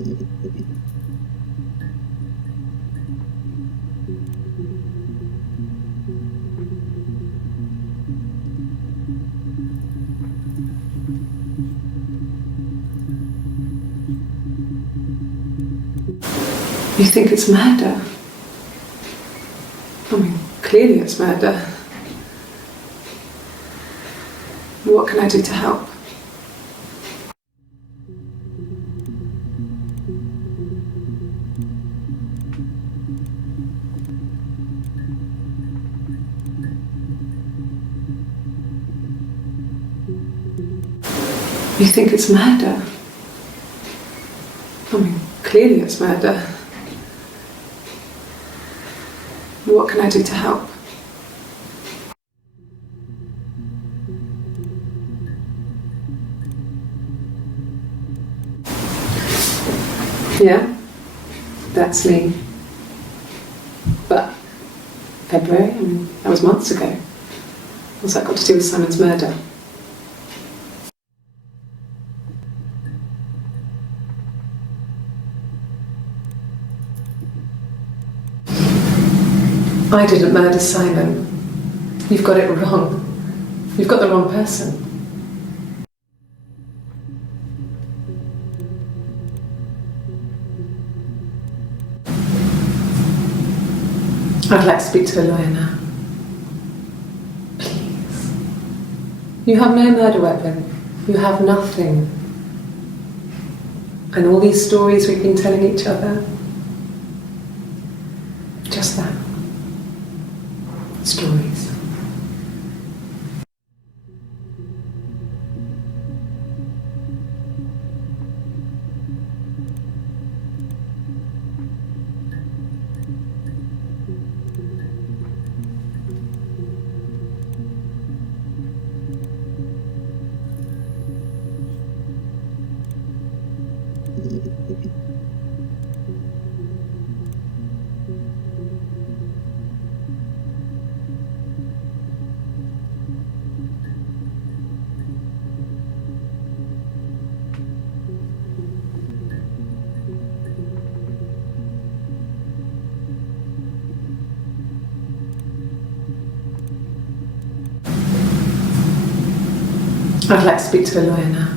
You think it's murder? I mean, clearly it's murder. What can I do to help? You think it's murder? I mean, clearly it's murder. What can I do to help? Yeah, that's me. But February, I mean, that was months ago. What's that got to do with Simon's murder? I didn't murder Simon. You've got it wrong. You've got the wrong person. I'd like to speak to a lawyer now. Please. You have no murder weapon. You have nothing. And all these stories we've been telling each other, just that. Stories. I'd like to speak to a lawyer now.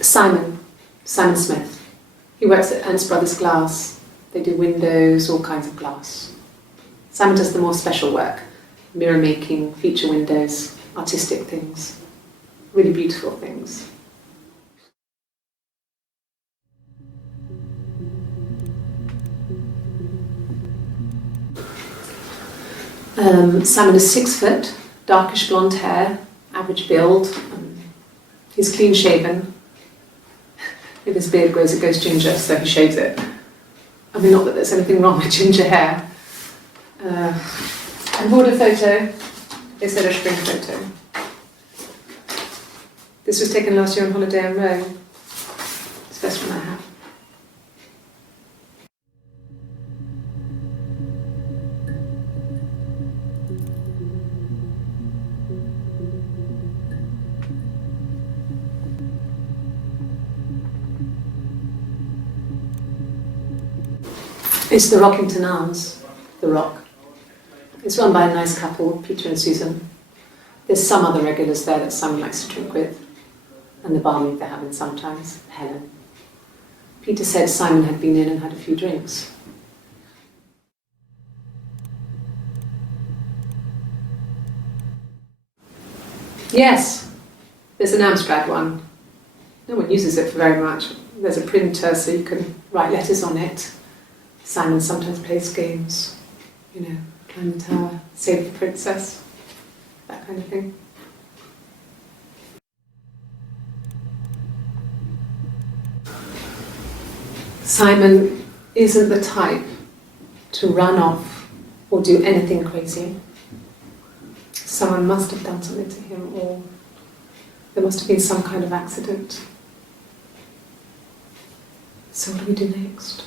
Simon Smith. He works at Ernst Brothers Glass. They do windows, all kinds of glass. Simon does the more special work, mirror making, feature windows, artistic things, really beautiful things. Simon is 6 foot, darkish blonde hair, average build. He's clean shaven. If his beard grows, it goes ginger, so he shaves it. I mean, not that there's anything wrong with ginger hair. I bought a photo. They said a spring photo. This was taken last year on holiday in Rome. It's the best one I have. It's the Rockington Arms, The Rock. It's run by a nice couple, Peter and Susan. There's some other regulars there that Simon likes to drink with, and the barmaid they're having sometimes, Helen. Peter said Simon had been in and had a few drinks. Yes, there's an Amstrad one. No one uses it for very much. There's a printer so you can write letters on it. Simon sometimes plays games, climb the tower, save the princess, that kind of thing. Simon isn't the type to run off or do anything crazy. Someone must have done something to him, or there must have been some kind of accident. So what do we do next?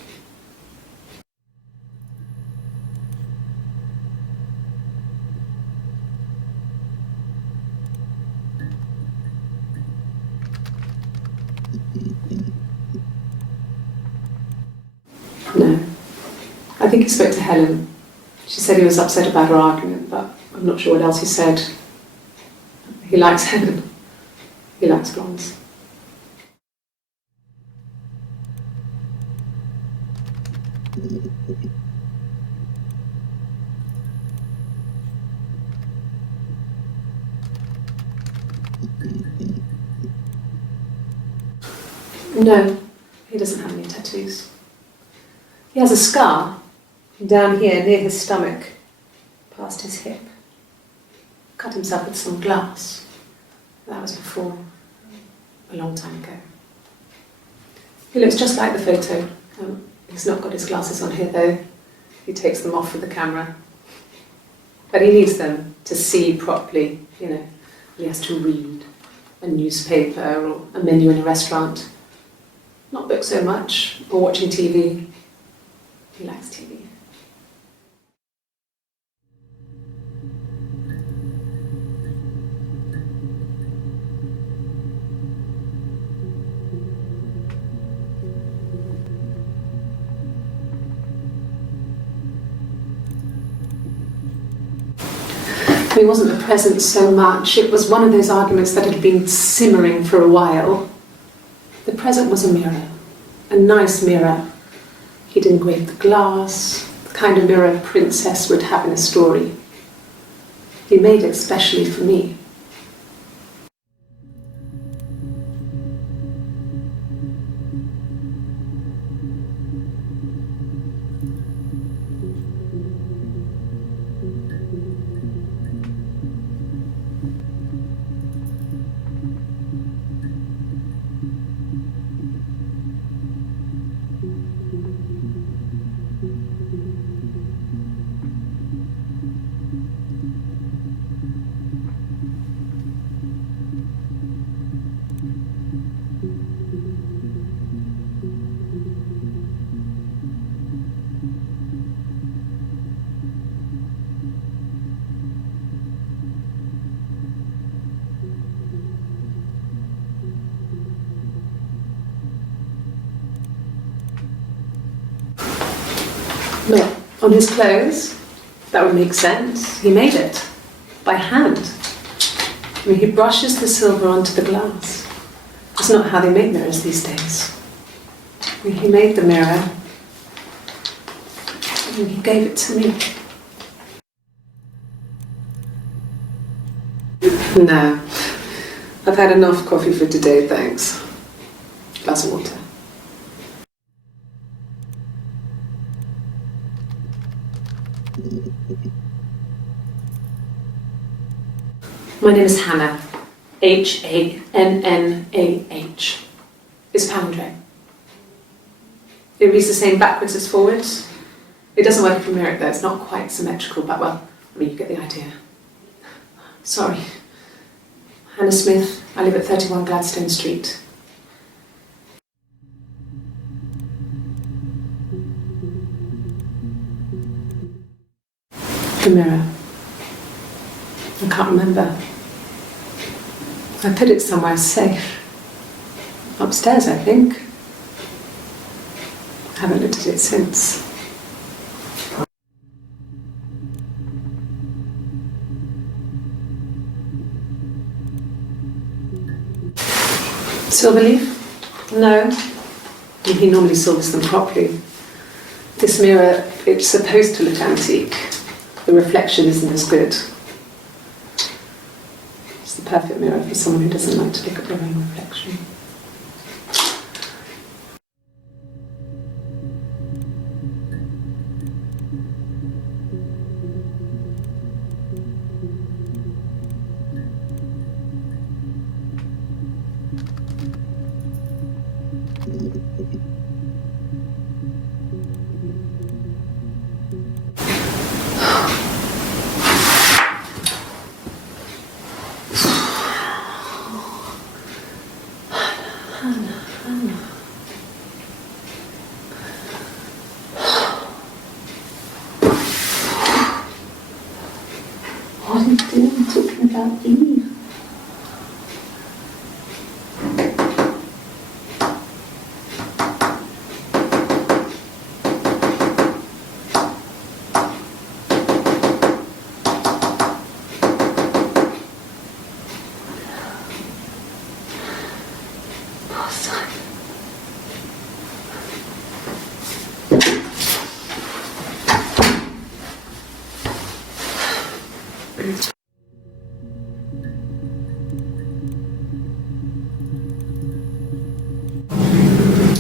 No. I think he spoke to Helen. She said he was upset about her argument, but I'm not sure what else he said. He likes Helen. He likes blondes. No, he doesn't have any tattoos. He has a scar down here near his stomach, past his hip. Cut himself with some glass. That was before, a long time ago. He looks just like the photo. He's not got his glasses on here though. He takes them off with the camera. But he needs them to see properly, He has to read a newspaper or a menu in a restaurant. Not books so much, or watching TV. He likes TV. He wasn't present so much. It was one of those arguments that had been simmering for a while. The present was a mirror, a nice mirror. He'd engraved the glass, the kind of mirror a princess would have in a story. He made it specially for me. Look, on his clothes, that would make sense. He made it by hand. He brushes the silver onto the glass. It's not how they make mirrors these days. He made the mirror and he gave it to me. No, I've had enough coffee for today, thanks. Glass of water. My name is Hannah. H-A-N-N-A-H. It's palindrome. It reads the same backwards as forwards. It doesn't work if you mirror it though, it's not quite symmetrical, but well, I mean, you get the idea. Sorry. Hannah Smith, I live at 31 Gladstone Street. The mirror. I can't remember. I put it somewhere safe. Upstairs, I think. I haven't looked at it since. Silverleaf? No. He normally silvers them properly. This mirror, it's supposed to look antique. The reflection isn't as good. It's the perfect mirror for someone who doesn't like to look at their own reflection. What are you doing talking about Eve?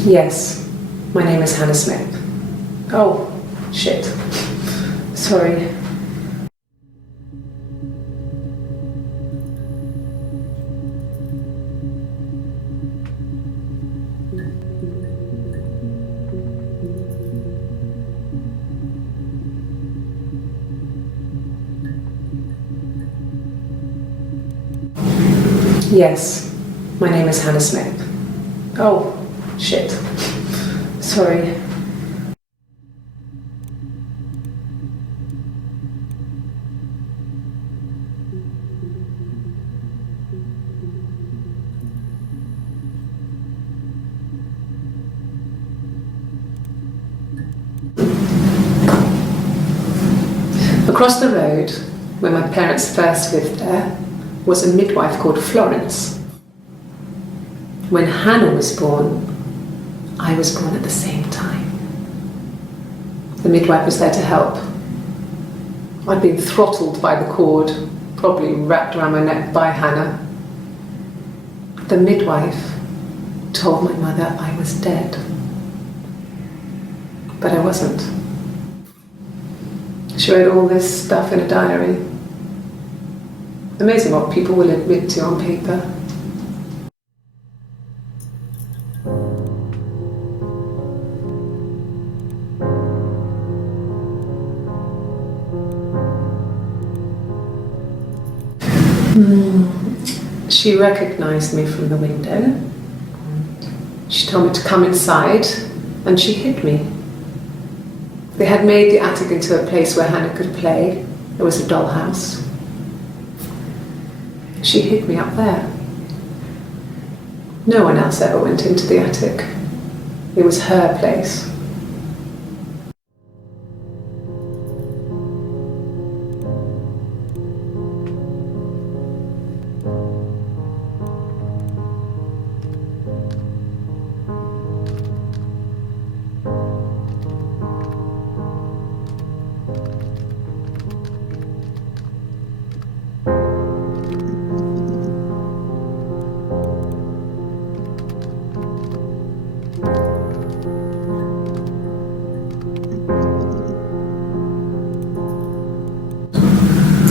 Yes, my name is Hannah Smith. Oh, shit. Sorry. Yes, my name is Hannah Smith. Oh, shit. Sorry. Across the road, where my parents first lived there, was a midwife called Florence. When Hannah was born, I was born at the same time. The midwife was there to help. I'd been throttled by the cord, probably wrapped around my neck by Hannah. The midwife told my mother I was dead. But I wasn't. She wrote all this stuff in a diary. Amazing what people will admit to on paper. She recognized me from the window. She told me to come inside, and she hid me. They had made the attic into a place where Hannah could play. There was a dollhouse. She hid me up there. No one else ever went into the attic. It was her place.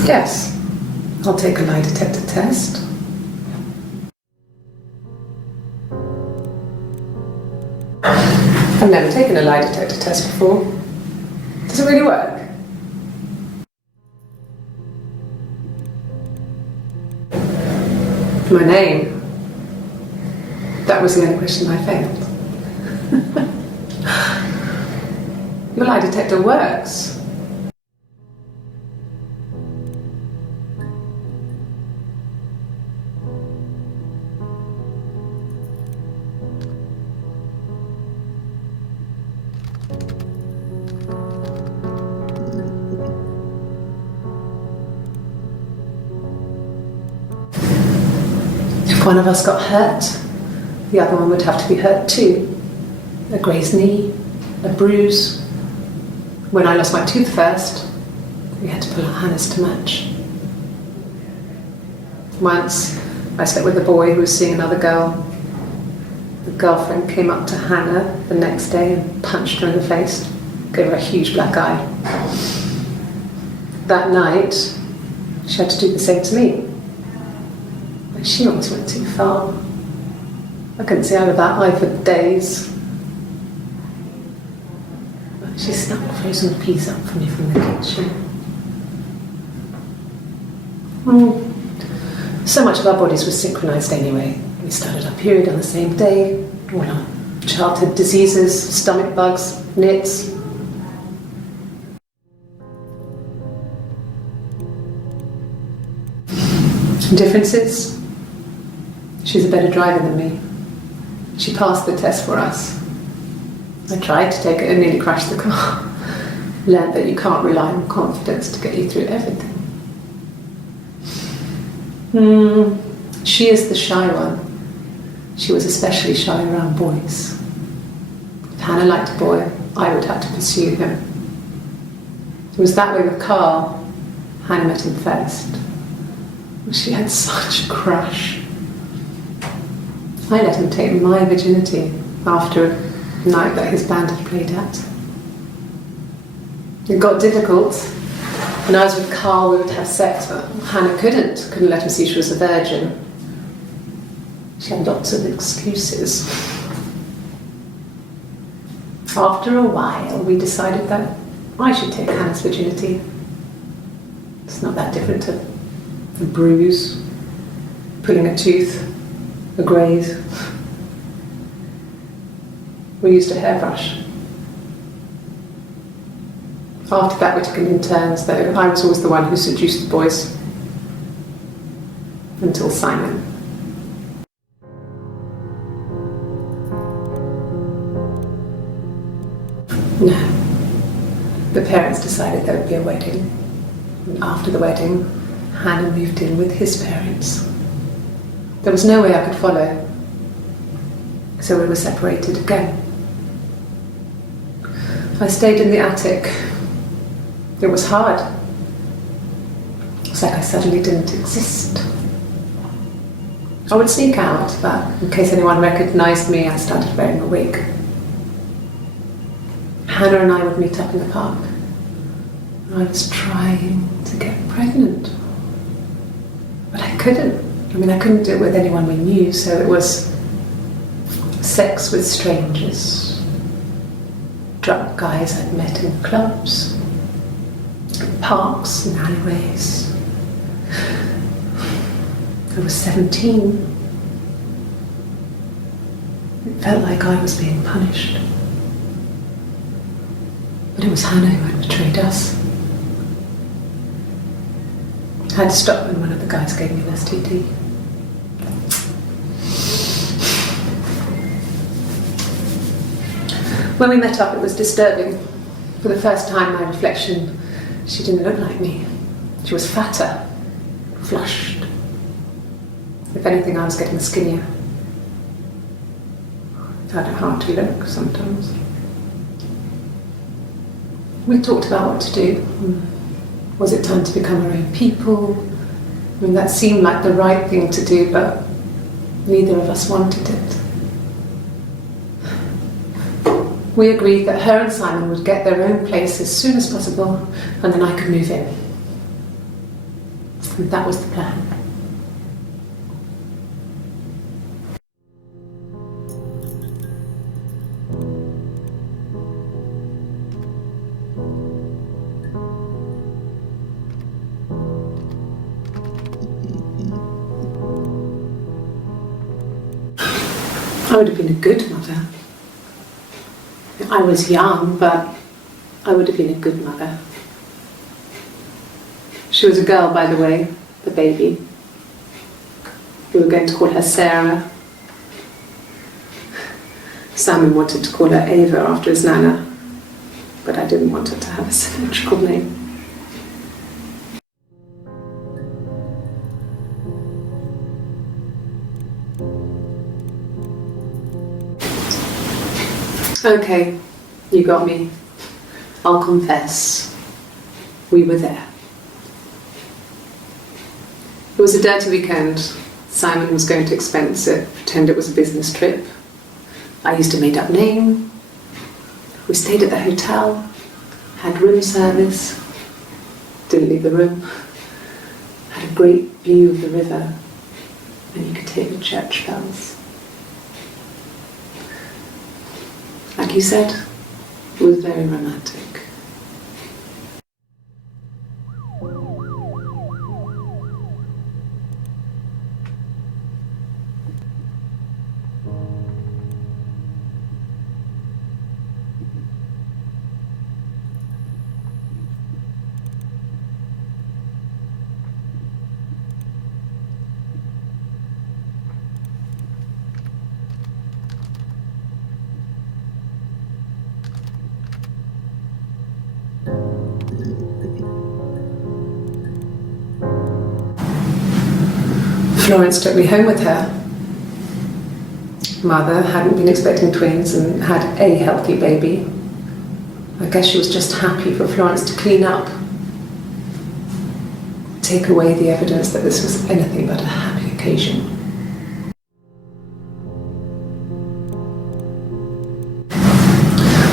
Yes, I'll take a lie detector test. I've never taken a lie detector test before. Does it really work? My name. That was the only question I failed. Your lie detector works. If one of us got hurt, the other one would have to be hurt too. A grazed knee, a bruise. When I lost my tooth first, we had to pull out Hannah's to match. Once, I slept with a boy who was seeing another girl. The girlfriend came up to Hannah the next day and punched her in the face, gave her a huge black eye. That night, she had to do the same to me. But she almost went too far. I couldn't see out of that eye for days. She snapped frozen peas up for me from the kitchen. So much of our bodies was synchronised anyway. We started our period on the same day. All our childhood diseases, stomach bugs, nits. Differences? She's a better driver than me. She passed the test for us. I tried to take it and nearly crashed the car. Learned that you can't rely on confidence to get you through everything. She is the shy one. She was especially shy around boys. If Hannah liked a boy, I would have to pursue him. It was that way with Carl. Hannah met him first. She had such a crush. I let him take my virginity after a night that his band had played at. It got difficult. When I was with Carl, we would have sex, but Hannah couldn't let him see she was a virgin. She had lots of excuses. After a while, we decided that I should take Hannah's virginity. It's not that different to a bruise, pulling a tooth, a graze. We used a hairbrush. After that, we took it in turns, though I was always the one who seduced the boys. Until Simon. No. The parents decided there would be a wedding. And after the wedding, Hannah moved in with his parents. There was no way I could follow, so we were separated again. I stayed in the attic. It was hard. It was like I suddenly didn't exist. I would sneak out, but in case anyone recognised me, I started wearing a wig. Hannah and I would meet up in the park. I was trying to get pregnant. But I couldn't. I couldn't do it with anyone we knew, so it was sex with strangers. Drunk guys I'd met in clubs, parks and alleyways. I was 17. It felt like I was being punished. But it was Hannah who had betrayed us. I had to stop when one of the guys gave me an STD. When we met up, it was disturbing. For the first time, my reflection, she didn't look like me. She was fatter, flushed. If anything, I was getting skinnier. I found it hard to look sometimes. We talked about what to do. Was it time to become our own people? That seemed like the right thing to do, but neither of us wanted it. We agreed that her and Simon would get their own place as soon as possible, and then I could move in. And that was the plan. I would have been a good mother. I was young, but I would have been a good mother. She was a girl, by the way, the baby. We were going to call her Sarah. Simon wanted to call her Ava after his nana, but I didn't want her to have a symmetrical name. Okay, you got me. I'll confess. We were there. It was a dirty weekend. Simon was going to expense it, pretend it was a business trip. I used a made-up name. We stayed at the hotel, had room service, didn't leave the room, had a great view of the river, and you could hear the church bells. Like you said, it was very romantic. Florence took me home with her. Mother hadn't been expecting twins and had a healthy baby. I guess she was just happy for Florence to clean up, take away the evidence that this was anything but a happy occasion.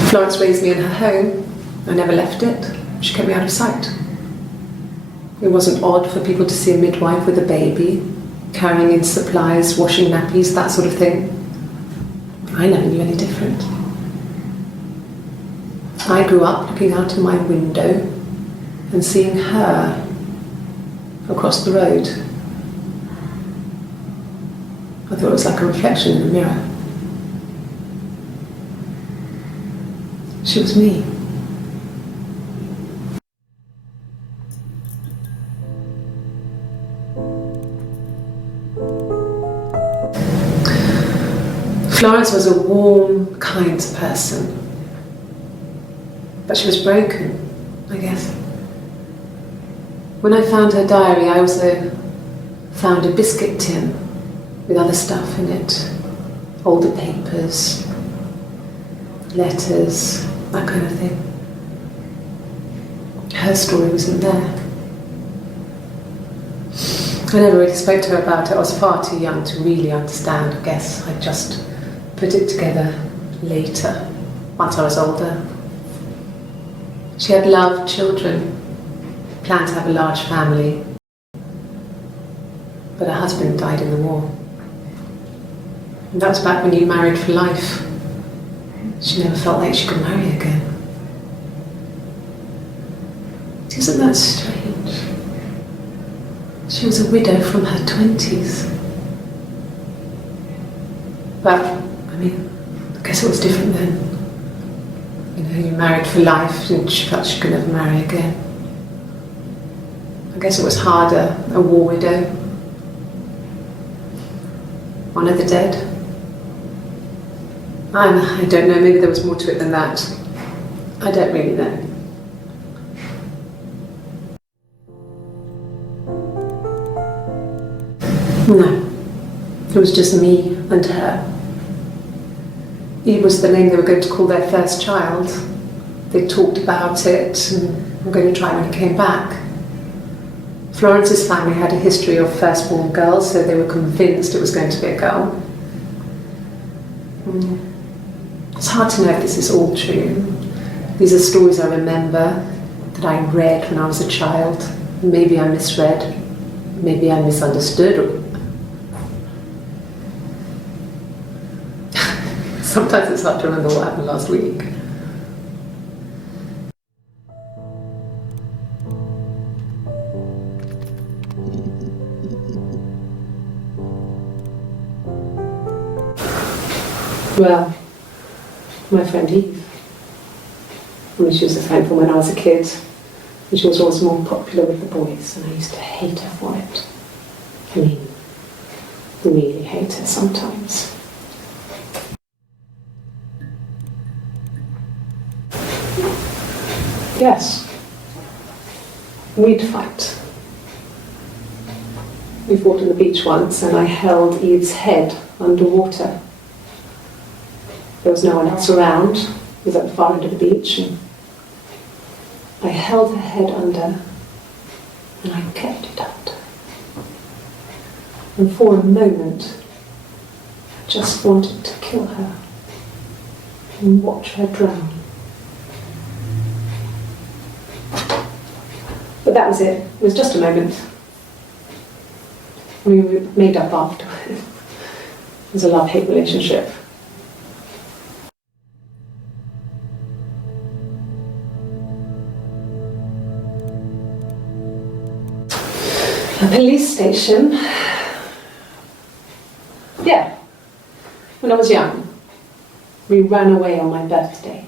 Florence raised me in her home. I never left it. She kept me out of sight. It wasn't odd for people to see a midwife with a baby, carrying in supplies, washing nappies, that sort of thing. I never knew any different. I grew up looking out of my window and seeing her across the road. I thought it was like a reflection in the mirror. She was me. Florence was a warm, kind person, but she was broken, I guess. When I found her diary, I also found a biscuit tin with other stuff in it, older papers, letters, that kind of thing. Her story wasn't there. I never really spoke to her about it. I was far too young to really understand, I guess. I just put it together later, once I was older. She had loved children, planned to have a large family, but her husband died in the war. And that was back when you married for life. She never felt like she could marry again. Isn't that strange? She was a widow from her 20s. But, I mean, I guess it was different then. You know, you married for life and she felt she could never marry again. I guess it was harder, a war widow. One of the dead. I don't know, maybe there was more to it than that. I don't really know. No, it was just me and her. It was the name they were going to call their first child. They talked about it and were going to try when he came back. Florence's family had a history of firstborn girls, so they were convinced it was going to be a girl. It's hard to know if this is all true. These are stories I remember, that I read when I was a child. Maybe I misread. maybe I misunderstood. Sometimes it's hard to remember what happened last week. Well, my friend Eve. I mean, she was a friend from when I was a kid, and she was always more popular with the boys, and I used to hate her for it. I mean, really hate her sometimes. Yes, we'd fight. We fought on the beach once, and I held Eve's head underwater. There was no one else around. It was at the far end of the beach, and I held her head under, and I kept it under. And for a moment, I just wanted to kill her and watch her drown. But that was it. It was just a moment. We made up afterwards. It was a love-hate relationship. A police station. Yeah, when I was young, we ran away on my birthday.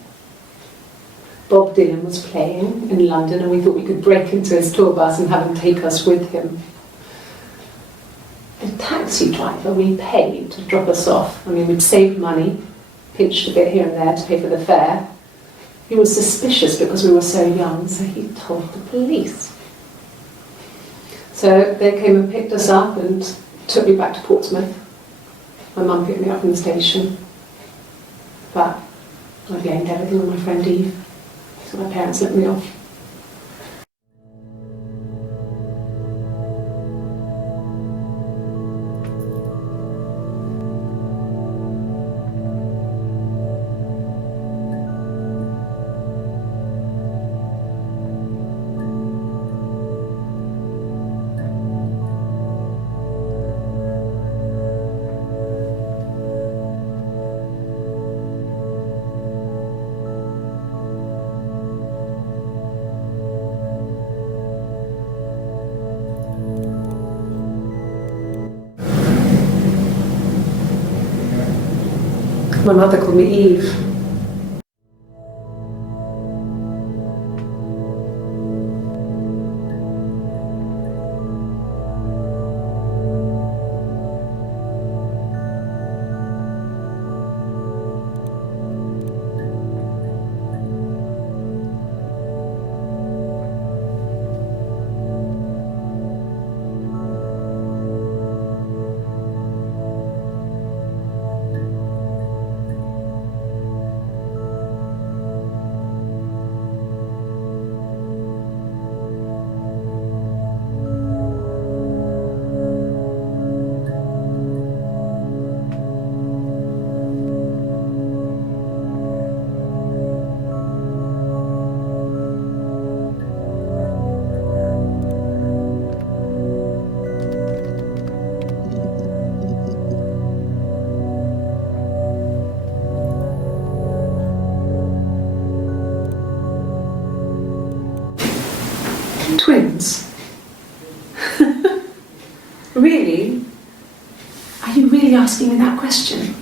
Bob Dylan was playing in London, and we thought we could break into his tour bus and have him take us with him. The taxi driver we paid to drop us off, I mean, we'd saved money, pinched a bit here and there to pay for the fare. He was suspicious because we were so young, so he told the police. So they came and picked us up and took me back to Portsmouth. My mum picked me up from the station. But I blamed everything on my friend Eve. So my parents let me off. My mother called me Eve. Twins? Really? Are you really asking me that question?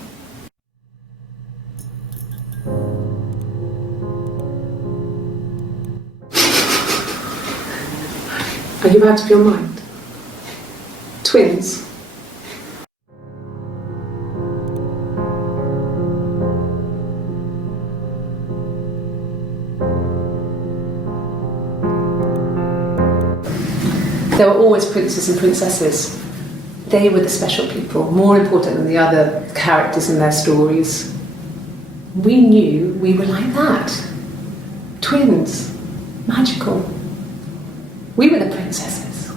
Are you out of your mind? Twins? There were always princes and princesses. They were the special people, more important than the other characters in their stories. We knew we were like that. Twins. Magical. We were the princesses.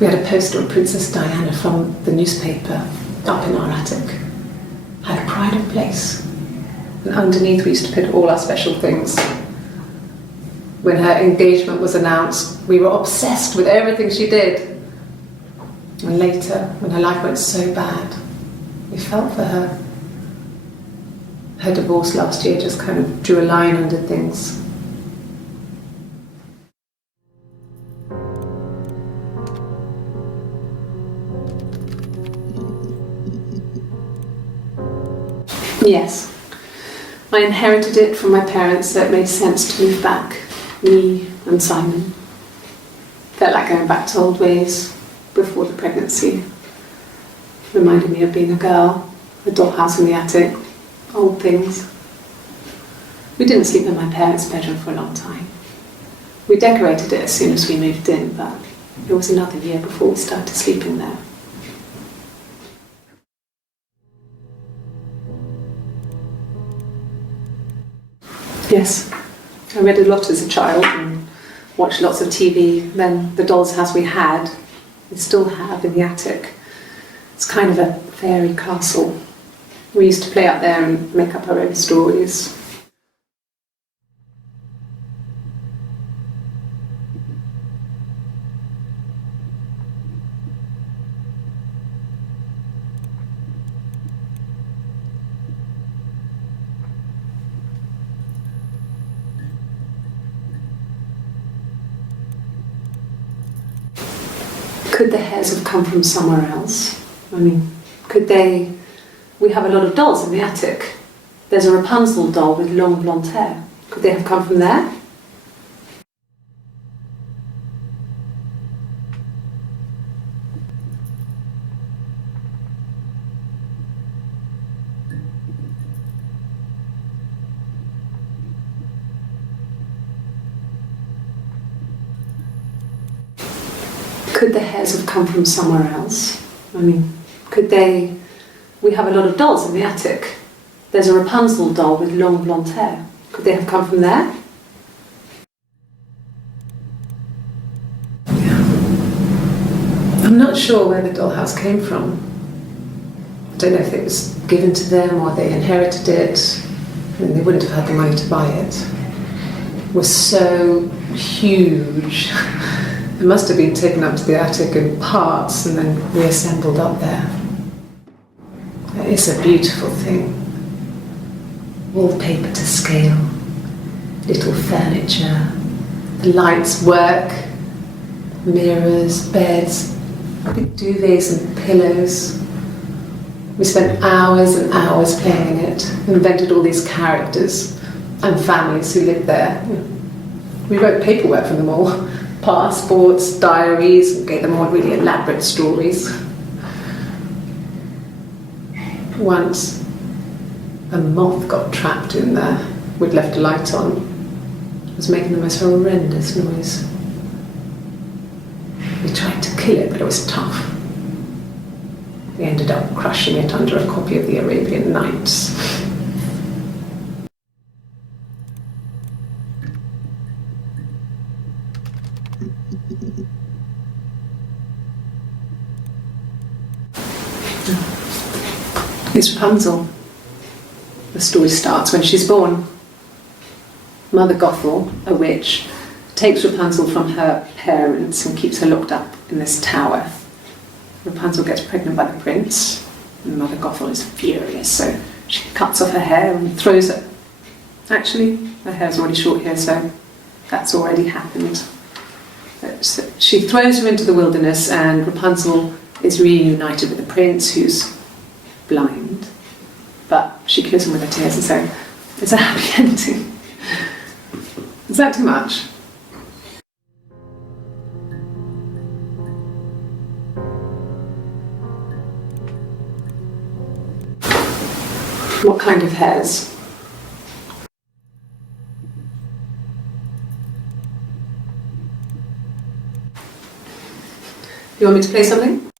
We had a poster of Princess Diana from the newspaper up in our attic. Had a pride of place. And underneath we used to put all our special things. When her engagement was announced, we were obsessed with everything she did. And later, when her life went so bad, we felt for her. Her divorce last year just kind of drew a line under things. Yes, I inherited it from my parents, so it made sense to move back, me and Simon. Felt like going back to old ways before the pregnancy. Reminded me of being a girl, a dollhouse in the attic, old things. We didn't sleep in my parents' bedroom for a long time. We decorated it as soon as we moved in, but it was another year before we started sleeping there. Yes, I read a lot as a child and watched lots of TV. Then the doll's house we had, we still have in the attic. It's kind of a fairy castle. We used to play out there and make up our own stories. Could the hairs have come from somewhere else? I mean, could they... We have a lot of dolls in the attic. There's a Rapunzel doll with long blonde hair. Could they have come from there? Could the hairs have come from somewhere else? I mean, could they... We have a lot of dolls in the attic. There's a Rapunzel doll with long blonde hair. Could they have come from there? Yeah. I'm not sure where the dollhouse came from. I don't know if it was given to them or they inherited it. I mean, they wouldn't have had the money to buy it. It was so huge. It must have been taken up to the attic in parts and then reassembled up there. It's a beautiful thing. Wallpaper to scale, little furniture, the lights work, mirrors, beds, big duvets and pillows. We spent hours and hours playing it, invented all these characters and families who lived there. We wrote paperwork for them all. Passports, diaries, gave them all really elaborate stories. Once, a moth got trapped in there. We'd left a light on. It was making the most horrendous noise. We tried to kill it, but it was tough. We ended up crushing it under a copy of the Arabian Nights. It's Rapunzel. The story starts when she's born. Mother Gothel, a witch, takes Rapunzel from her parents and keeps her locked up in this tower. Rapunzel gets pregnant by the prince, and Mother Gothel is furious, so she cuts off her hair and throws it. Actually, her hair's already short here, so that's already happened. So she throws her into the wilderness, and Rapunzel is reunited with the prince, who's blind, but she kills him with her tears, and so it's a happy ending. Is that too much? What kind of hairs? You want me to play something?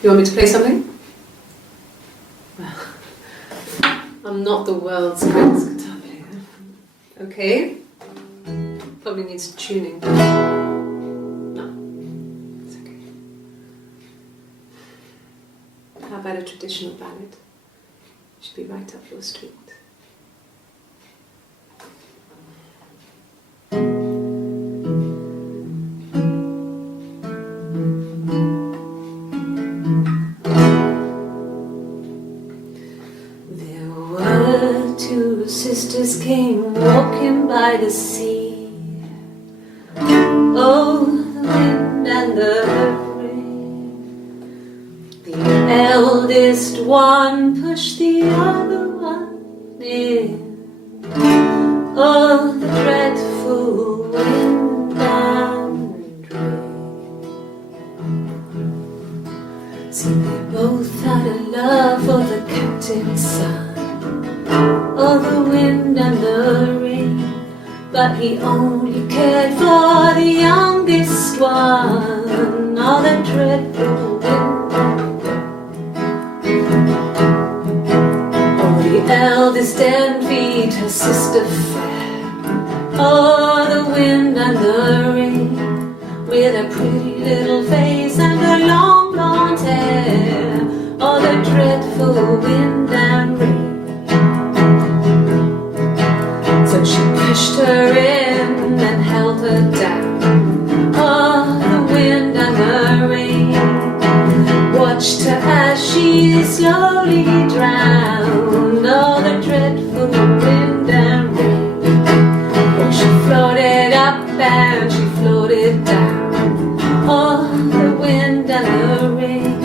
You want me to play something? Well, I'm not the world's greatest guitar player. Okay? Probably needs tuning. No, it's okay. How about a traditional ballad? Should be right up your street. two sisters came walking by the sea. Oh, the wind and the rain. The eldest one pushed the other one in. Oh, the dreadful wind and rain. See, they both had a love for the captain's son. Oh, the wind and the rain, but he only cared for the youngest one. Oh, the dreadful wind and rain. Oh, the eldest envied her sister fair. Oh, the wind and the rain, with a pretty little face and her long blonde hair. Oh, the dreadful wind and rain. So she pushed her in and held her down. Oh, the wind and the rain watched her as she slowly drowned. Oh, the dreadful wind and rain. Oh, she floated up and she floated down. Oh, the wind and the rain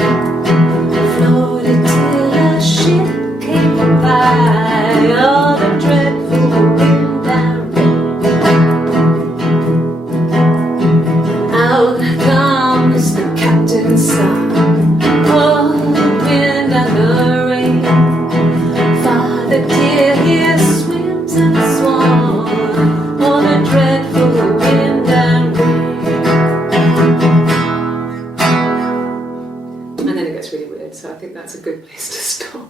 floated till a ship came by. Oh, the dreadful wind and rain. Out comes the captain's son. Oh, the wind and the rain. Father dear, here swims and swans. Oh, the dreadful wind and rain. And then it gets really weird, so I think that's a good place to stop.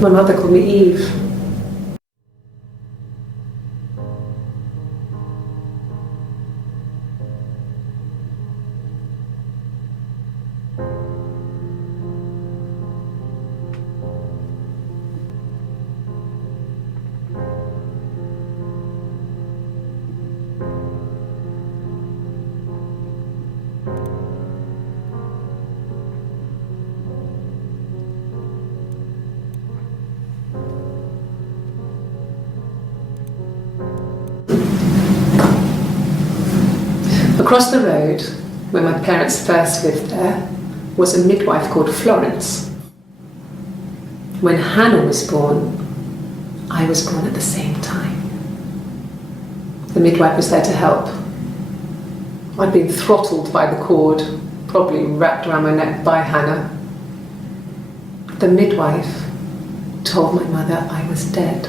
My mother called me Eve. Across the road, where my parents first lived there, was a midwife called Florence. When Hannah was born, I was born at the same time. The midwife was there to help. I'd been throttled by the cord, probably wrapped around my neck by Hannah. The midwife told my mother I was dead,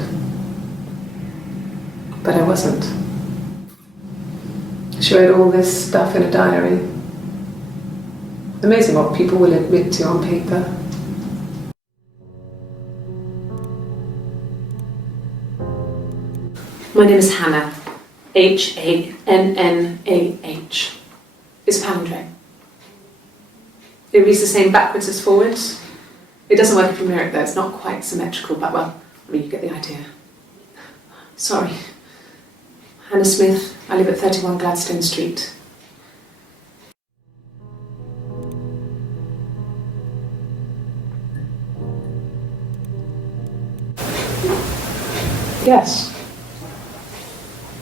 but I wasn't. She wrote all this stuff in a diary. Amazing what people will admit to on paper. My name is Hannah. H-A-N-N-A-H. It's a palindrome. It reads the same backwards as forwards. It doesn't work if you mirror it though, it's not quite symmetrical, but well, I mean, you get the idea. Sorry. Hannah Smith, I live at 31 Gladstone Street. Yes.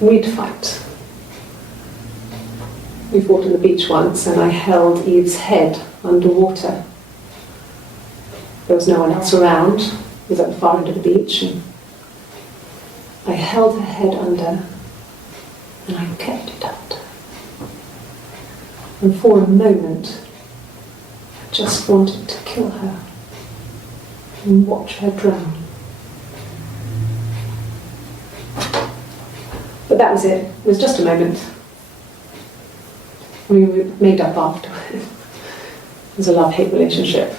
We'd fight. We fought on the beach once and I held Eve's head underwater. There was no one else around. It was at the far end of the beach and I held her head under and I kept it under. And for a moment, I just wanted to kill her. and watch her drown. But that was it. It was just a moment. We made up afterwards. It was a love-hate relationship.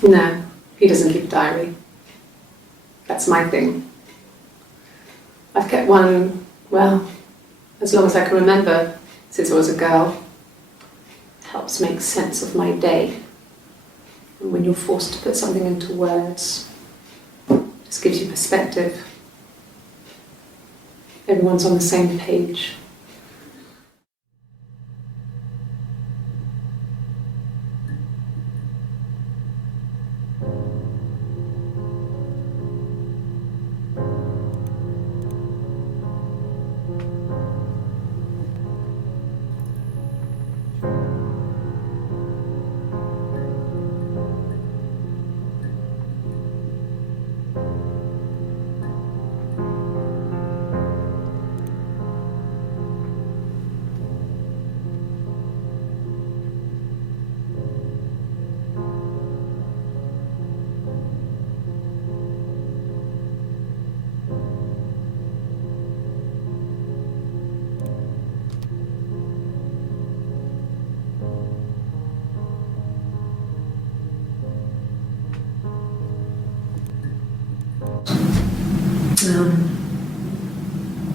No, he doesn't keep a diary. That's my thing. I've kept one, well, as long as I can remember, since I was a girl. It helps make sense of my day. And when you're forced to put something into words, it just gives you perspective. Everyone's on the same page.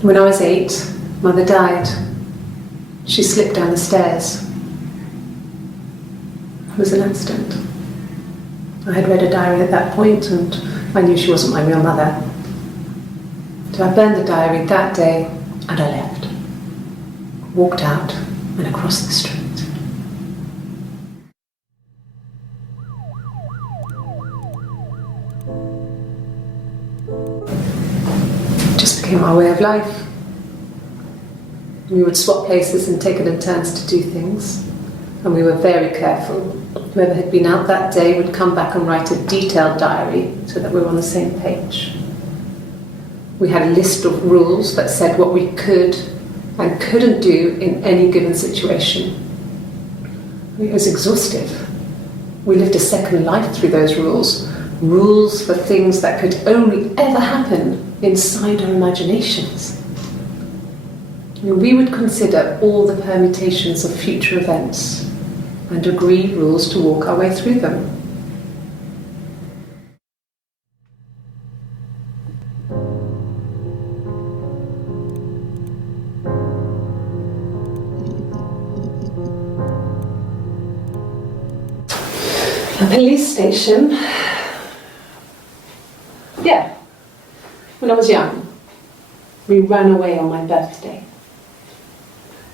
When I was 8, Mother died. She slipped down the stairs. It was an accident. I had read a diary at that point and I knew she wasn't my real mother. So I burned the diary that day and I left. Walked out and across the street. It just became our way of life. We would swap places and take it in turns to do things. And we were very careful. Whoever had been out that day would come back and write a detailed diary so that we were on the same page. We had a list of rules that said what we could and couldn't do in any given situation. It was exhaustive. We lived a second life through those rules. Rules for things that could only ever happen inside our imaginations. We would consider all the permutations of future events and agree rules to walk our way through them. A police station. Yeah, when I was young, we ran away on my birthday.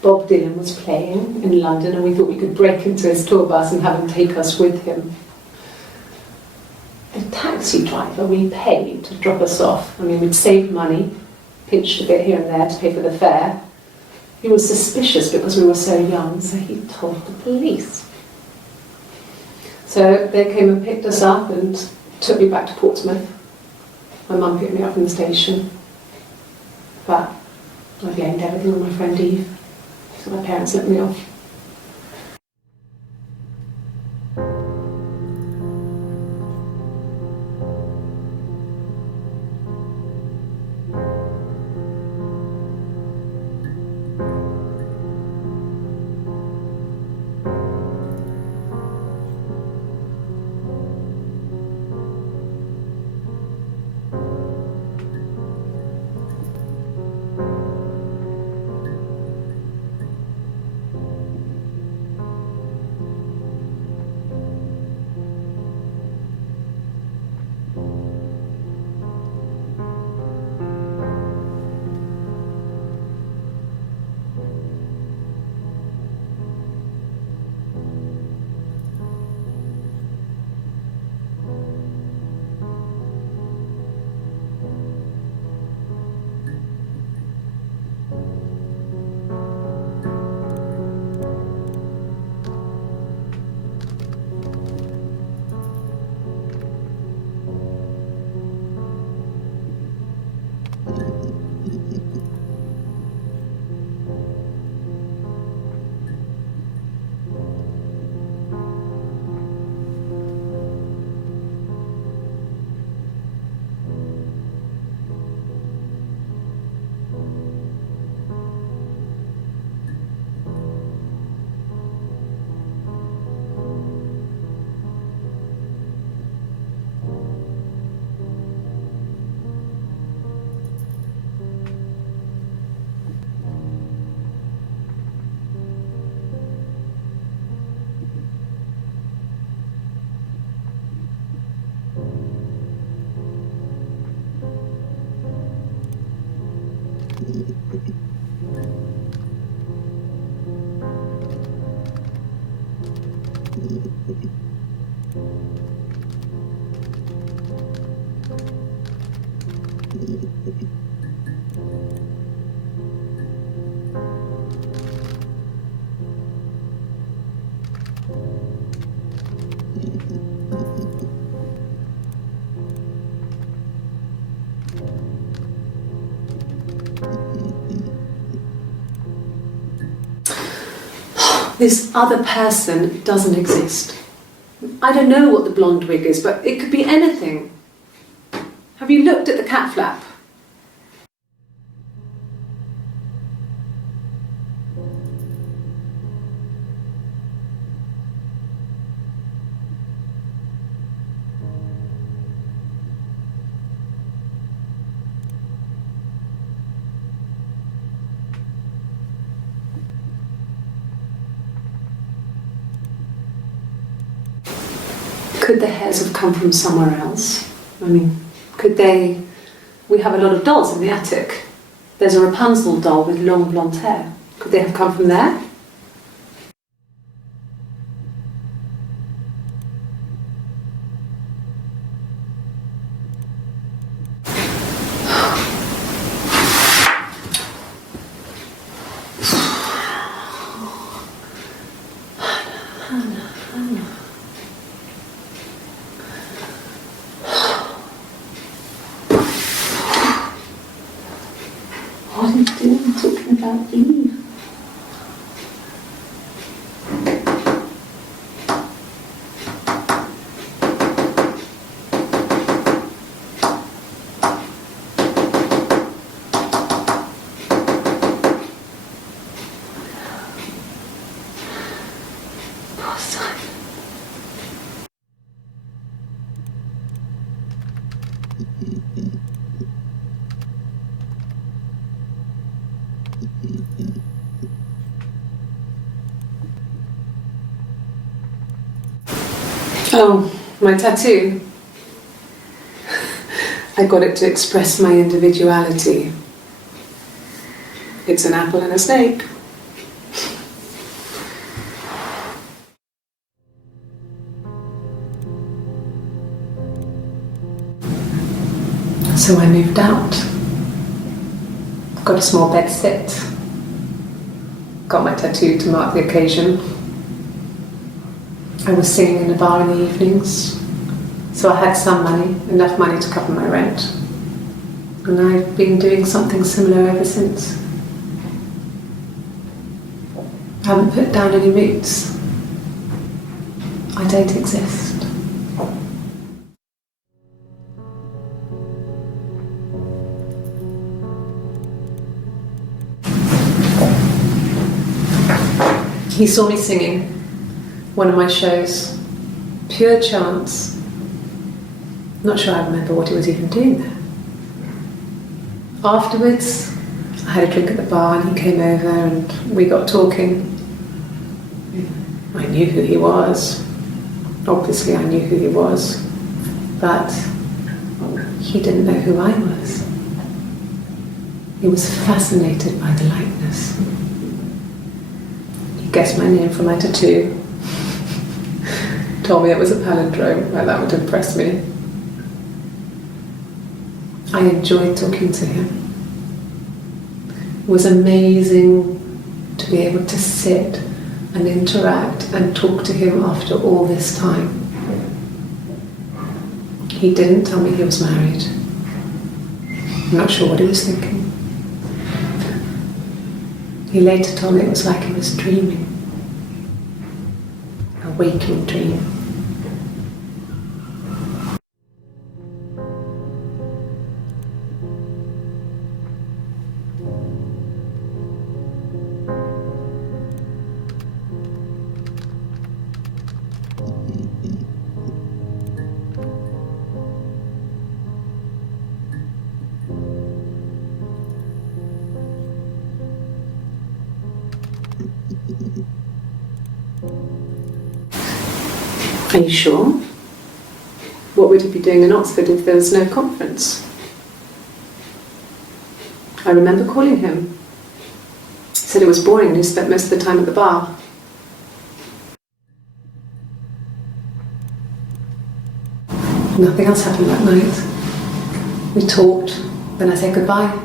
Bob Dylan was playing in London and we thought we could break into his tour bus and have him take us with him. The taxi driver we paid to drop us off, I mean, we'd saved money, pinched a bit here and there to pay for the fare. He was suspicious because we were so young, so he told the police. So they came and picked us up and took me back to Portsmouth. My mum picked me up from the station. But I blamed everything on my friend Eve. So my parents let me off. This other person doesn't exist. I don't know what the blonde wig is, but it could be anything. Have you looked at the cat flap? Could the hairs have come from somewhere else? I mean, could they... We have a lot of dolls in the attic. There's a Rapunzel doll with long blonde hair. Could they have come from there? What are you doing talking about Eve? Poor Simon. Oh, my tattoo. I got it to express my individuality. It's an apple and a snake. So I moved out. Got a small bed sit. Got my tattoo to mark the occasion. I was singing in a bar in the evenings, so I had some money, enough money to cover my rent. And I've been doing something similar ever since. I haven't put down any roots. I don't exist. He saw me singing one of my shows, pure chance. Not sure I remember what he was even doing there. Afterwards, I had a drink at the bar and he came over and we got talking. I knew who he was. Obviously I knew who he was, but he didn't know who I was. He was fascinated by the likeness. He guessed my name from my tattoo. Told me it was a palindrome, like that would impress me. I enjoyed talking to him. It was amazing to be able to sit and interact and talk to him after all this time. He didn't tell me he was married. I'm not sure what he was thinking. He later told me it was like he was dreaming. A waking dream. Are you sure? What would he be doing in Oxford if there was no conference? I remember calling him. He said it was boring and he spent most of the time at the bar. Nothing else happened that night. We talked, then I said goodbye.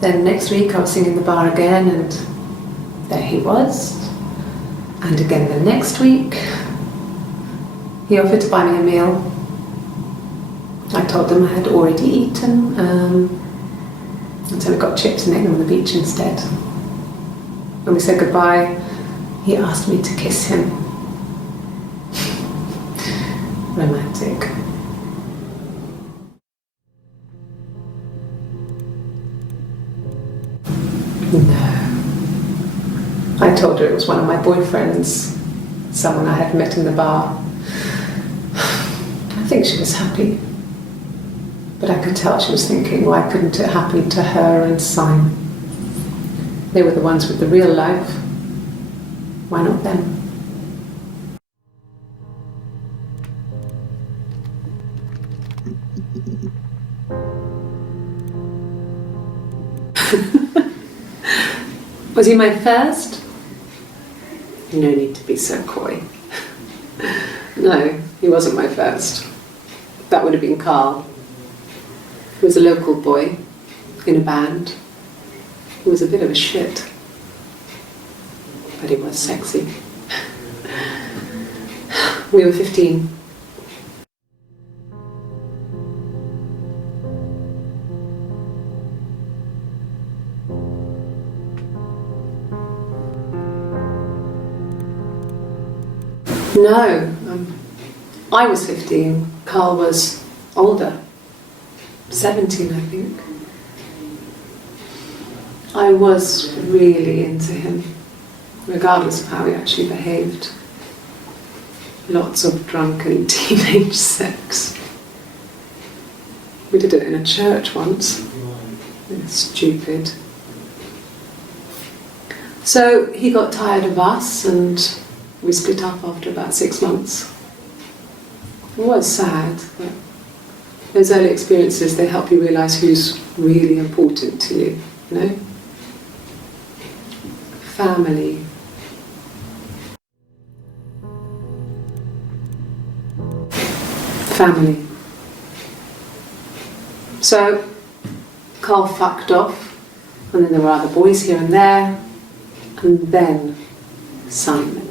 Then next week I was singing in the bar again, and there he was. And again the next week, he offered to buy me a meal. I told him I had already eaten, and so we got chips and ate them on the beach instead. When we said goodbye, he asked me to kiss him. Romantic. No. I told her it was one of my boyfriends, someone I had met in the bar. I think she was happy, but I could tell she was thinking, why couldn't it happen to her and Simon? They were the ones with the real life. Why not them? Was he my first? No need to be so coy. No, he wasn't my first. That would have been Carl. He was a local boy in a band. He was a bit of a shit, but he was sexy. We were 15. No, I was 15. Carl was older, 17, I think. I was really into him, regardless of how he actually behaved. Lots of drunken teenage sex. We did it in a church once. Stupid. So he got tired of us and we split up after about 6 months. It was sad, but those early experiences, they help you realise who's really important to you, you know? Family. Family. So, Carl fucked off, and then there were other boys here and there, and then Simon.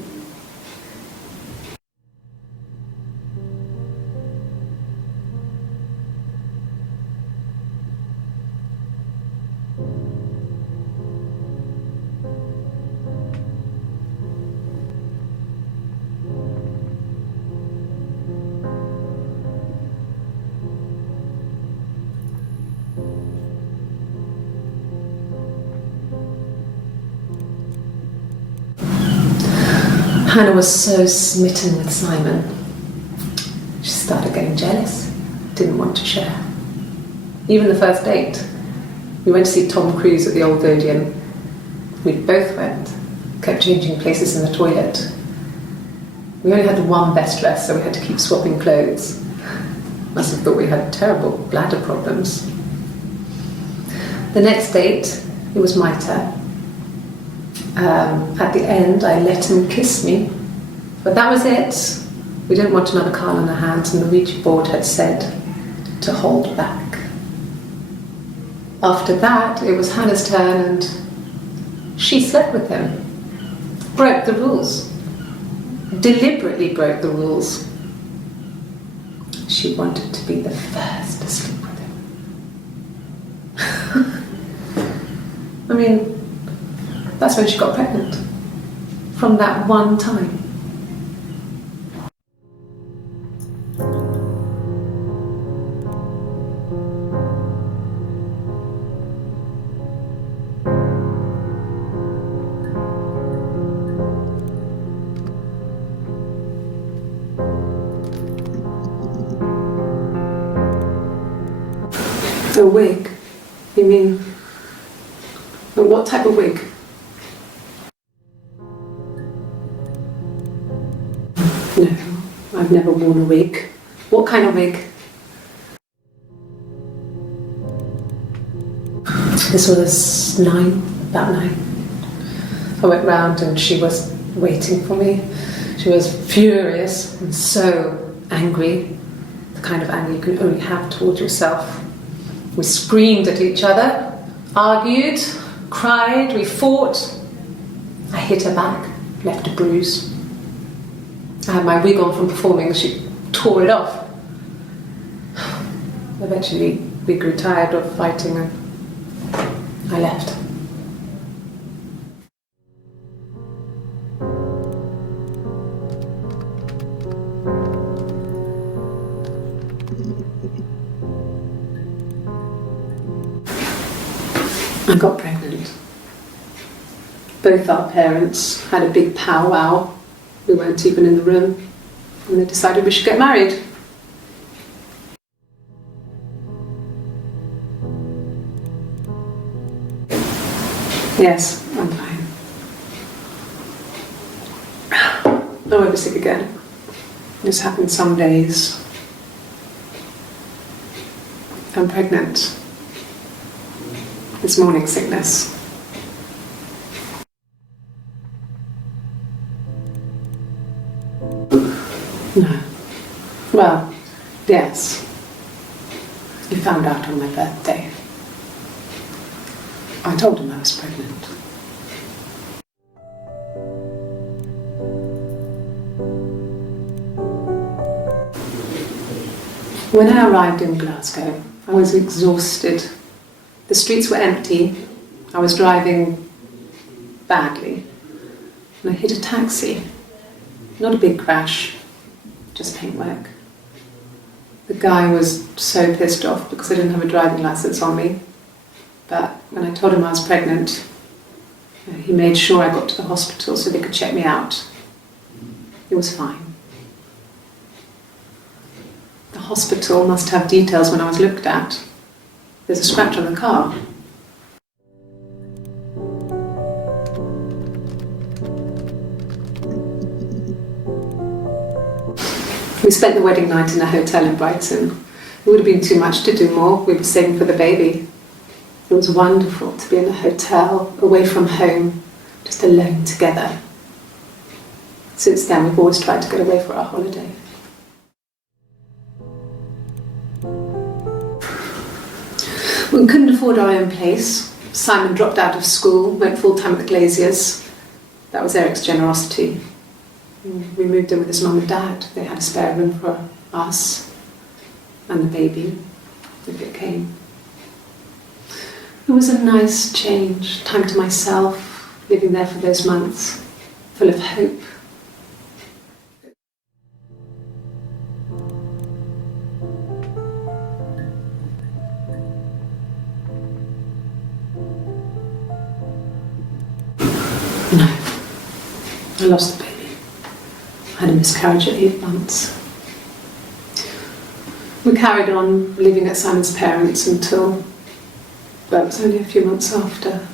Hannah was so smitten with Simon. She started getting jealous, didn't want to share. Even the first date, we went to see Tom Cruise at the Old Odeon. We both went, kept changing places in the toilet. We only had one best dress, so we had to keep swapping clothes. Must have thought we had terrible bladder problems. The next date, it was my turn. At the end, I let him kiss me, but that was it. We didn't want another Carl on our hands, and the Ouija board had said to hold back. After that, it was Hannah's turn, and she slept with him. Broke the rules. Deliberately broke the rules. She wanted to be the first to sleep with him. I mean, that's when she got pregnant. From that one time. A wig? You mean, what type of wig? No, I've never worn a wig. What kind of wig? This was about 9. I went round and she was waiting for me. She was furious and so angry. the kind of anger you can only have towards yourself. We screamed at each other, argued, cried, we fought. I hit her back, left a bruise. I had my wig on from performing, she tore it off. Eventually, we grew tired of fighting and I left. I got pregnant. Both our parents had a big powwow. We weren't even in the room. And they decided we should get married. Yes, I'm fine. I won't be sick again. This happens some days. I'm pregnant. It's morning sickness. No. Well, yes. He found out on my birthday. I told him I was pregnant. When I arrived in Glasgow, I was exhausted. The streets were empty. I was driving badly. And I hit a taxi. Not a big crash, just paintwork. The guy was so pissed off because I didn't have a driving license on me. But when I told him I was pregnant, he made sure I got to the hospital so they could check me out. It was fine. The hospital must have details when I was looked at. There's a scratch on the car. We spent the wedding night in a hotel in Brighton. It would have been too much to do more. We were saving for the baby. It was wonderful to be in a hotel, away from home, just alone together. Since then, we've always tried to get away for our holiday. We couldn't afford our own place. Simon dropped out of school, went full-time at the Glaziers. That was Eric's generosity. We moved in with his mum and dad. They had a spare room for us and the baby, if it came. It was a nice change, time to myself, living there for those months, full of hope. No, I lost the baby. I had a miscarriage at 8 months. We carried on living at Simon's parents until, well, it was only a few months after.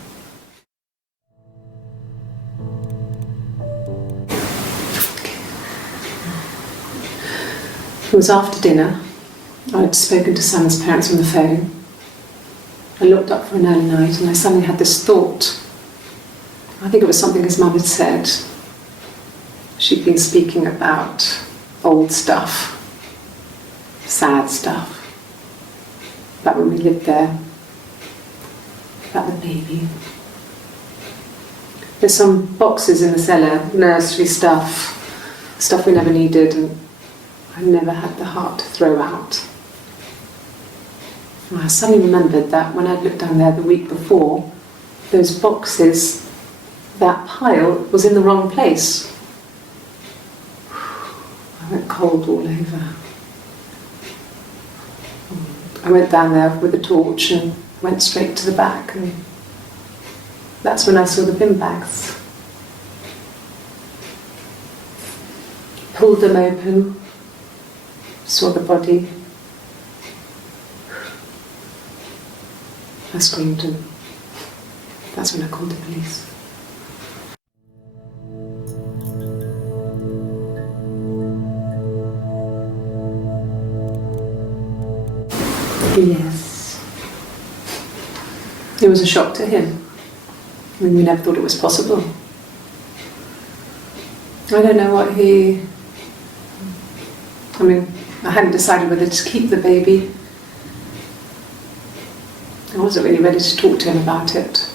It was after dinner. I had spoken to Simon's parents on the phone. I looked up for an early night and I suddenly had this thought. I think it was something his mum had said. She'd been speaking about old stuff, sad stuff, about when we lived there, about the baby. There's some boxes in the cellar, nursery stuff we never needed and I never had the heart to throw out. And I suddenly remembered that when I'd looked down there the week before, those boxes, that pile was in the wrong place. I went cold all over. I went down there with a torch and went straight to the back, and that's when I saw the bin bags. Pulled them open, saw the body. I screamed and that's when I called the police. Yes. It was a shock to him. I mean, we never thought it was possible. I don't know what I hadn't decided whether to keep the baby. I wasn't really ready to talk to him about it.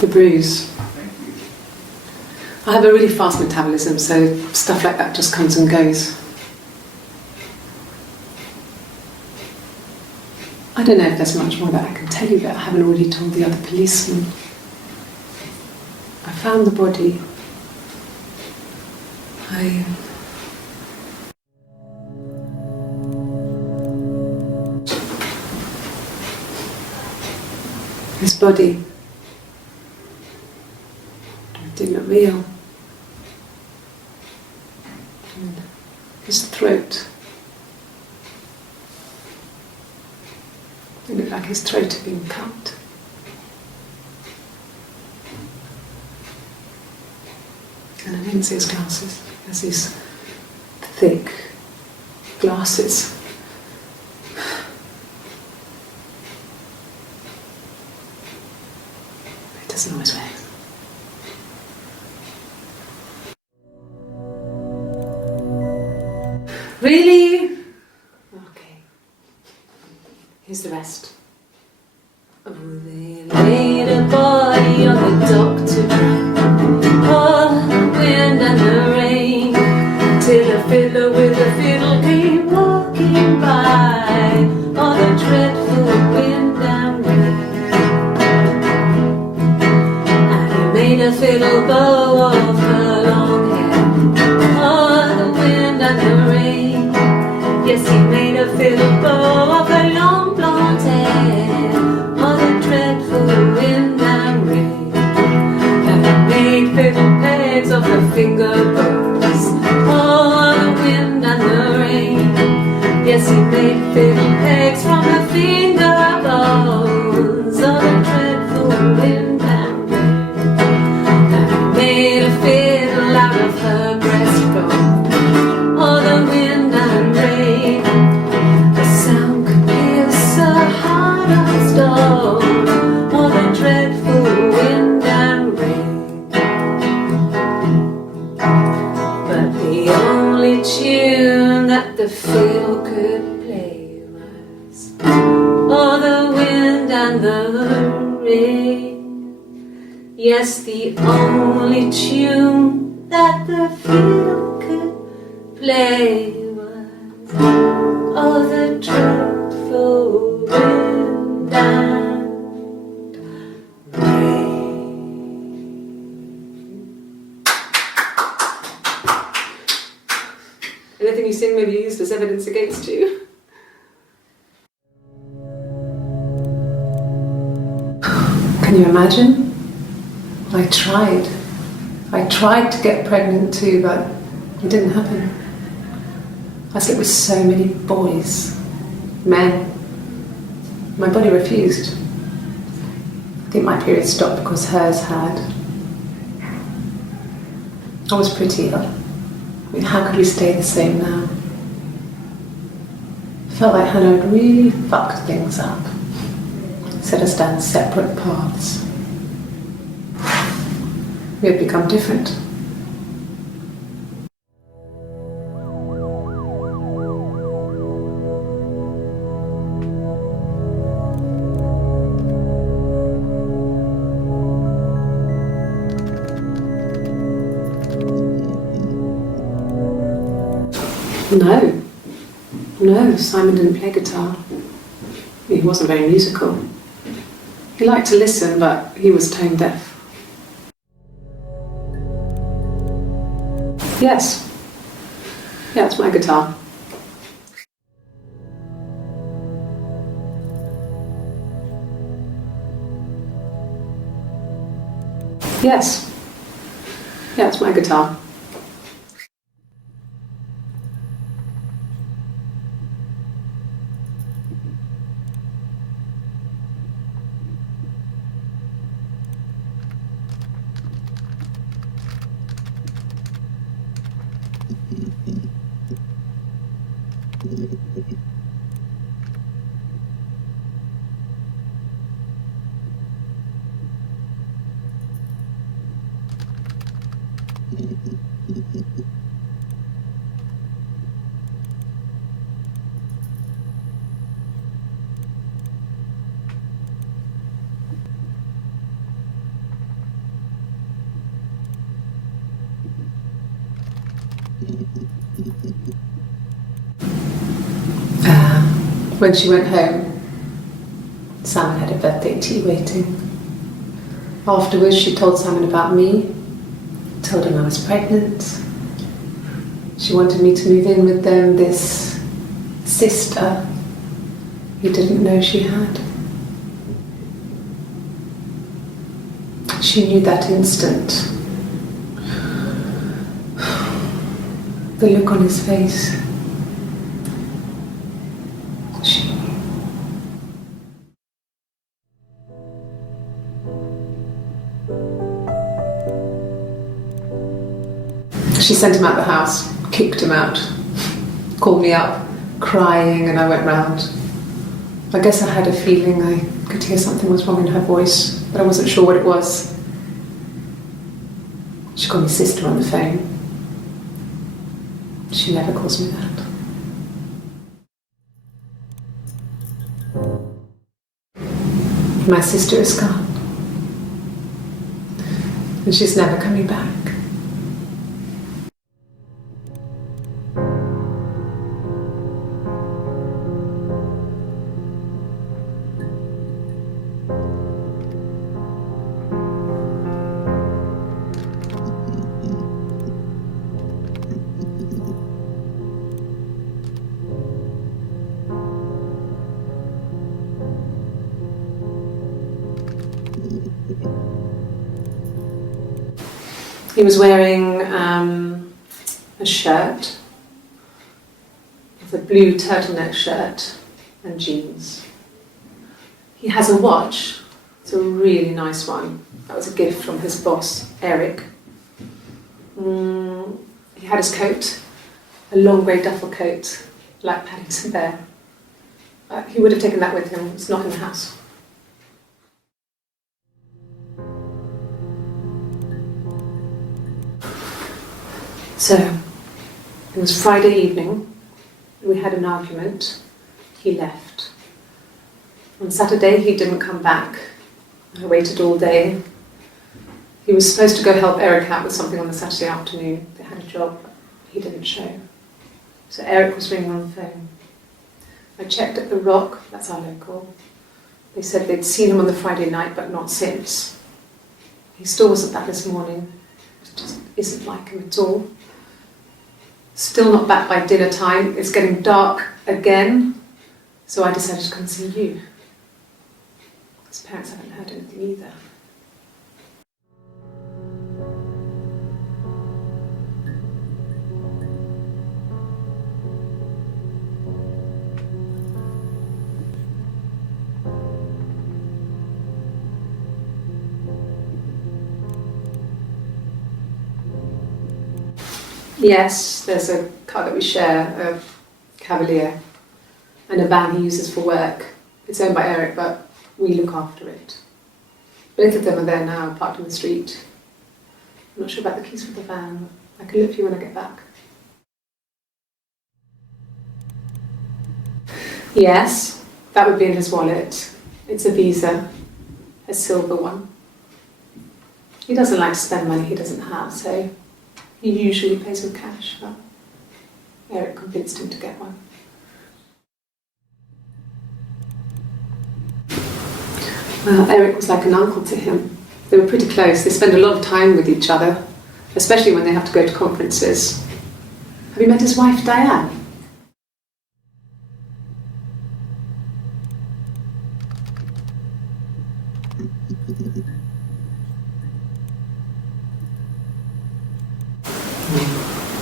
The bruise. I have a really fast metabolism, so stuff like that just comes and goes. I don't know if there's much more that I can tell you that I haven't already told the other policeman. I found the body. His body didn't look real. And his throat. It looked like his throat had been cut. And I didn't see his glasses. He has these thick glasses. He doesn't always wear them. Really? Okay. Here's the rest. Oh, they laid a body on the dock to dry. Oh, the wind and the rain, till a fiddler with a fiddle came walking by. Oh, the dreadful wind and rain. And he made a fiddle bow of her long hair. Oh, the wind and the rain. Yes, he made a fiddle bow of her long blonde hair. Oh, the dreadful wind and rain. And he made fiddle pegs of her finger bows. Oh, the wind and the rain. Yes, he made fiddle pegs from her finger bows. Oh, the dreadful wind and rain. And he made a fiddle out of her breastbone. Oh, the wind and rain. The sound could pierce a heart of stone. Oh, the dreadful wind and rain. But the only tune that the fiddle could play was oh, the wind and the rain. Yes, the only tune that the fiddle could play was oh, the dreadful wind and rain. Anything you sing may be used as evidence against you. Can you imagine? I tried to get pregnant too, but it didn't happen. I slept with so many boys, men. My body refused. I think my period stopped because hers had. I was pretty ill. I mean, how could we stay the same now? I felt like Hannah had really fucked things up. Set us down separate paths. We had become different. No. No, Simon didn't play guitar. He wasn't very musical. He liked to listen, but he was tone deaf. Yes. Yeah, it's my guitar. Yes. Yeah, it's my guitar. When she went home, Simon had a birthday tea waiting. Afterwards, she told Simon about me, told him I was pregnant. She wanted me to move in with them, this sister he didn't know she had. She knew that instant. The look on his face. She knew. She sent him out the house, kicked him out, called me up, crying, and I went round. I guess I had a feeling I could hear something was wrong in her voice, but I wasn't sure what it was. She called me sister on the phone. She never calls me that. My sister is gone. And she's never coming back. He was wearing a shirt, with a blue turtleneck shirt and jeans. He has a watch, it's a really nice one. That was a gift from his boss, Eric. He had his coat, a long grey duffel coat, like Paddington Bear. He would have taken that with him, it's not in the house. So, it was Friday evening, we had an argument, he left. On Saturday he didn't come back, I waited all day. He was supposed to go help Eric out with something on the Saturday afternoon, they had a job, he didn't show. So Eric was ringing on the phone. I checked at the Rock, that's our local. They said they'd seen him on the Friday night but not since. He still wasn't back this morning, it just isn't like him at all. Still not back by dinner time, it's getting dark again, so I decided to come and see you. His parents haven't heard anything either. Yes, there's a car that we share, a Cavalier, and a van he uses for work. It's owned by Eric, but we look after it. Both of them are there now, parked in the street. I'm not sure about the keys for the van. I can look for you when I get back. Yes, that would be in his wallet. It's a Visa, a silver one. He doesn't like to spend money he doesn't have, so he usually pays with cash. But Eric convinced him to get one. Well, Eric was like an uncle to him. They were pretty close. They spend a lot of time with each other, especially when they have to go to conferences. Have you met his wife, Diane?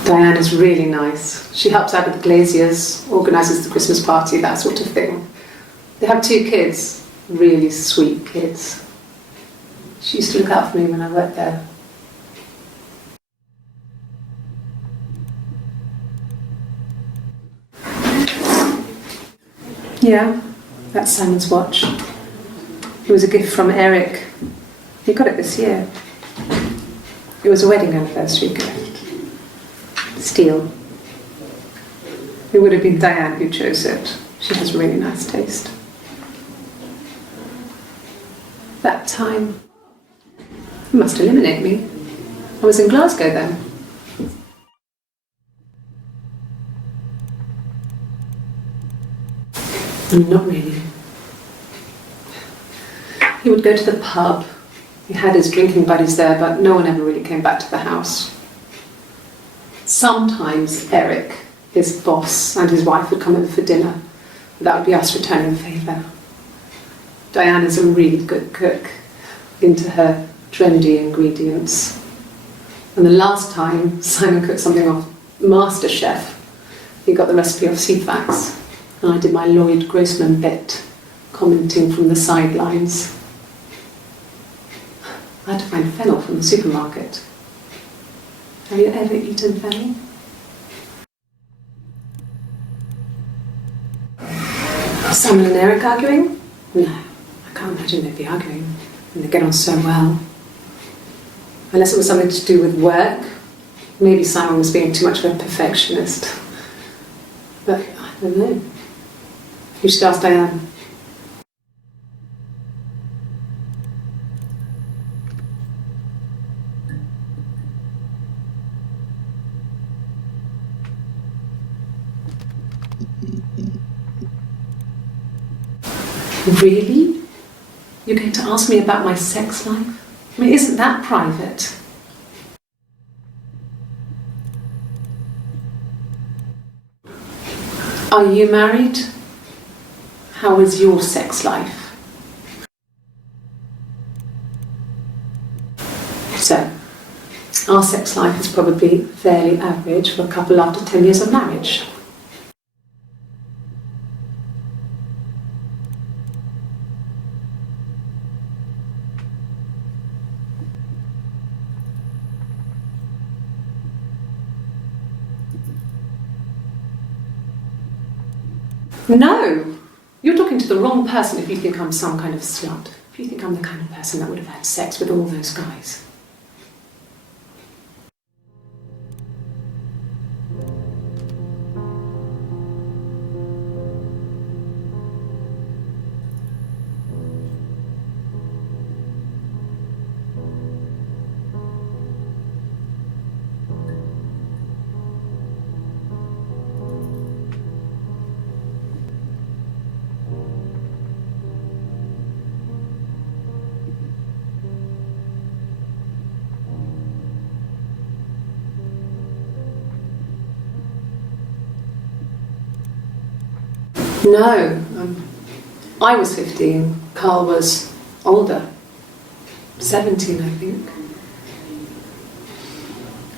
Diane is really nice. She helps out with the glaziers, organises the Christmas party, that sort of thing. They have 2 kids, really sweet kids. She used to look out for me when I worked there. Yeah, that's Simon's watch. It was a gift from Eric. He got it this year. It was a wedding anniversary gift. Steel. It would have been Diane who chose it. She has really nice taste. That time, it must eliminate me. I was in Glasgow then. Not really. He would go to the pub. He had his drinking buddies there, but no one ever really came back to the house. Sometimes Eric, his boss, and his wife would come over for dinner. That would be us returning the favour. Diane is a really good cook, into her trendy ingredients. And the last time Simon cooked something off MasterChef, he got the recipe off CFAX, and I did my Lloyd Grossman bit, commenting from the sidelines. I had to find fennel from the supermarket. Have you ever eaten fennel? Simon and Eric arguing? No, I can't imagine they'd be arguing. And they get on so well. Unless it was something to do with work. Maybe Simon was being too much of a perfectionist. But I don't know. You should ask Diane. Really? You're going to ask me about my sex life? I mean, isn't that private? Are you married? How is your sex life? So, our sex life is probably fairly average for a couple after 10 years of marriage. No! You're talking to the wrong person if you think I'm some kind of slut. If you think I'm the kind of person that would have had sex with all those guys. No, I was 15, Carl was older, 17 I think.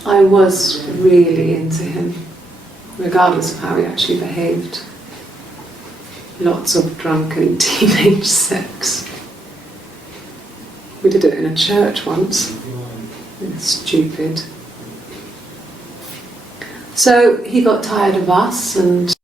I was really into him, regardless of how he actually behaved. Lots of drunken teenage sex. We did it in a church once. It's stupid. So he got tired of us and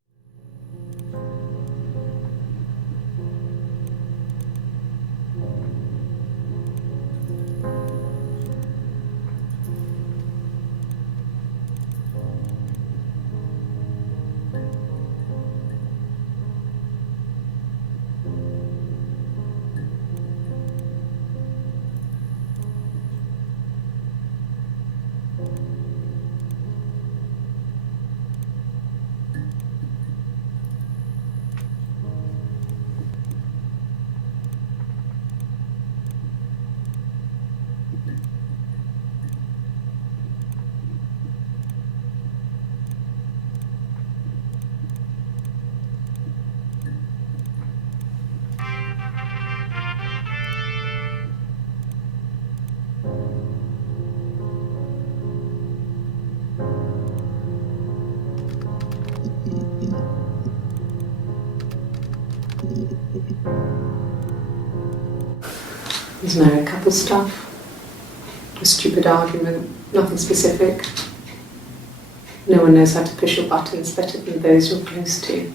There's married couple stuff, a stupid argument, nothing specific. No one knows how to push your buttons better than those you're close to.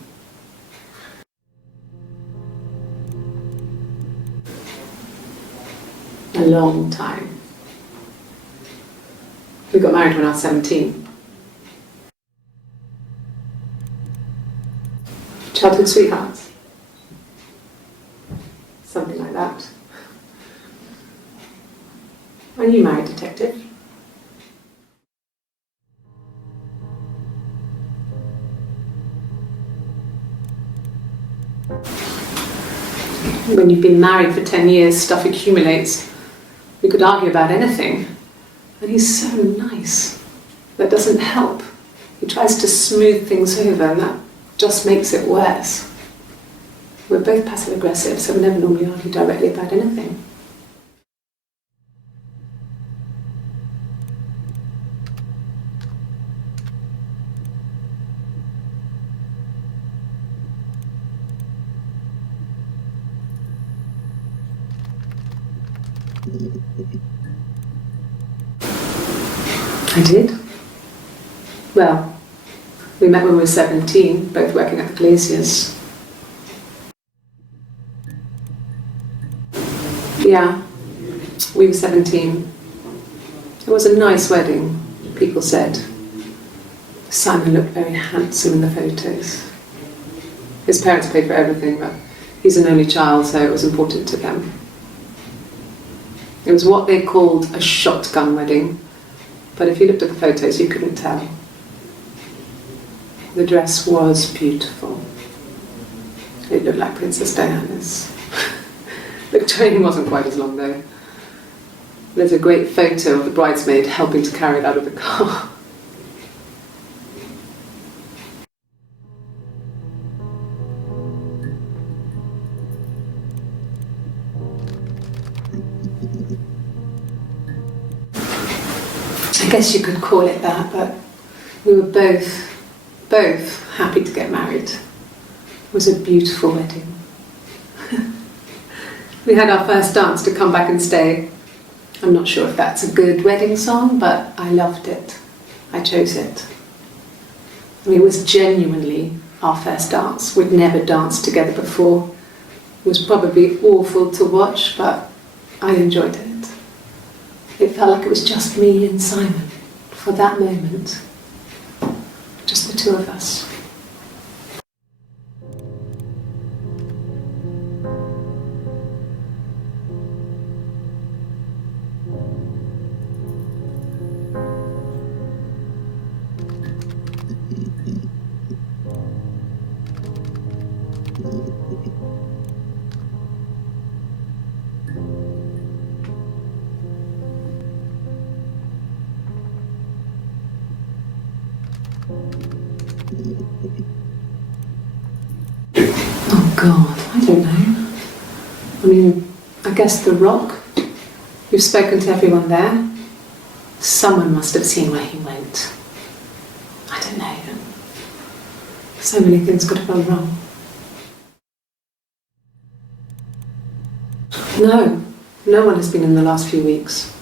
A long time. We got married when I was 17. Childhood sweethearts. Something like that. Are you married, detective? When you've been married for 10 years, stuff accumulates. We could argue about anything. And he's so nice. That doesn't help. He tries to smooth things over, and that just makes it worse. We're both passive aggressive, so we never normally argue directly about anything. I did. Well, we met when we were 17, both working at the Glaziers. Yeah, we were 17. It was a nice wedding, people said. Simon looked very handsome in the photos. His parents paid for everything, but he's an only child, so it was important to them. It was what they called a shotgun wedding, but if you looked at the photos, you couldn't tell. The dress was beautiful. It looked like Princess Diana's. The train wasn't quite as long though. There's a great photo of the bridesmaid helping to carry it out of the car. I guess you could call it that, but we were both happy to get married. It was a beautiful wedding. We had our first dance to Come Back and Stay. I'm not sure if that's a good wedding song, but I loved it. I chose it. I mean, it was genuinely our first dance. We'd never danced together before. It was probably awful to watch, but I enjoyed it. It felt like it was just me and Simon for that moment. Just the two of us. Oh God, I don't know. I mean, I guess the Rock. You've spoken to everyone there. Someone must have seen where he went. I don't know. So many things could have gone wrong. No one has been in the last few weeks.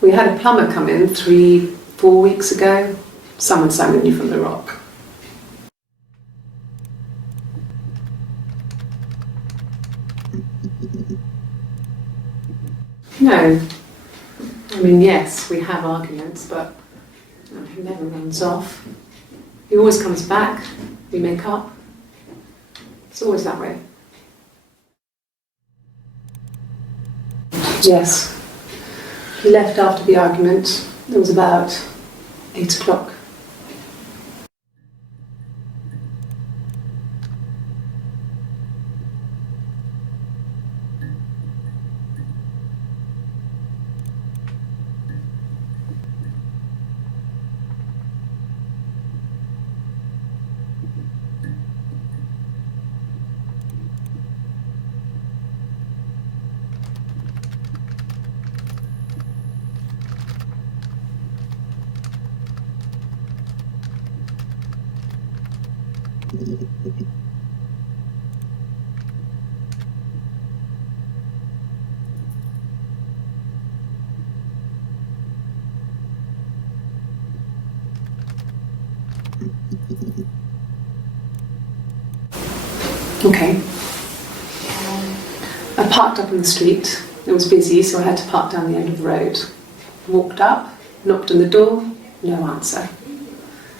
We had a plumber come in 3-4 weeks ago. Someone Simon knew from the Rock. No. I mean, yes, we have arguments, but he never runs off. He always comes back. We make up. It's always that way. Yes. He left after the argument. It was about 8 o'clock. Okay. I parked up on the street. It was busy, so I had to park down the end of the road. Walked up, knocked on the door, no answer.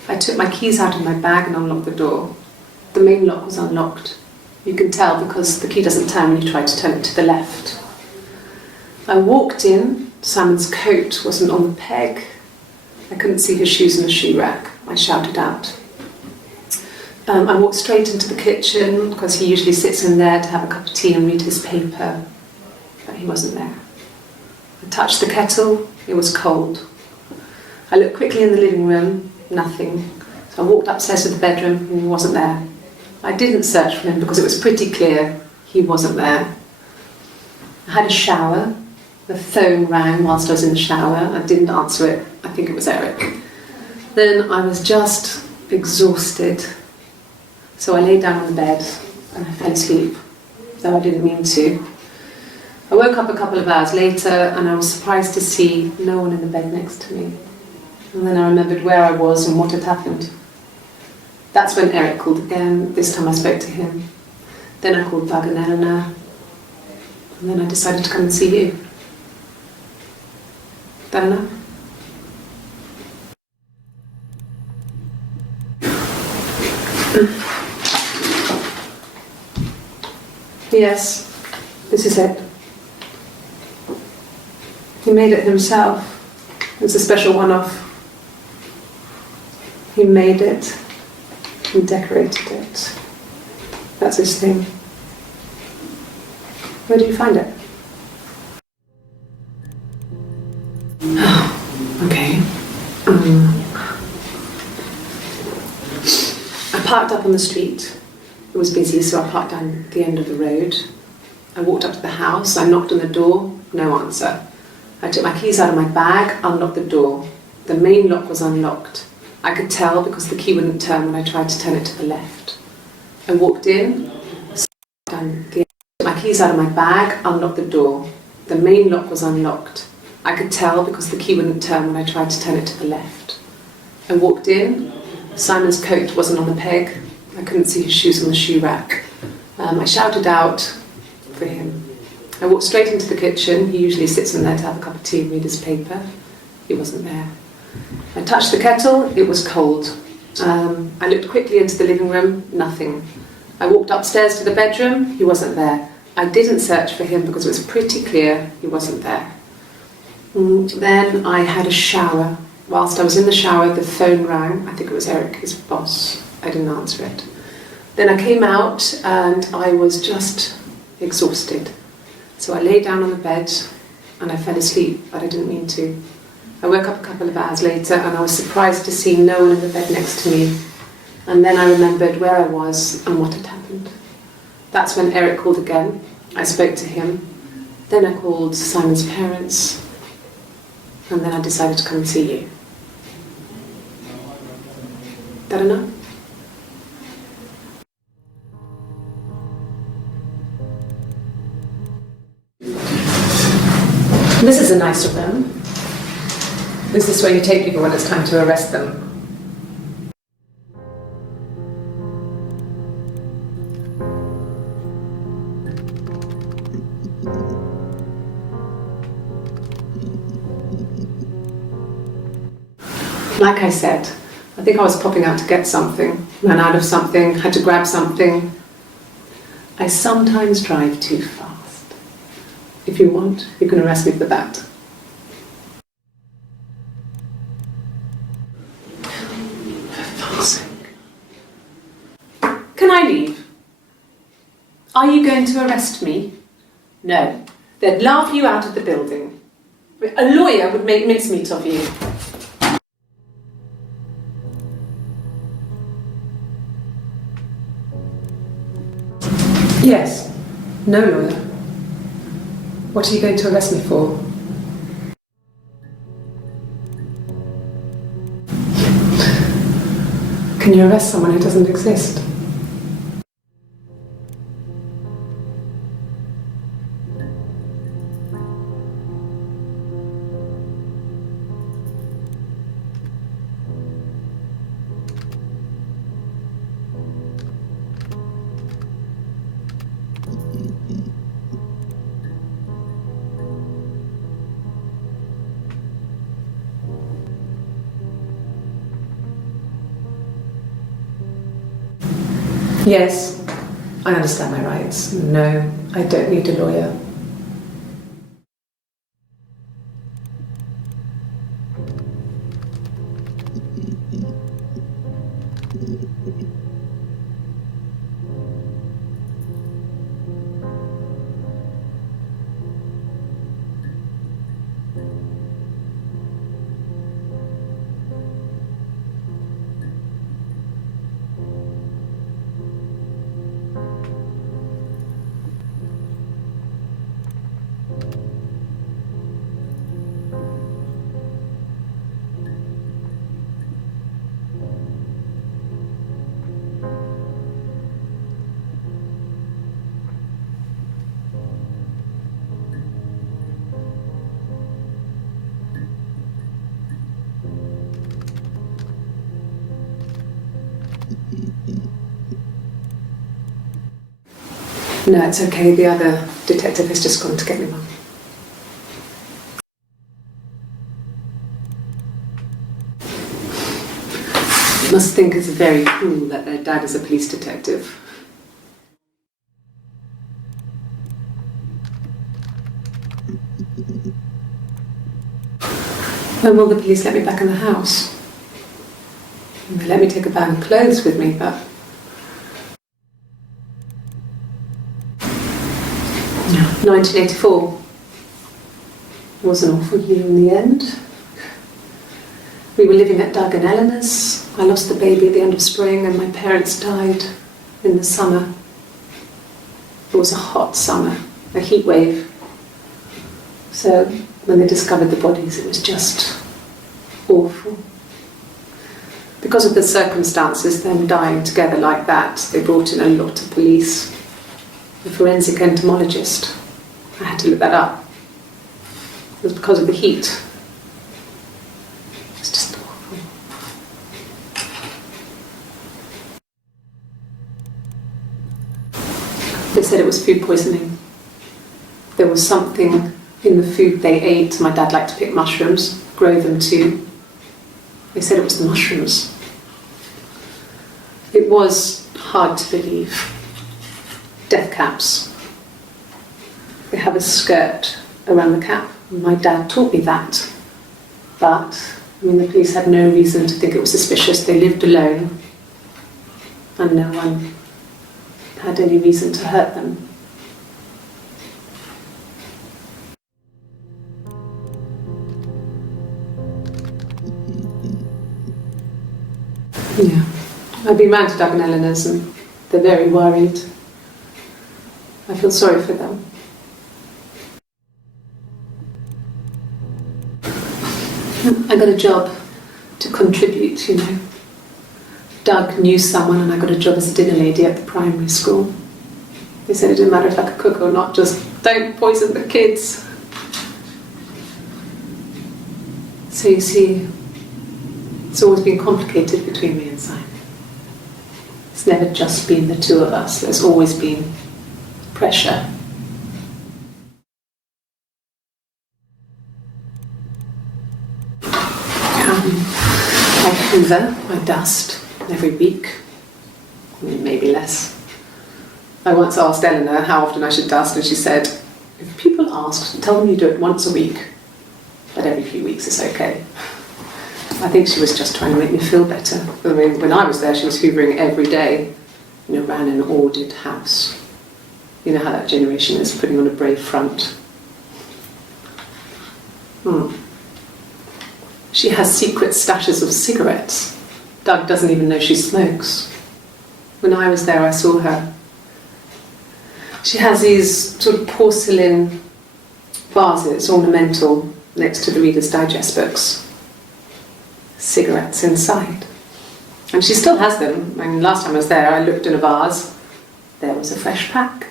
I took my keys out of my bag and unlocked the door. The main lock was unlocked. You can tell because the key doesn't turn when you try to turn it to the left. I walked in. Simon's coat wasn't on the peg. I couldn't see his shoes in the shoe rack. I shouted out. I walked straight into the kitchen because he usually sits in there to have a cup of tea and read his paper, but he wasn't there. I touched the kettle, it was cold. I looked quickly in the living room, nothing. So I walked upstairs to the bedroom and he wasn't there. I didn't search for him because it was pretty clear he wasn't there. I had a shower, the phone rang whilst I was in the shower. I didn't answer it, I think it was Eric. Then I was just exhausted. So I lay down on the bed and I fell asleep, though I didn't mean to. I woke up a couple of hours later and I was surprised to see no one in the bed next to me. And then I remembered where I was and what had happened. That's when Eric called again. This time I spoke to him. Then I called Doug and Eleanor. And then I decided to come and see you. That enough? Yes, this is it. He made it himself. It's a special one-off. He made it and decorated it. That's his thing. Where did you find it? Okay. I parked up on the street. It was busy, so I parked down the end of the road. I walked up to the house, I knocked on the door, no answer. I took my keys out of my bag, unlocked the door. The main lock was unlocked. I could tell because the key wouldn't turn when I tried to turn it to the left. I walked in, took my keys out of my bag, unlocked the door. The main lock was unlocked. I could tell because the key wouldn't turn when I tried to turn it to the left. I walked in, Simon's coat wasn't on the peg. I couldn't see his shoes on the shoe rack. I shouted out for him. I walked straight into the kitchen. He usually sits in there to have a cup of tea and read his paper. He wasn't there. I touched the kettle. It was cold. I looked quickly into the living room. Nothing. I walked upstairs to the bedroom. He wasn't there. I didn't search for him because it was pretty clear he wasn't there. Then I had a shower. Whilst I was in the shower, the phone rang. I think it was Eric, his boss. I didn't answer it. Then I came out and I was just exhausted. So I lay down on the bed and I fell asleep, but I didn't mean to. I woke up a couple of hours later and I was surprised to see no one in the bed next to me. And then I remembered where I was and what had happened. That's when Eric called again. I spoke to him. Then I called Simon's parents. And then I decided to come and see you. That enough? This is a nicer room. This is where you take people when it's time to arrest them. Like I said, I think I was popping out to get something, ran out of something, had to grab something. I sometimes drive too fast. If you want, you can arrest me for that. For fuck's sake. Can I leave? Are you going to arrest me? No. They'd laugh you out of the building. A lawyer would make mincemeat of you. Yes. No lawyer. What are you going to arrest me for? Can you arrest someone who doesn't exist? Yes, I understand my rights. No, I don't need a lawyer. No, it's okay. The other detective has just gone to get me one. You must think it's very cool that their dad is a police detective. When will the police let me back in the house? They let me take a bag of clothes with me, but... 1984 was an awful year in the end. We were living at Doug and Eleanor's. I lost the baby at the end of spring and my parents died in the summer. It was a hot summer, a heat wave. So when they discovered the bodies, it was just awful. Because of the circumstances, them dying together like that, they brought in a lot of police. A forensic entomologist. I had to look that up. It was because of the heat. It's just awful. They said it was food poisoning. There was something in the food they ate. My dad liked to pick mushrooms, grow them too. They said it was the mushrooms. It was hard to believe. Death caps. They have a skirt around the cap. My dad taught me that. But, the police had no reason to think it was suspicious. They lived alone. And no one had any reason to hurt them. Yeah. I've been round to Doug and Eleanor's and they're very worried. I feel sorry for them. I got a job to contribute, Doug knew someone and I got a job as a dinner lady at the primary school. They said it didn't matter if I could cook or not, just don't poison the kids. So you see, it's always been complicated between me and Simon. It's never just been the two of us, there's always been pressure. I hoover, I dust every week, maybe less. I once asked Eleanor how often I should dust and she said, if people ask, tell them you do it once a week, but every few weeks is okay. I think she was just trying to make me feel better. When I was there she was hoovering every day, ran an ordered house. You know how that generation is, putting on a brave front. She has secret stashes of cigarettes. Doug doesn't even know she smokes. When I was there, I saw her. She has these sort of porcelain vases, ornamental, next to the Reader's Digest books. Cigarettes inside. And she still has them. Last time I was there, I looked in a vase. There was a fresh pack.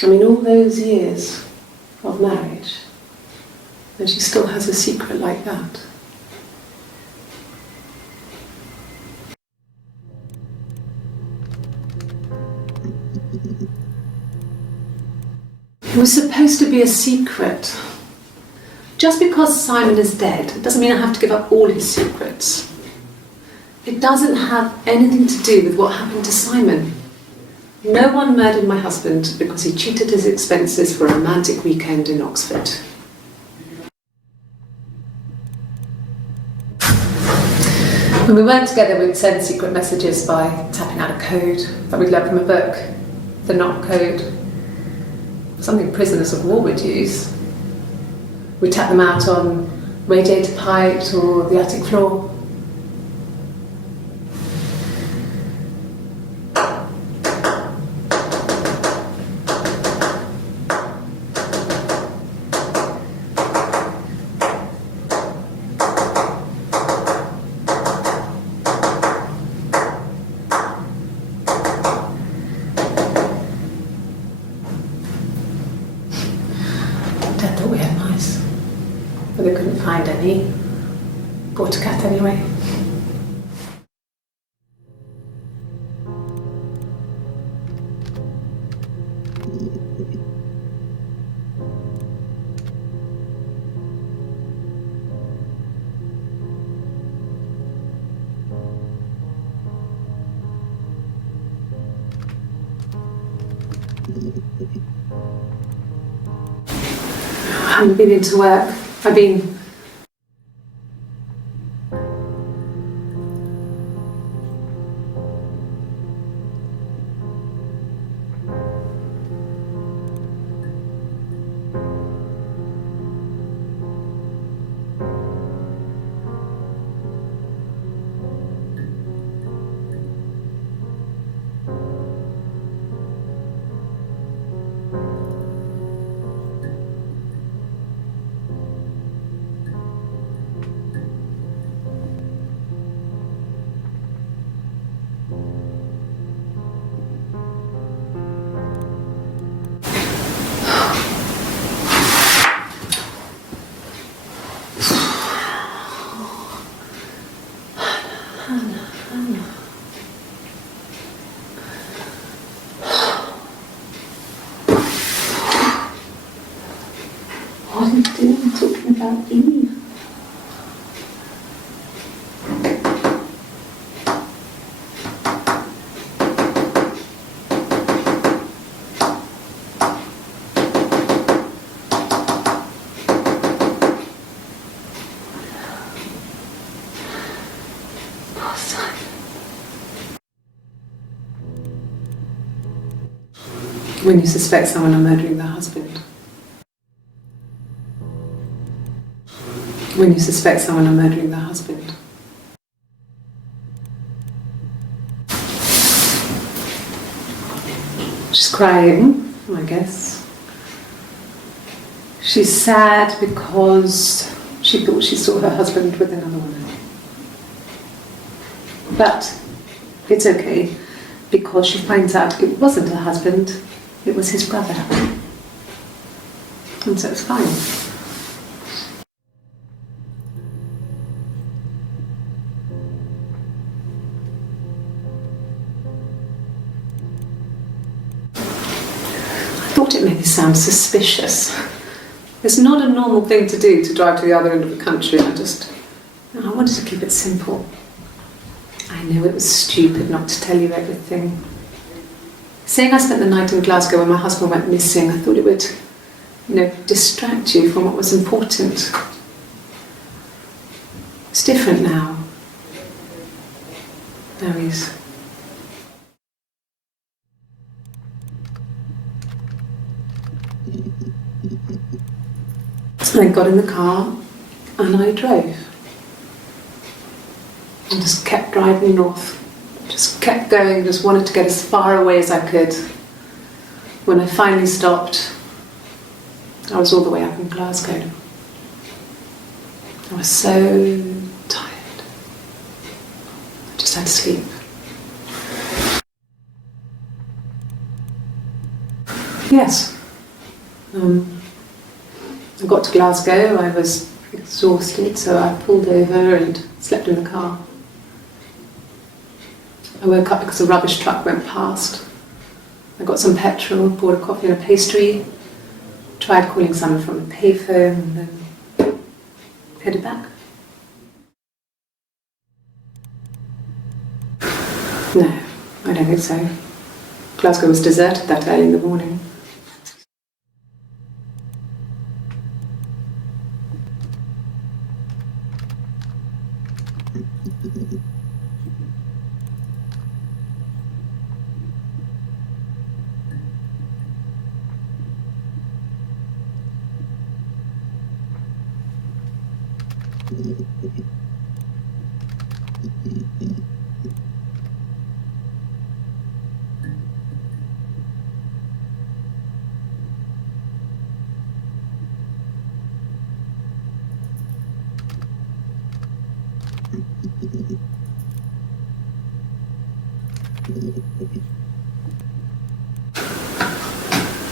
All those years of marriage, and she still has a secret like that. It was supposed to be a secret. Just because Simon is dead, it doesn't mean I have to give up all his secrets. It doesn't have anything to do with what happened to Simon. No one murdered my husband because he cheated his expenses for a romantic weekend in Oxford. When we weren't together, we'd send secret messages by tapping out a code that we'd learned from a book, the knock code, something prisoners of war would use. We'd tap them out on radiator pipes or the attic floor. Dad thought we had mice, but they couldn't find any. Bought a cat anyway. I haven't been into work. I've been... What are you doing talking about Eve? Poor Simon. When you suspect someone of murdering their husband. When you suspect someone of murdering their husband. She's crying, I guess. She's sad because she thought she saw her husband with another woman. But it's okay, because she finds out it wasn't her husband, it was his brother. And so it's fine. I thought it made me sound suspicious. It's not a normal thing to do, to drive to the other end of the country. I wanted to keep it simple. I knew it was stupid not to tell you everything. Saying I spent the night in Glasgow when my husband went missing, I thought it would, distract you from what was important. It's different now. Now he's... So I got in the car and I drove. And just kept driving north. Just kept going, just wanted to get as far away as I could. When I finally stopped, I was all the way up in Glasgow. I was so tired. I just had to sleep. Yes. I got to Glasgow, I was exhausted, so I pulled over and slept in the car. I woke up because a rubbish truck went past. I got some petrol, bought a coffee and a pastry, tried calling someone from a payphone, and then headed back. No, I don't think so. Glasgow was deserted that early in the morning.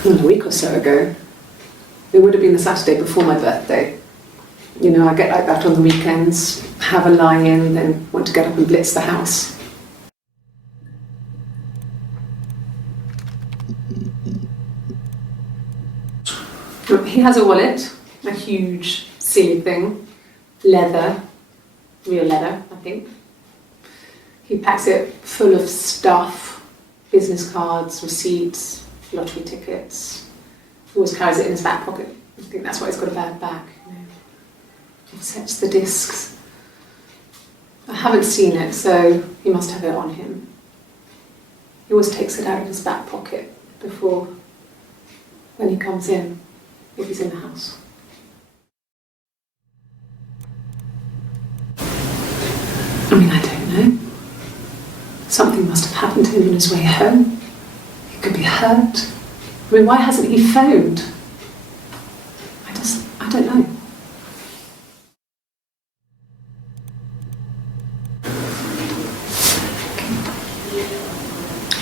A week or so ago. It would have been the Saturday before my birthday. You know, I get like that on the weekends, have a lie-in, then want to get up and blitz the house. He has a wallet, a huge silly thing, leather, real leather, I think. He packs it full of stuff, business cards, receipts, lottery tickets. He always carries it in his back pocket. I think that's why he's got a bad back. You know. He sets the discs. I haven't seen it, so he must have it on him. He always takes it out of his back pocket before, when he comes in, if he's in the house. I mean, I don't know. Something must have happened to him on his way home. He could be hurt. I mean, why hasn't he phoned? I don't know.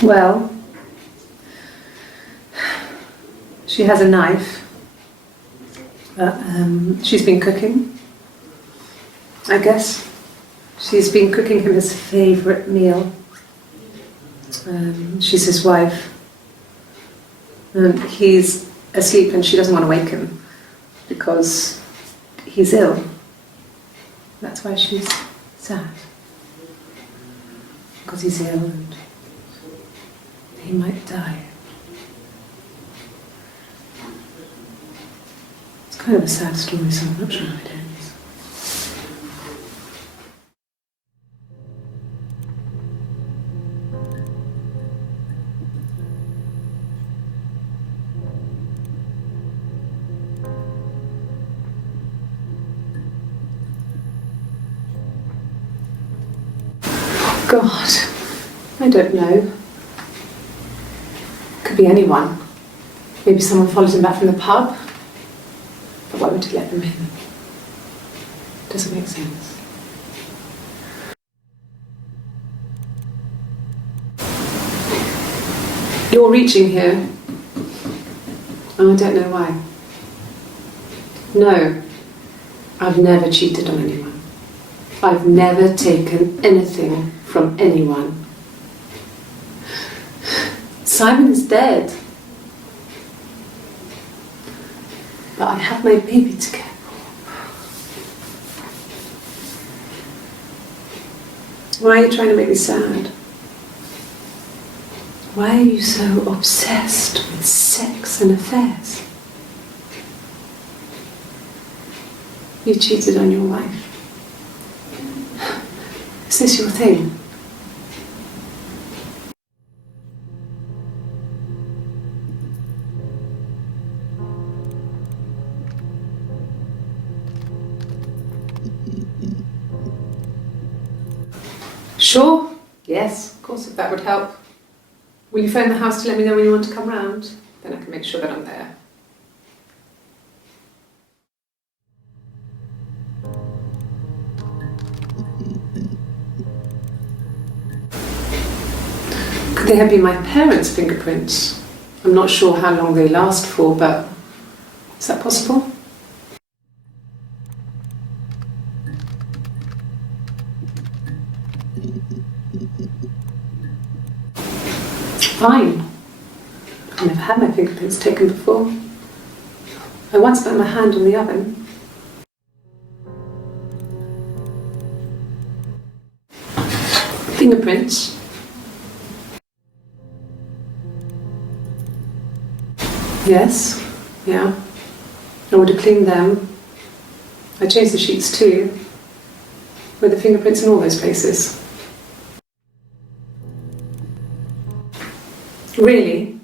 Well, she has a knife. She's been cooking, I guess. She's been cooking him his favourite meal. She's his wife. He's asleep and she doesn't want to wake him because he's ill. That's why she's sad. Because he's ill and he might die. It's kind of a sad story, so I'm not sure how it ends. God, I don't know. Could be anyone. Maybe someone followed him back from the pub. But why would he let them in? Doesn't make sense. You're reaching here. Oh, I don't know why. No, I've never cheated on anyone. I've never taken anything from anyone. Simon is dead. But I have my baby to care for. Why are you trying to make me sad? Why are you so obsessed with sex and affairs? You cheated on your wife. Is this your thing? Sure. Yes, of course, if that would help. Will you phone the house to let me know when you want to come round? Then I can make sure that I'm there. Could they have been my parents' fingerprints? I'm not sure how long they last for, but is that possible? Fine. I've never had my fingerprints taken before. I once burnt my hand on the oven. Fingerprints. Yes, yeah. I would have cleaned them. I changed the sheets too, with the fingerprints in all those places. Really?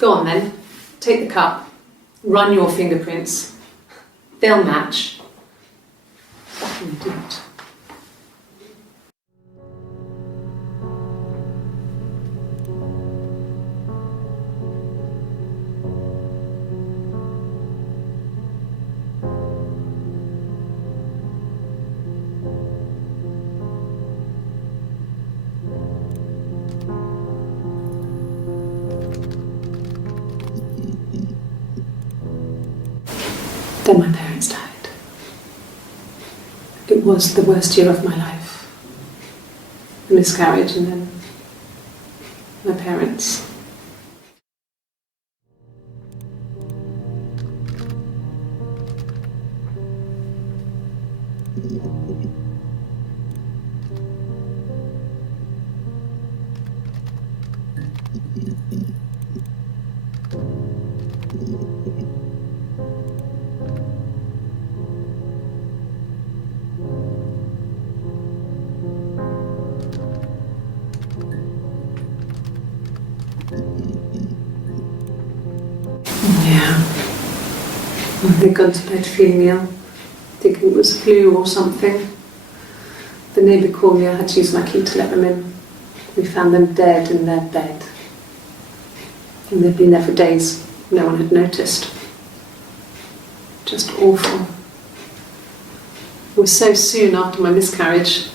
Go on then, take the cup, run your fingerprints. They'll match. Fucking do it. Then my parents died. It was the worst year of my life. A miscarriage and then my parents. Yeah. They'd gone to bed feeling ill, thinking it was flu or something. The neighbour called me, I had to use my key to let them in. We found them dead in their bed. And they'd been there for days, no one had noticed. Just awful. It was so soon after my miscarriage,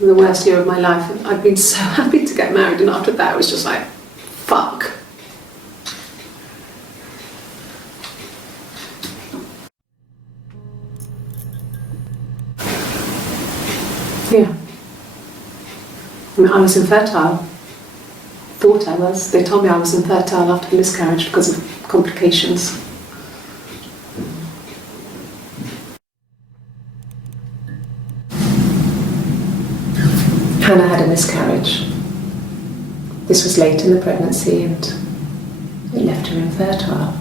the worst year of my life. I'd been so happy to get married, and after that it was just like, fuck. Yeah. I mean, I was infertile. Thought I was. They told me I was infertile after the miscarriage because of complications. Hannah had a miscarriage. This was late in the pregnancy and it left her infertile.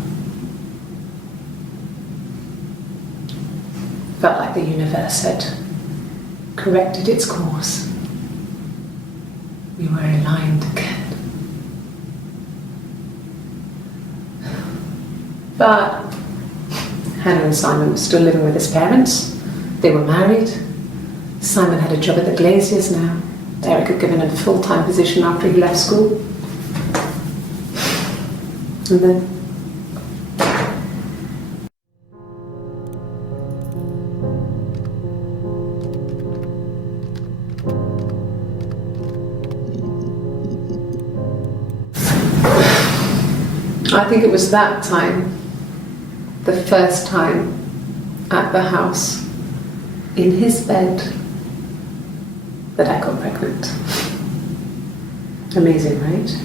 Felt like the universe had corrected its course. We were aligned again. But Hannah and Simon were still living with his parents. They were married. Simon had a job at the Glaziers now. Eric had given him a full-time position after he left school. And then I think it was that time, the first time at the house, in his bed, that I got pregnant. Amazing, right?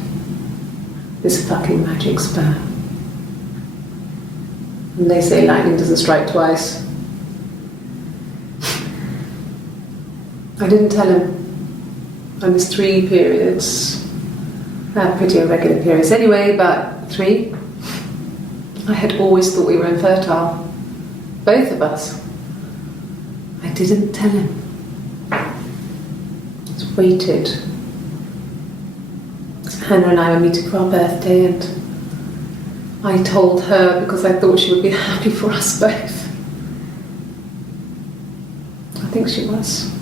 This fucking magic sperm. And they say lightning doesn't strike twice. I didn't tell him. I missed 3 periods. I had pretty irregular periods anyway, but 3. I had always thought we were infertile. Both of us. I didn't tell him. Just waited. Hannah and I were meeting for our birthday and I told her because I thought she would be happy for us both. I think she was.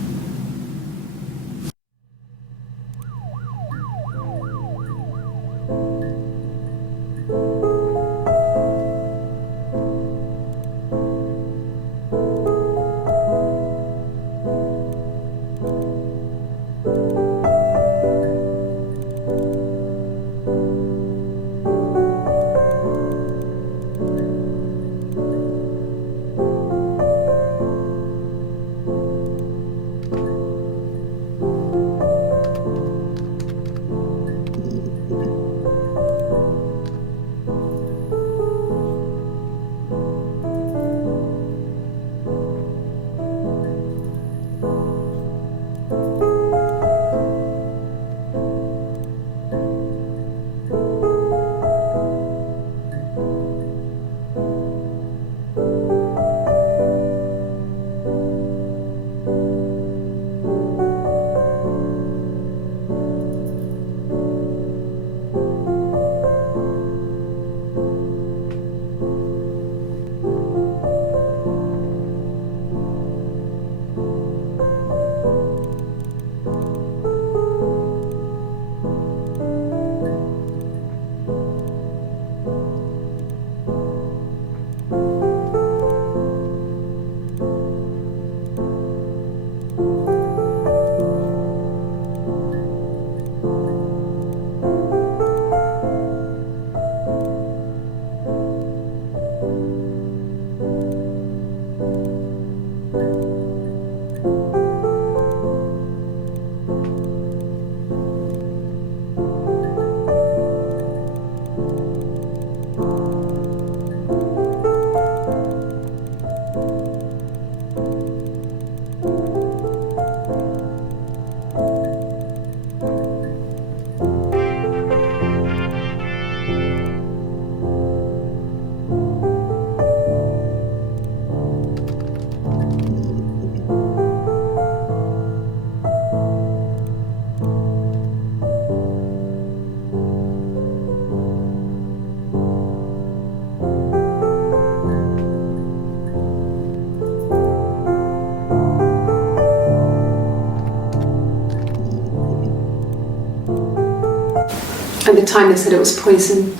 At the time they said it was poison,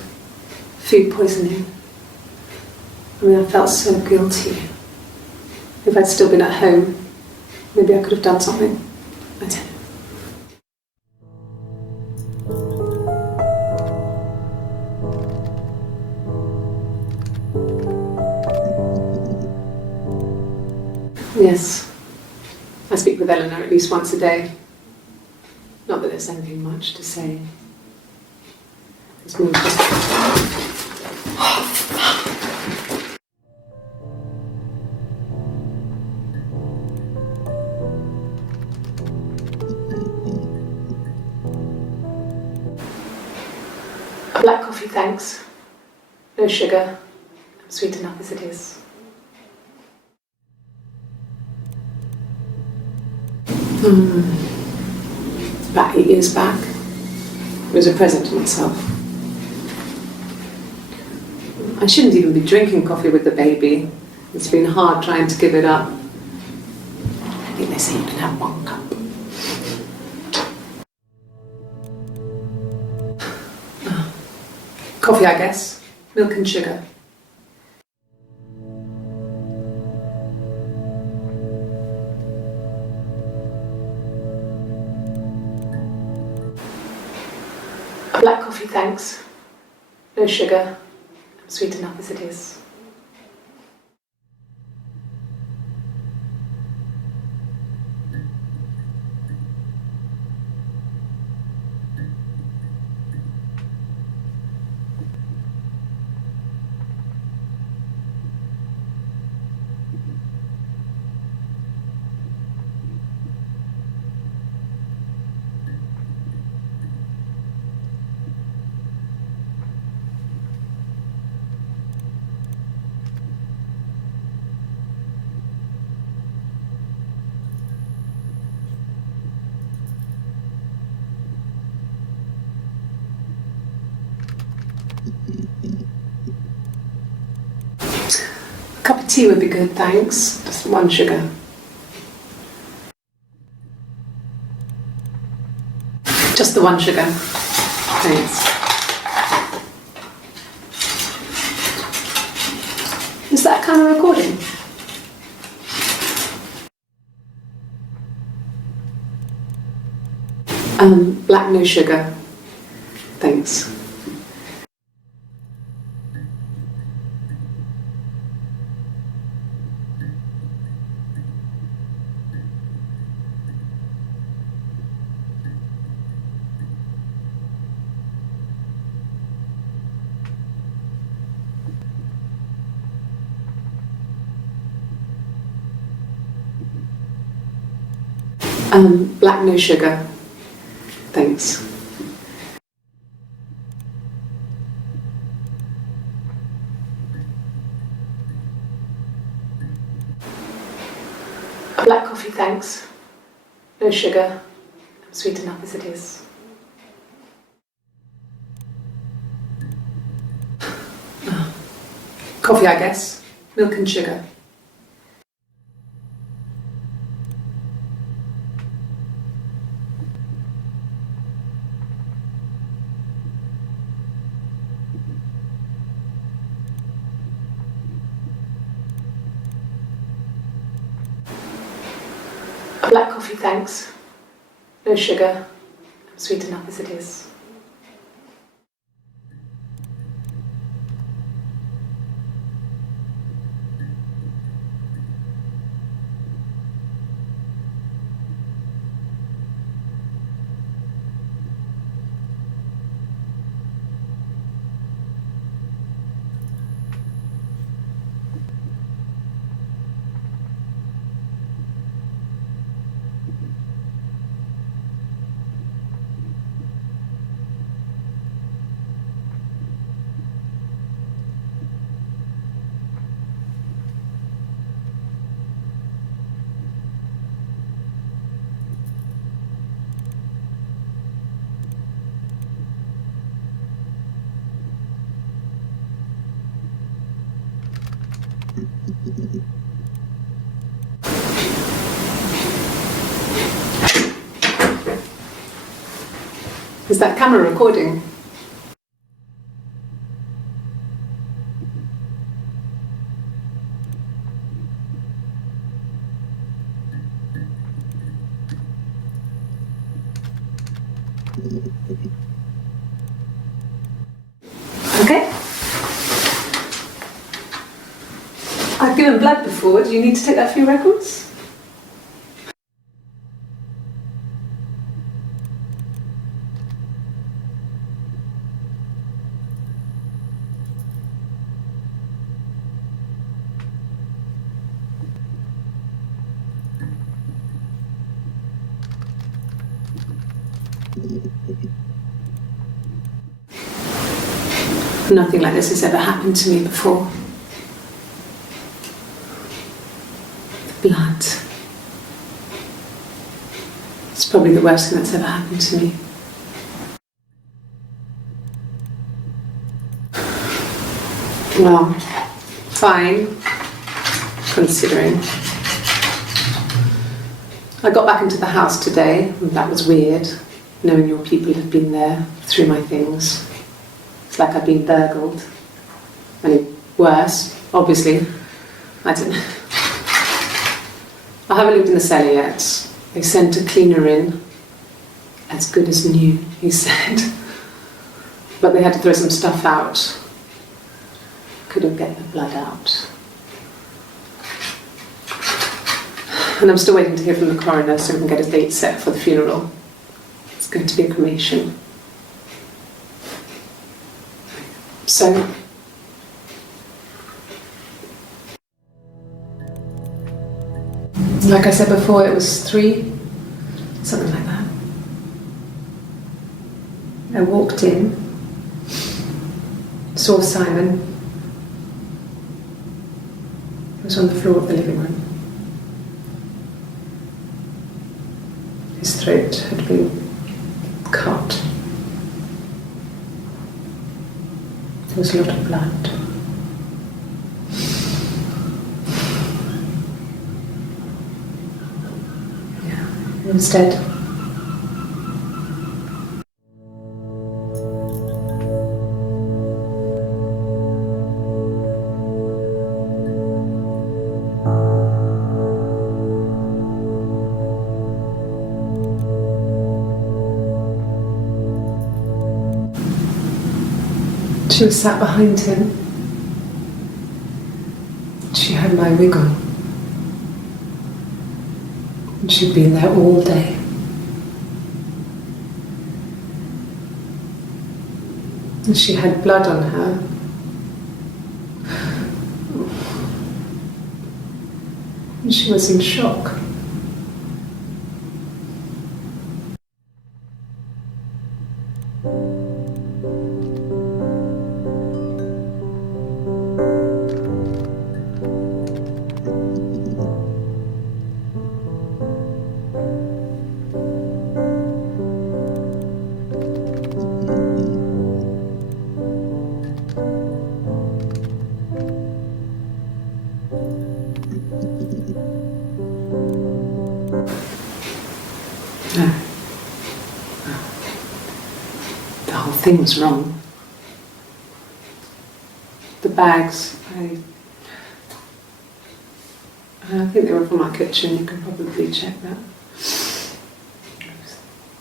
food poisoning. I mean, I felt so guilty. If I'd still been at home, maybe I could have done something. I don't know. Yes, I speak with Eleanor at least once a day. Not that there's anything much to say. It's more just... A black coffee, thanks. No sugar. I'm sweet enough as it is. About 8 years back, it was a present to myself. I shouldn't even be drinking coffee with the baby. It's been hard trying to give it up. I think they say you can have 1 cup. Coffee, I guess. Milk and sugar. A black coffee, thanks. No sugar. I'm sweet enough as it is. A cup of tea would be good, thanks. Just 1 sugar. Just the 1 sugar. Thanks. Is that camera recording? Black, no sugar. Thanks. Black, no sugar. Thanks. A black coffee, thanks. No sugar. I'm sweet enough as it is. Coffee, I guess. Milk and sugar. A black coffee, thanks. No sugar. I'm sweet enough as it is. Is that camera recording? Okay? I've given blood before. Do you need to take that for your records? Nothing like this has ever happened to me before. The blood. It's probably the worst thing that's ever happened to me. Well, fine, considering. I got back into the house today, and that was weird, knowing your people have been there through my things. It's like I've been burgled. Only worse, obviously. I don't know. I haven't lived in the cellar yet. They sent a cleaner in. As good as new, he said. But they had to throw some stuff out. Couldn't get the blood out. And I'm still waiting to hear from the coroner so we can get a date set for the funeral. It's going to be a cremation. So, like I said before, it was 3, something like that. I walked in, saw Simon. He was on the floor of the living room. His throat had been cut. There was a lot of blood. Yeah, he was dead. She was sat behind him. She had my wig on. And she'd been there all day. And she had blood on her. And she was in shock. No. The whole thing was wrong. The bags, I think they were from our kitchen, you can probably check that.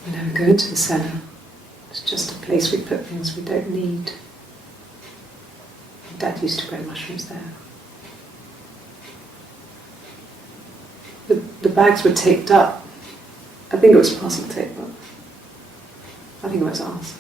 We never go into the cellar. It's just a place we put things we don't need. Dad used to grow mushrooms there. The bags were taped up. I think it was parcel tape, but I think it was ours.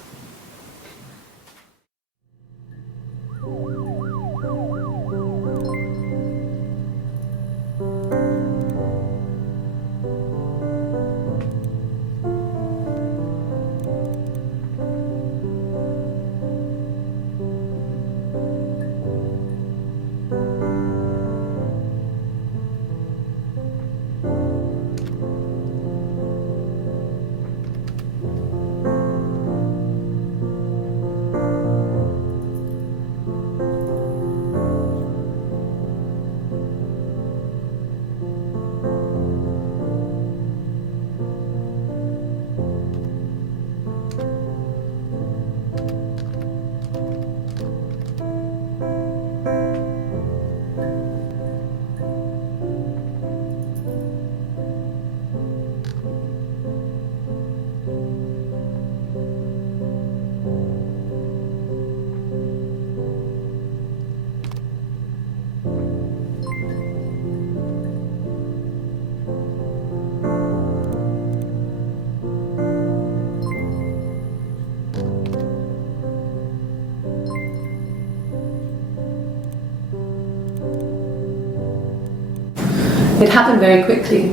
It happened very quickly.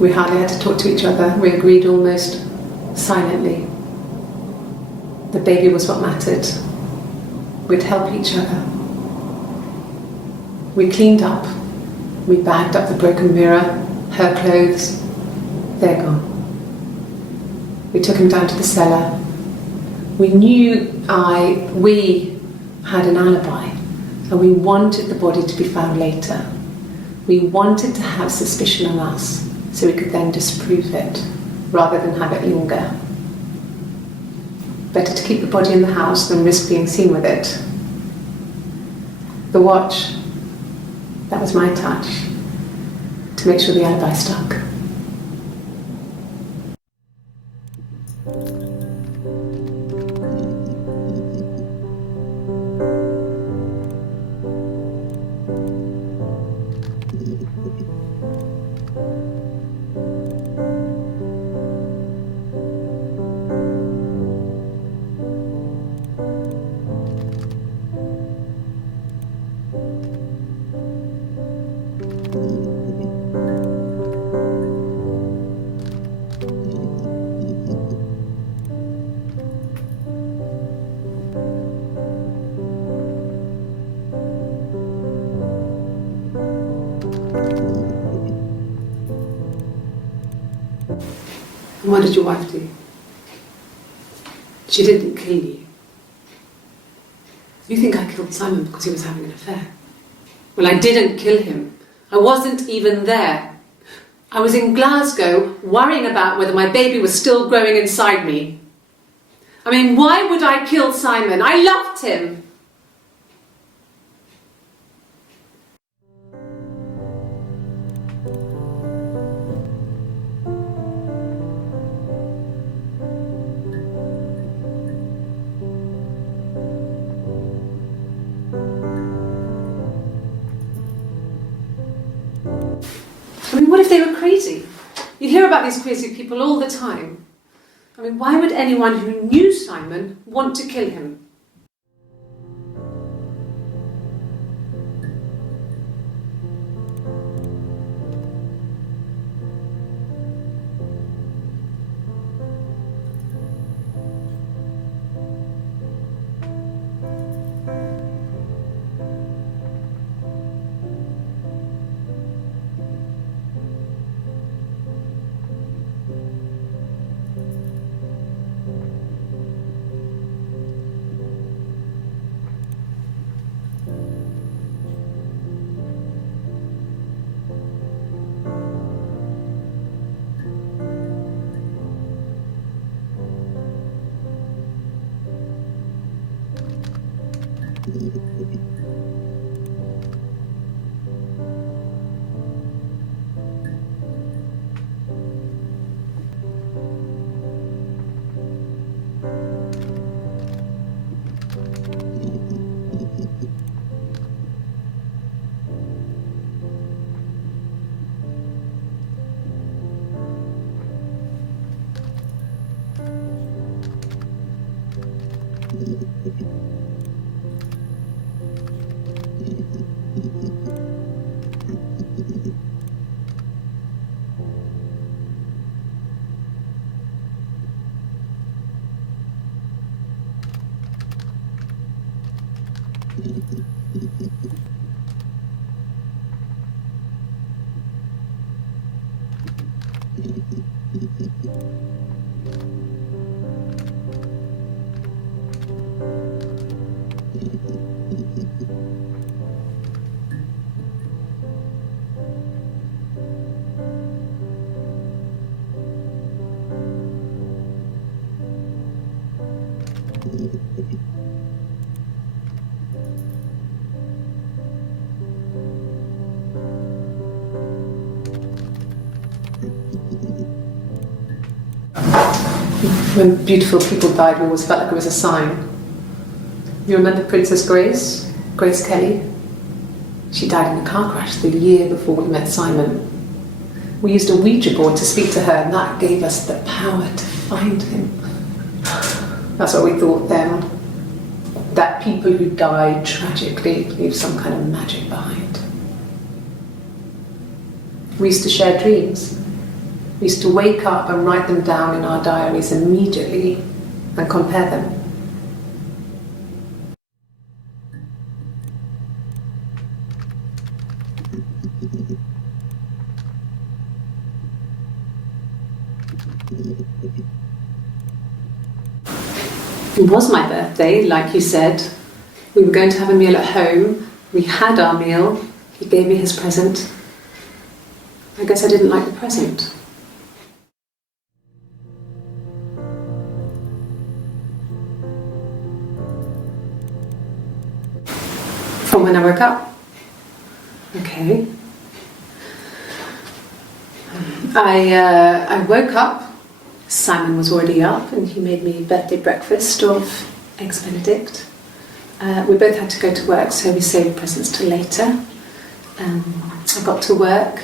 We hardly had to talk to each other. We agreed almost silently. The baby was what mattered. We'd help each other. We cleaned up. We bagged up the broken mirror, her clothes. They're gone. We took him down to the cellar. We knew we had an alibi, and we wanted the body to be found later. We wanted to have suspicion on us, so we could then disprove it, rather than have it linger. Better to keep the body in the house than risk being seen with it. The watch, that was my touch, to make sure the alibi stuck. And what did your wife do? She didn't kill you. You think I killed Simon because he was having an affair? Well, I didn't kill him. I wasn't even there. I was in Glasgow worrying about whether my baby was still growing inside me. I mean, why would I kill Simon? I loved him. I mean, what if they were crazy? You hear about these crazy people all the time. I mean, why would anyone who knew Simon want to kill him? When beautiful people died, we always felt like it was a sign. You remember Princess Grace? Grace Kelly? She died in a car crash the year before we met Simon. We used a Ouija board to speak to her, and that gave us the power to find him. That's what we thought then. That people who died tragically leave some kind of magic behind. We used to share dreams. We used to wake up and write them down in our diaries immediately and compare them. It was my birthday, like you said. We were going to have a meal at home. We had our meal. He gave me his present. I guess I didn't like the present. From when I woke up. Okay. I woke up. Simon was already up and he made me birthday breakfast of eggs Benedict. We both had to go to work, so we saved presents till later. I got to work,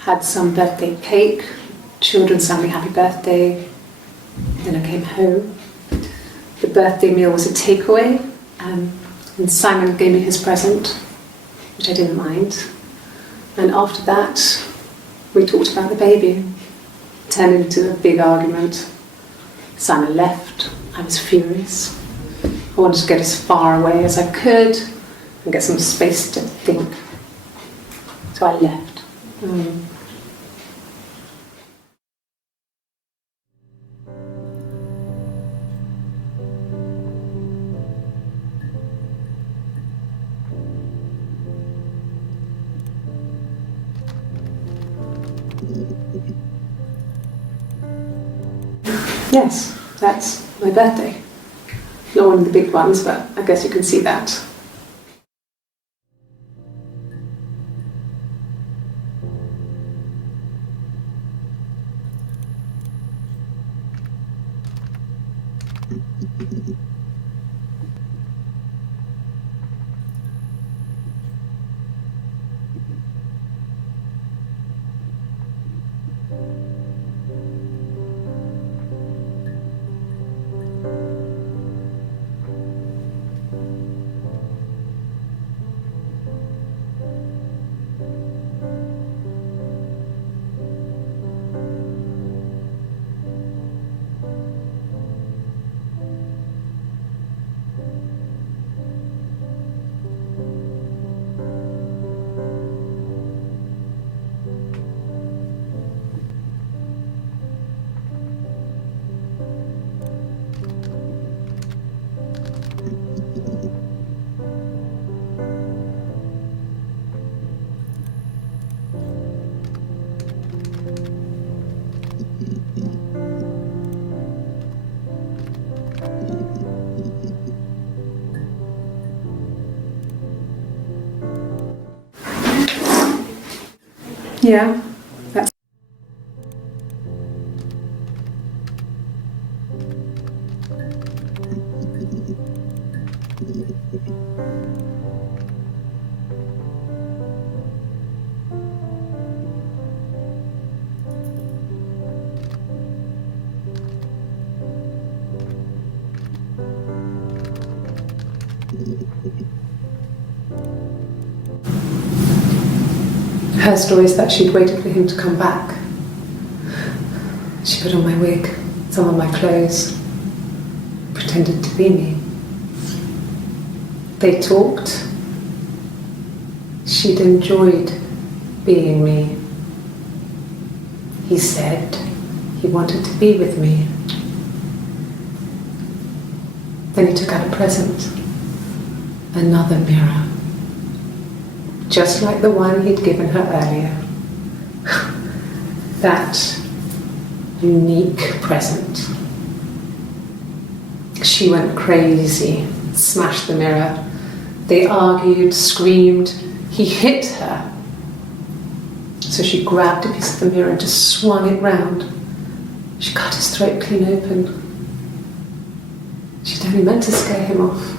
had some birthday cake, children sang me happy birthday, then I came home. The birthday meal was a takeaway, and Simon gave me his present, which I didn't mind. And after that, we talked about the baby. Turned into a big argument. Simon left. I was furious. I wanted to get as far away as I could and get some space to think. So I left. Yes, that's my birthday. Not one of the big ones, but I guess you can see that. Yeah, that's... Her story is that she'd waited for him to come back. She put on my wig, some of my clothes, pretended to be me. They talked. She'd enjoyed being me. He said he wanted to be with me. Then he took out a present, another mirror, just like the one he'd given her earlier. That unique present. She went crazy, smashed the mirror. They argued, screamed. He hit her. So she grabbed a piece of the mirror and just swung it round. She cut his throat clean open. She'd only meant to scare him off.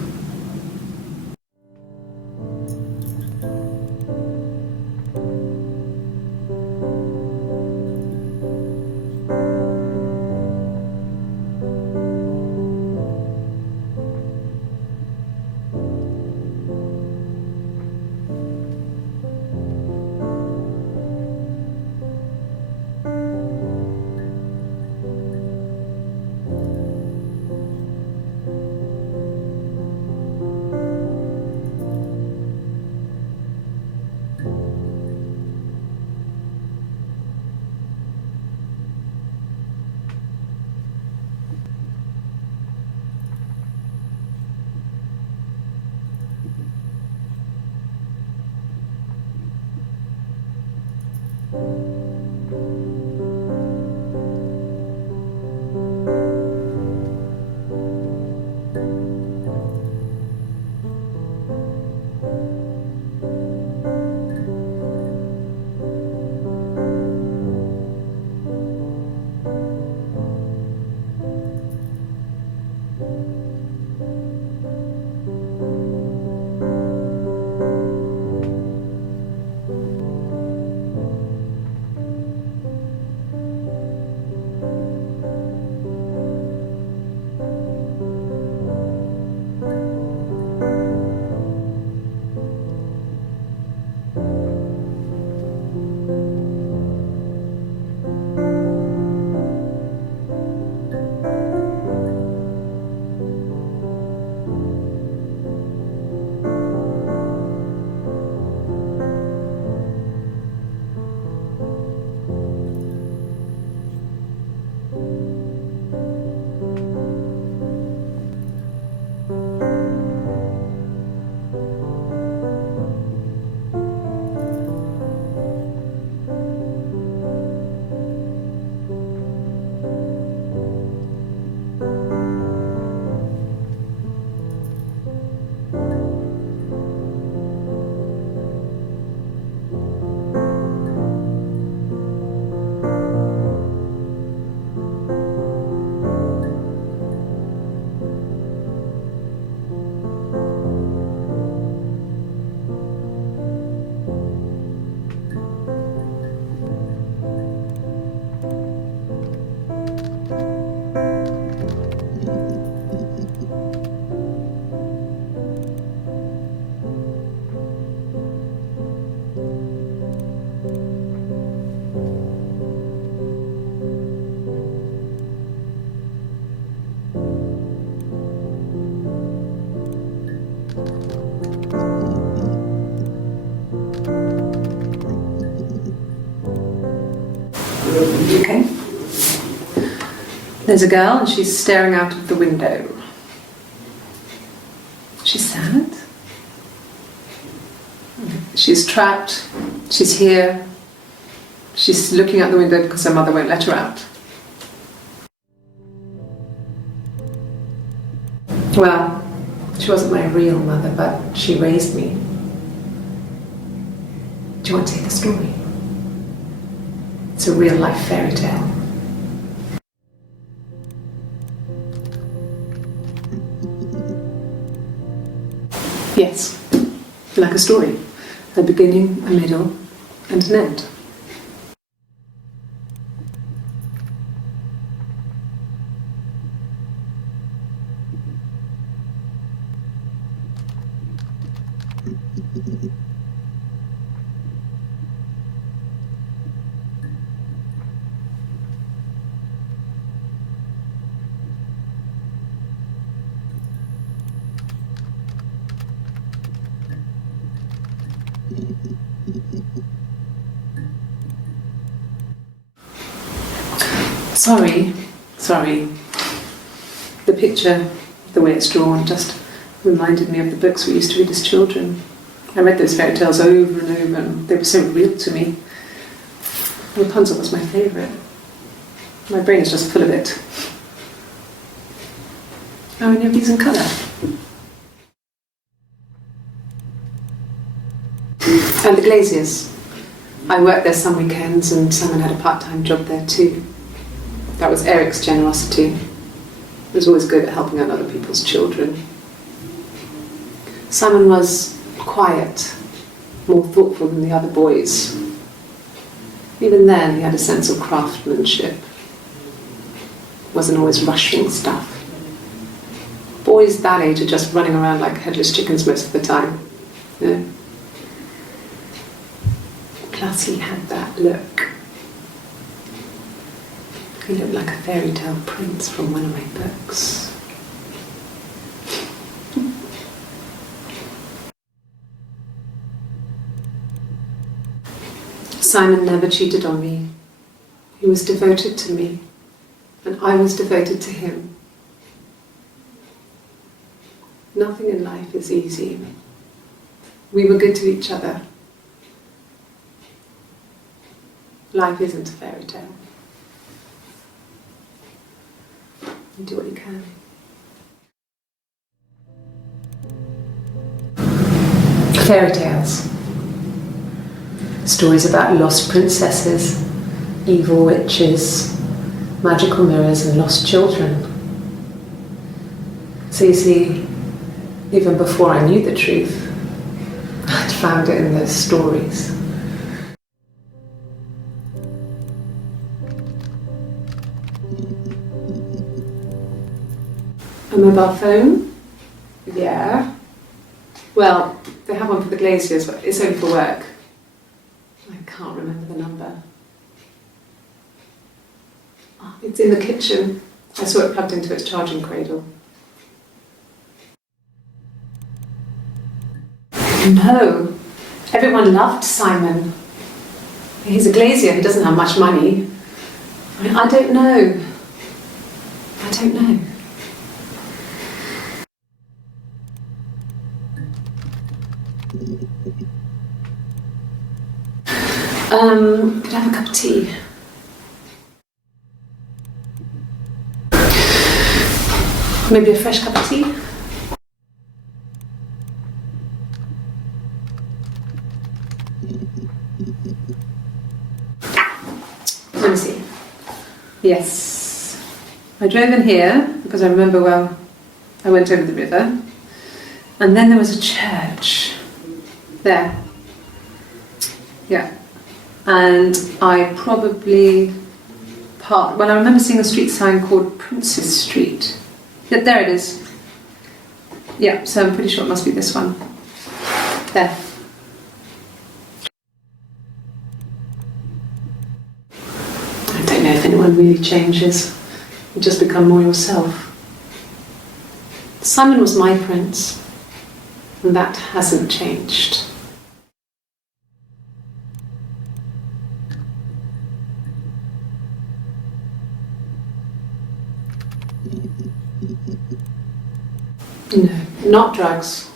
There's a girl and she's staring out of the window. She's sad. She's trapped. She's here. She's looking out the window because her mother won't let her out. Well, she wasn't my real mother, but she raised me. Do you want to hear the story? It's a real-life fairy tale. Yes, like a story. A beginning, a middle, and an end. Sorry. The picture, the way it's drawn, just reminded me of the books we used to read as children. I read those fairy tales over and over, and they were so real to me. Rapunzel was my favourite. My brain is just full of it. How many of these in colour? And the Glaziers. I worked there some weekends, and Simon had a part-time job there too. That was Eric's generosity. He was always good at helping out other people's children. Simon was quiet, more thoughtful than the other boys. Even then, he had a sense of craftsmanship. Wasn't always rushing stuff. Boys that age are just running around like headless chickens most of the time. You know? Plus, he had that look. He looked like a fairy tale prince from one of my books. Simon never cheated on me. He was devoted to me, and I was devoted to him. Nothing in life is easy. We were good to each other. Life isn't a fairy tale. You do what you can. Fairy tales. Stories about lost princesses, evil witches, magical mirrors and lost children. So you see, even before I knew the truth, I'd found it in those stories. A mobile phone? Yeah. Well, they have one for the Glaziers, but it's only for work. I can't remember the number. Oh, it's in the kitchen. I saw it plugged into its charging cradle. No. Everyone loved Simon. He's a Glazier, he doesn't have much money. I don't know. Could I have a cup of tea? Maybe a fresh cup of tea? Let me see. Yes. I drove in here because I remember, well, I went over the river, and then there was a church there. Yeah. And I probably parked, well, I remember seeing a street sign called Princess Street. Yeah, there it is. Yeah, so I'm pretty sure it must be this one. There. I don't know if anyone really changes. You just become more yourself. Simon was my prince, and that hasn't changed. No, not drugs.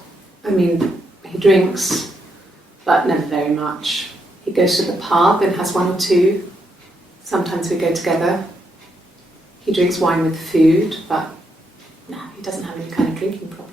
I mean, he drinks, but never very much. He goes to the pub and has one or two. Sometimes we go together. He drinks wine with food, but no, he doesn't have any kind of drinking problem.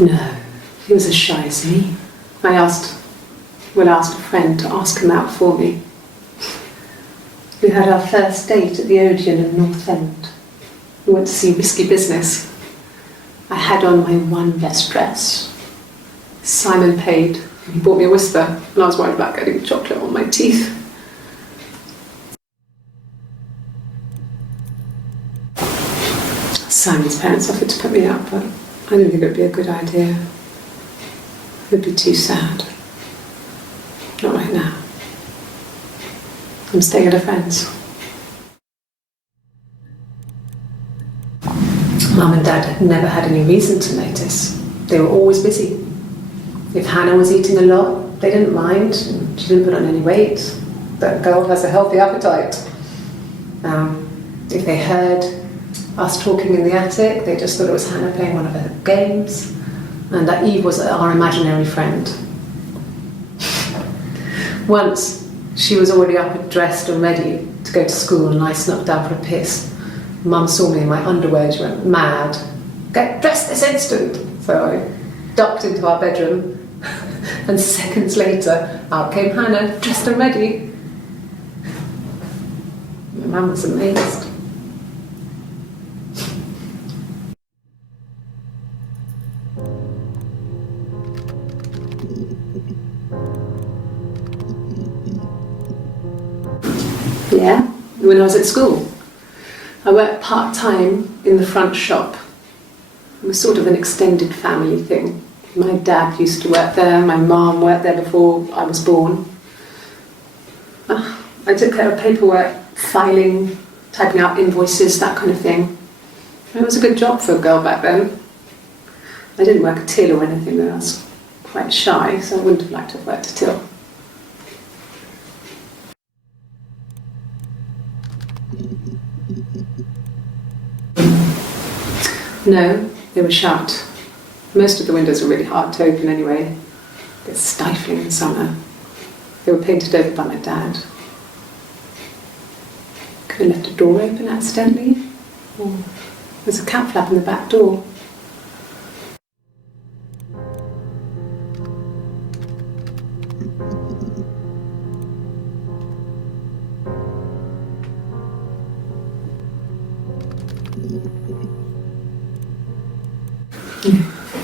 No, he was as shy as me. I asked a friend to ask him out for me. We had our first date at the Odeon in North End. We went to see Risky Business. I had on my one best dress. Simon paid, and he bought me a whisper, and I was worried about getting chocolate on my teeth. Simon's parents offered to put me up, but I didn't think it would be a good idea. It would be too sad. Not right now. I'm staying at a friend's. Mum and Dad had never had any reason to notice. They were always busy. If Hannah was eating a lot, they didn't mind. She didn't put on any weight. That girl has a healthy appetite. If they heard us talking in the attic, they just thought it was Hannah playing one of her games, and that Eve was our imaginary friend. Once, she was already up and dressed and ready to go to school, and I snuck down for a piss. Mum saw me in my underwear, she went mad. "Get dressed this instant!" So I ducked into our bedroom, and seconds later, out came Hannah, dressed and ready. Mum was amazed. Yeah, when I was at school. I worked part-time in the front shop. It was sort of an extended family thing. My dad used to work there, my mum worked there before I was born. I took care of paperwork, filing, typing out invoices, that kind of thing. It was a good job for a girl back then. I didn't work a till or anything though, I was quite shy, so I wouldn't have liked to have worked a till. No, they were shut. Most of the windows were really hard to open anyway. They're stifling in summer. They were painted over by my dad. Could have left a door open accidentally. Or there's a cat flap in the back door.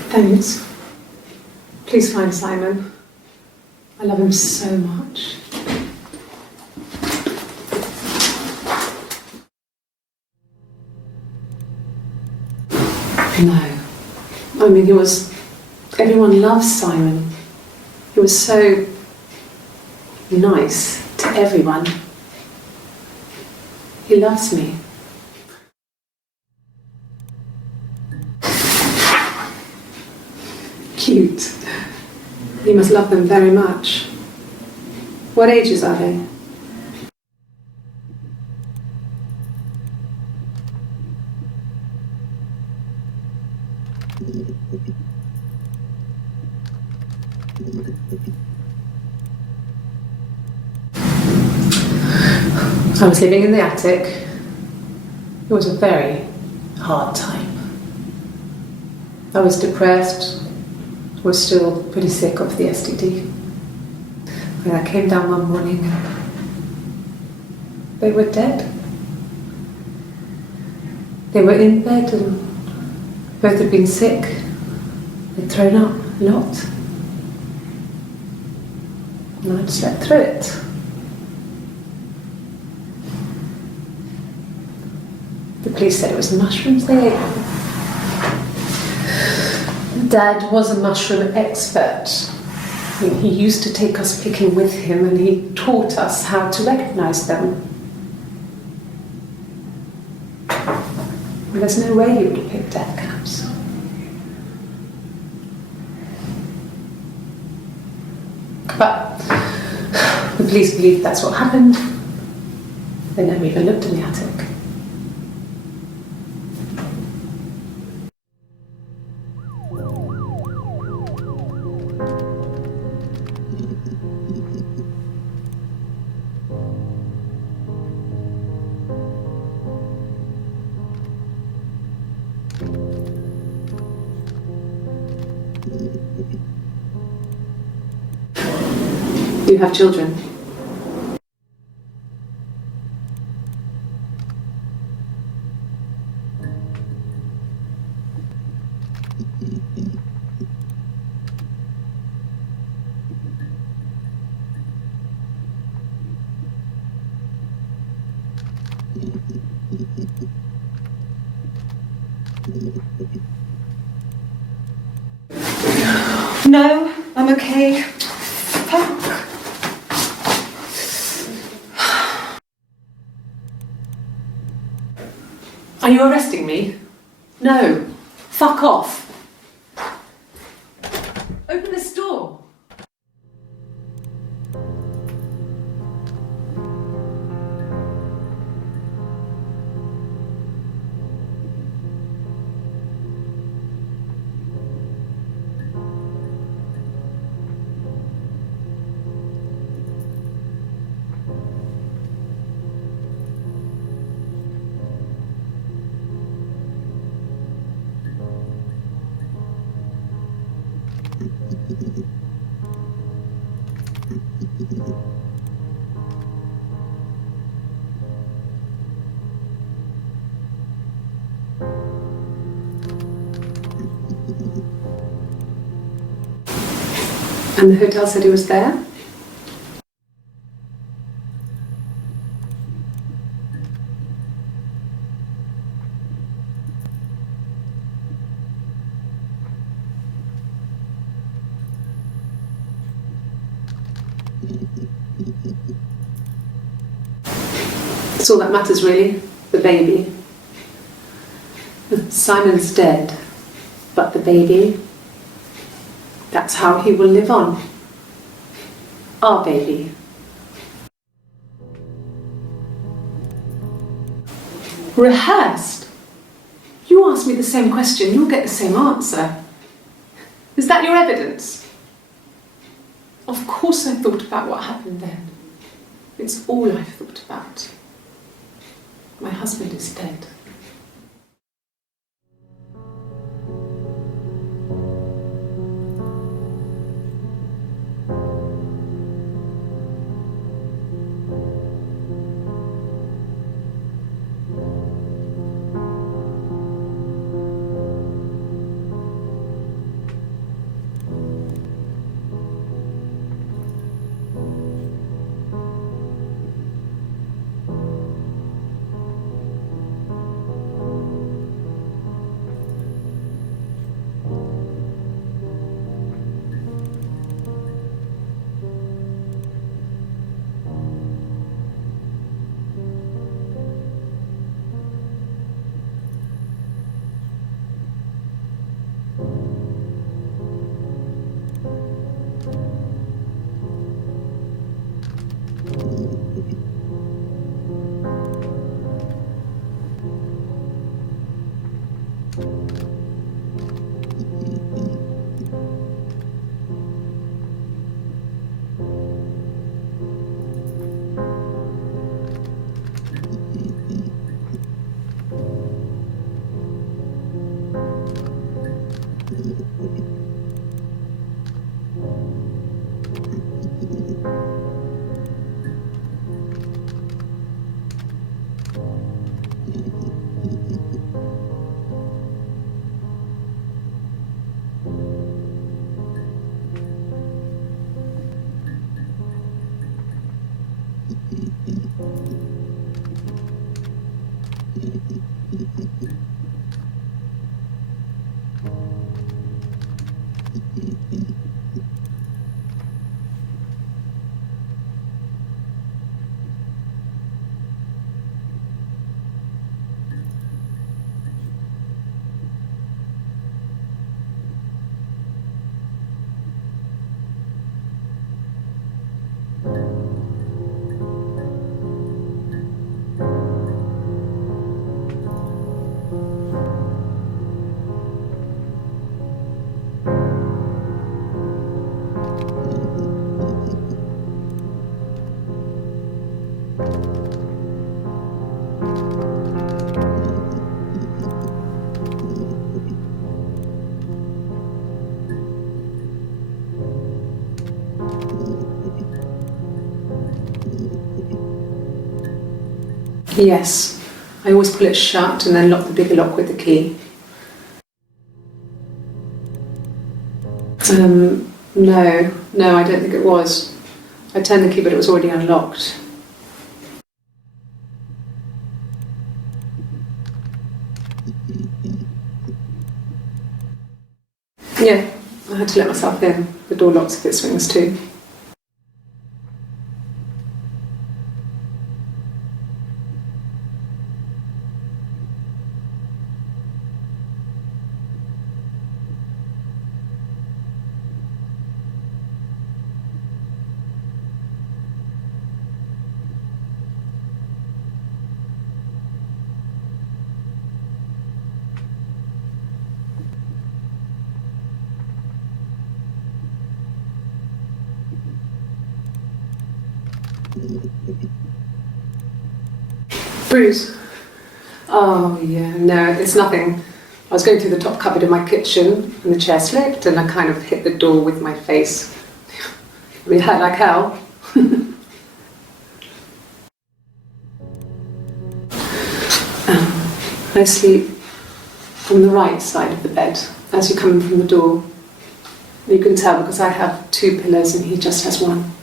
Thanks. Please find Simon. I love him so much. No. I mean, everyone loves Simon. He was so nice to everyone. He loves me. Cute. You must love them very much. What ages are they? I was living in the attic. It was a very hard time. I was depressed, was still pretty sick of the STD. And I came down one morning and they were dead. They were in bed and both had been sick. They'd thrown up a lot. And I'd slept through it. The police said it was mushrooms they ate. Dad was a mushroom expert. He used to take us picking with him, and he taught us how to recognise them. There's no way you would have picked death caps. But the police believe that's what happened. They never even looked in the attic. Do you have children? No, I'm okay. Fuck. Are you arresting me? No. Fuck off. Open this door. And the hotel said he was there? That's all that matters, really. The baby. Simon's dead, but the baby, that's how he will live on. Our baby. Rehearsed? You ask me the same question, you'll get the same answer. Is that your evidence? Of course I thought about what happened then. It's all I've thought about. My husband is dead. Yes, I always pull it shut and then lock the bigger lock with the key. No, I don't think it was. I turned the key but it was already unlocked. Yeah, I had to let myself in. The door locks if it swings too. Bruise? Oh yeah, no, it's nothing. I was going through the top cupboard in my kitchen and the chair slipped and I kind of hit the door with my face. I mean, it hurt like hell. I sleep on the right side of the bed as you come in from the door. You can tell because I have 2 pillows and he just has 1.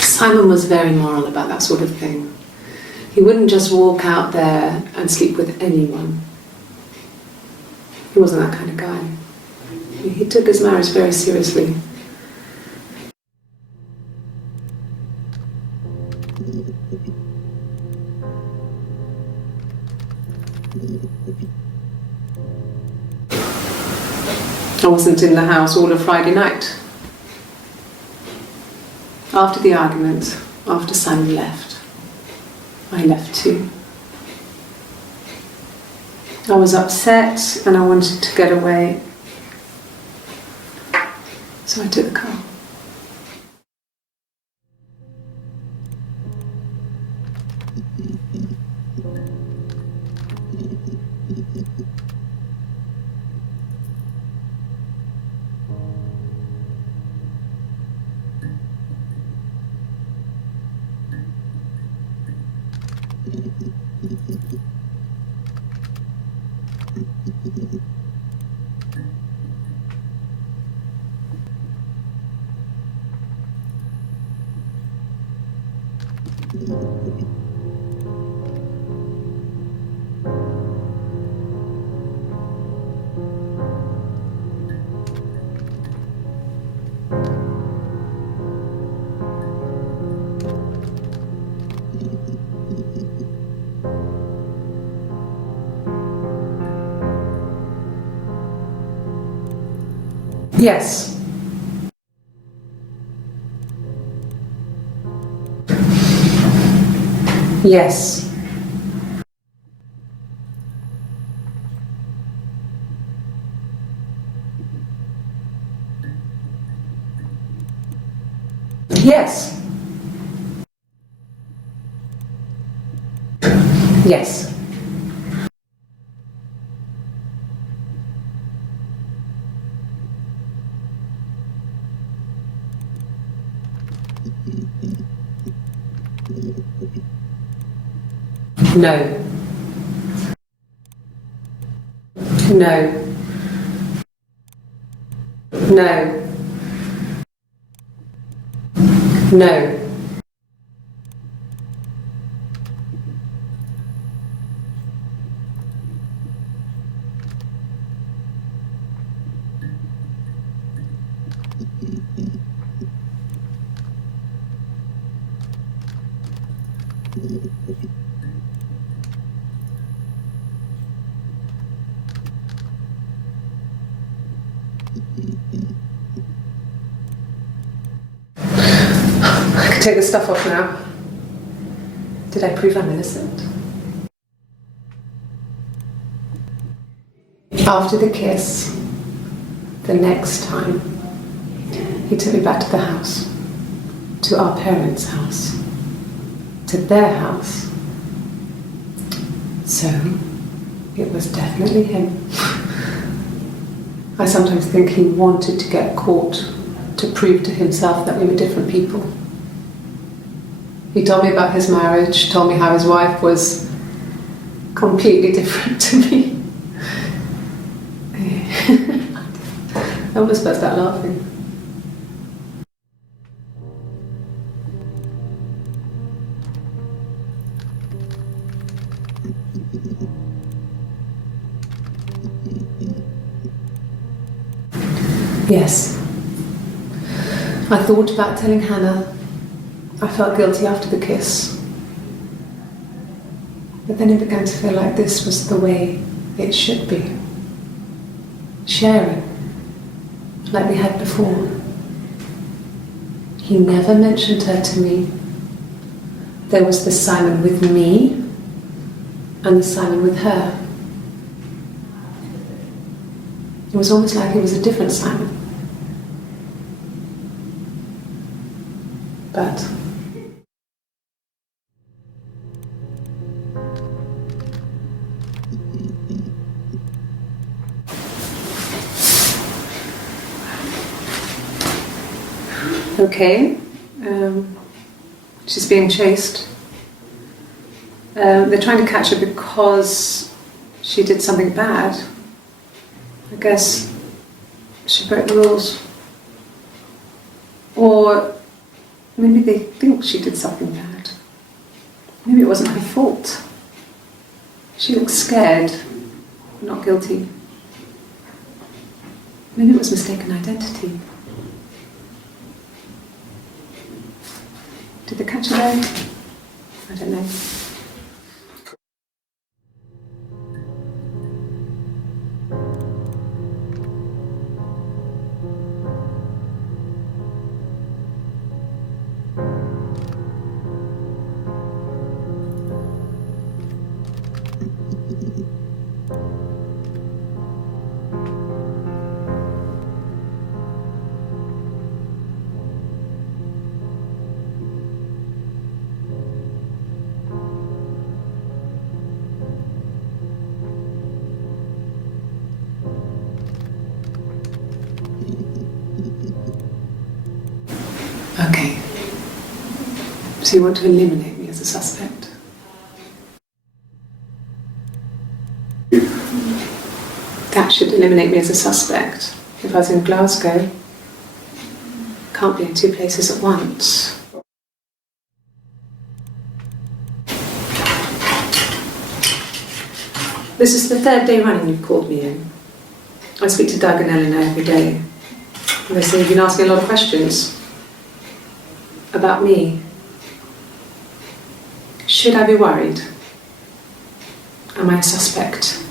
Simon was very moral about that sort of thing. He wouldn't just walk out there and sleep with anyone. He wasn't that kind of guy. He took his marriage very seriously. I wasn't in the house all of Friday night. After the argument, after Simon left, I left too. I was upset and I wanted to get away, so I took the car. Yes. Yes. Yes. Yes. No. No. No. No. I can take the stuff off now. Did I prove I'm innocent? After the kiss, the next time, he took me back to the house, to our parents' house, to their house. So, it was definitely him. I sometimes think he wanted to get caught to prove to himself that we were different people. He told me about his marriage, told me how his wife was completely different to me. I almost burst out laughing. Yes. I thought about telling Hannah. I felt guilty after the kiss. But then it began to feel like this was the way it should be. Sharing, like we had before. He never mentioned her to me. There was the Simon with me and the Simon with her. It was almost like it was a different Simon. But okay, she's being chased. They're trying to catch her because she did something bad. I guess she broke the rules. Or maybe they think she did something bad. Maybe it wasn't her fault. She looks scared, not guilty. Maybe it was mistaken identity. Did they catch her there? I don't know. Okay. So you want to eliminate me as a suspect? That should eliminate me as a suspect. If I was in Glasgow, can't be in two places at once. This is the third day running you've called me in. I speak to Doug and Eleanor every day. They say you've been asking a lot of questions about me. Should I be worried? Am I a suspect?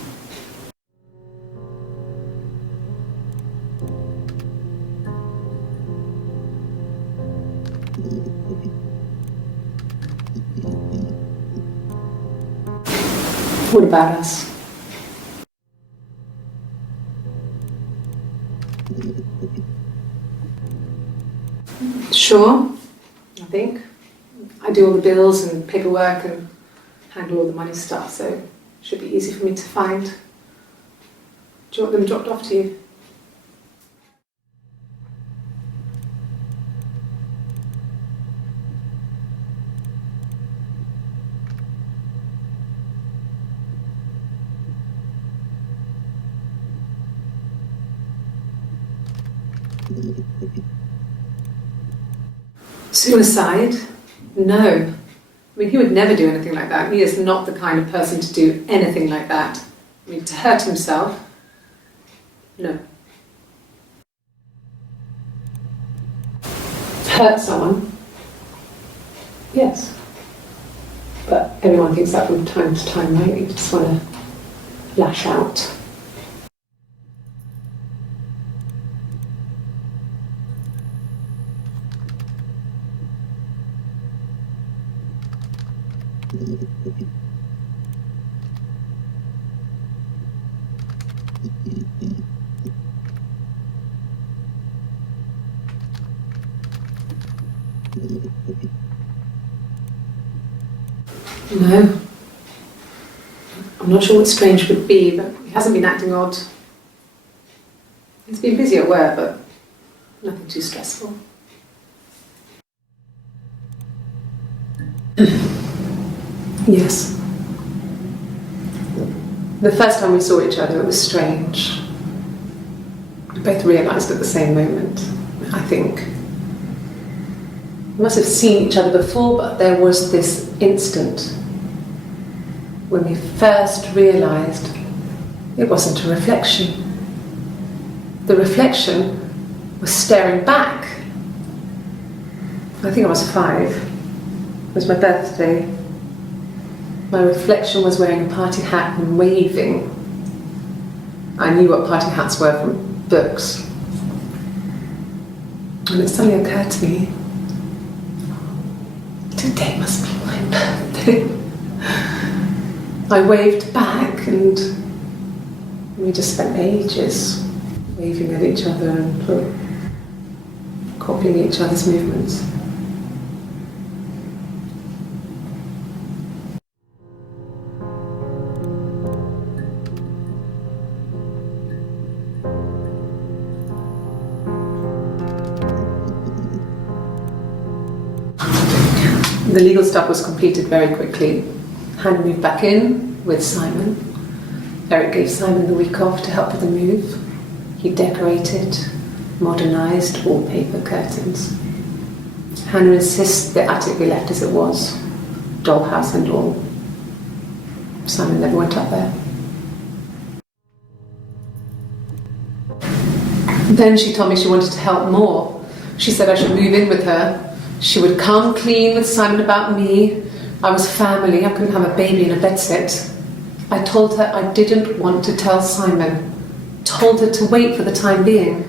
What about us? Sure, I think. I do all the bills and paperwork and handle all the money stuff, so it should be easy for me to find. Do you want them dropped off to you? Suicide? No. I mean, he would never do anything like that. He is not the kind of person to do anything like that. I mean, to hurt himself? No. Hurt someone? Yes. But everyone thinks that from time to time, right? You just want to lash out. No. I'm not sure what strange would be, but he hasn't been acting odd. He's been busy at work, but nothing too stressful. Yes. The first time we saw each other, it was strange. We both realised at the same moment, I think. We must have seen each other before, but there was this instant when we first realised it wasn't a reflection. The reflection was staring back. I think I was 5. It was my birthday. My reflection was wearing a party hat and waving. I knew what party hats were from books. And it suddenly occurred to me, today must be my birthday. I waved back and we just spent ages waving at each other and copying each other's movements. The legal stuff was completed very quickly. Hannah moved back in with Simon. Eric gave Simon the week off to help with the move. He decorated, modernised wallpaper, curtains. Hannah insists the attic be left as it was, dollhouse and all. Simon never went up there. Then she told me she wanted to help more. She said I should move in with her. She would come clean with Simon about me. I was family, I couldn't have a baby in a bedsit. I told her I didn't want to tell Simon. Told her to wait for the time being.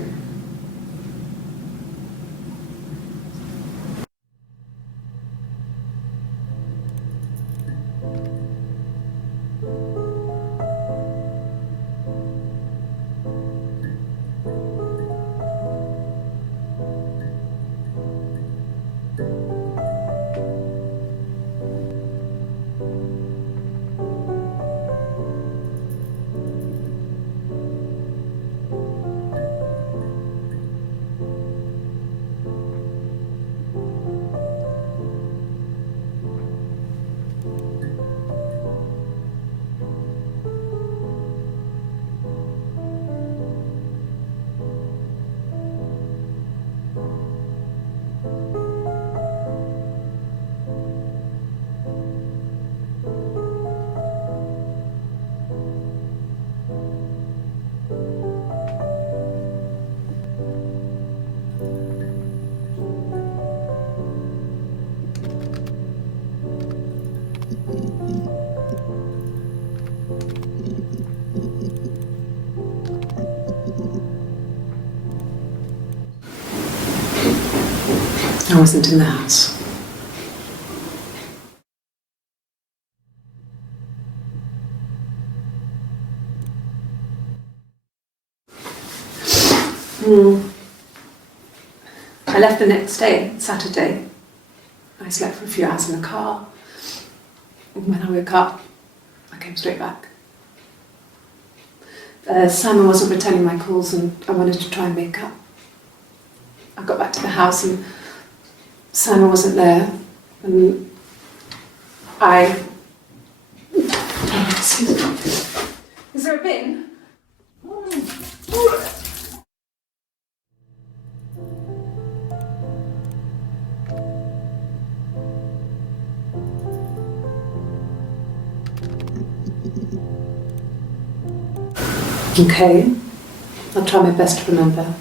I wasn't in the house. I left the next day, Saturday. I slept for a few hours in the car. When I woke up, I came straight back. Simon wasn't returning my calls and I wanted to try and make up. I got back to the house and Simon wasn't there, and excuse me. Is there a bin? Okay, I'll try my best to remember.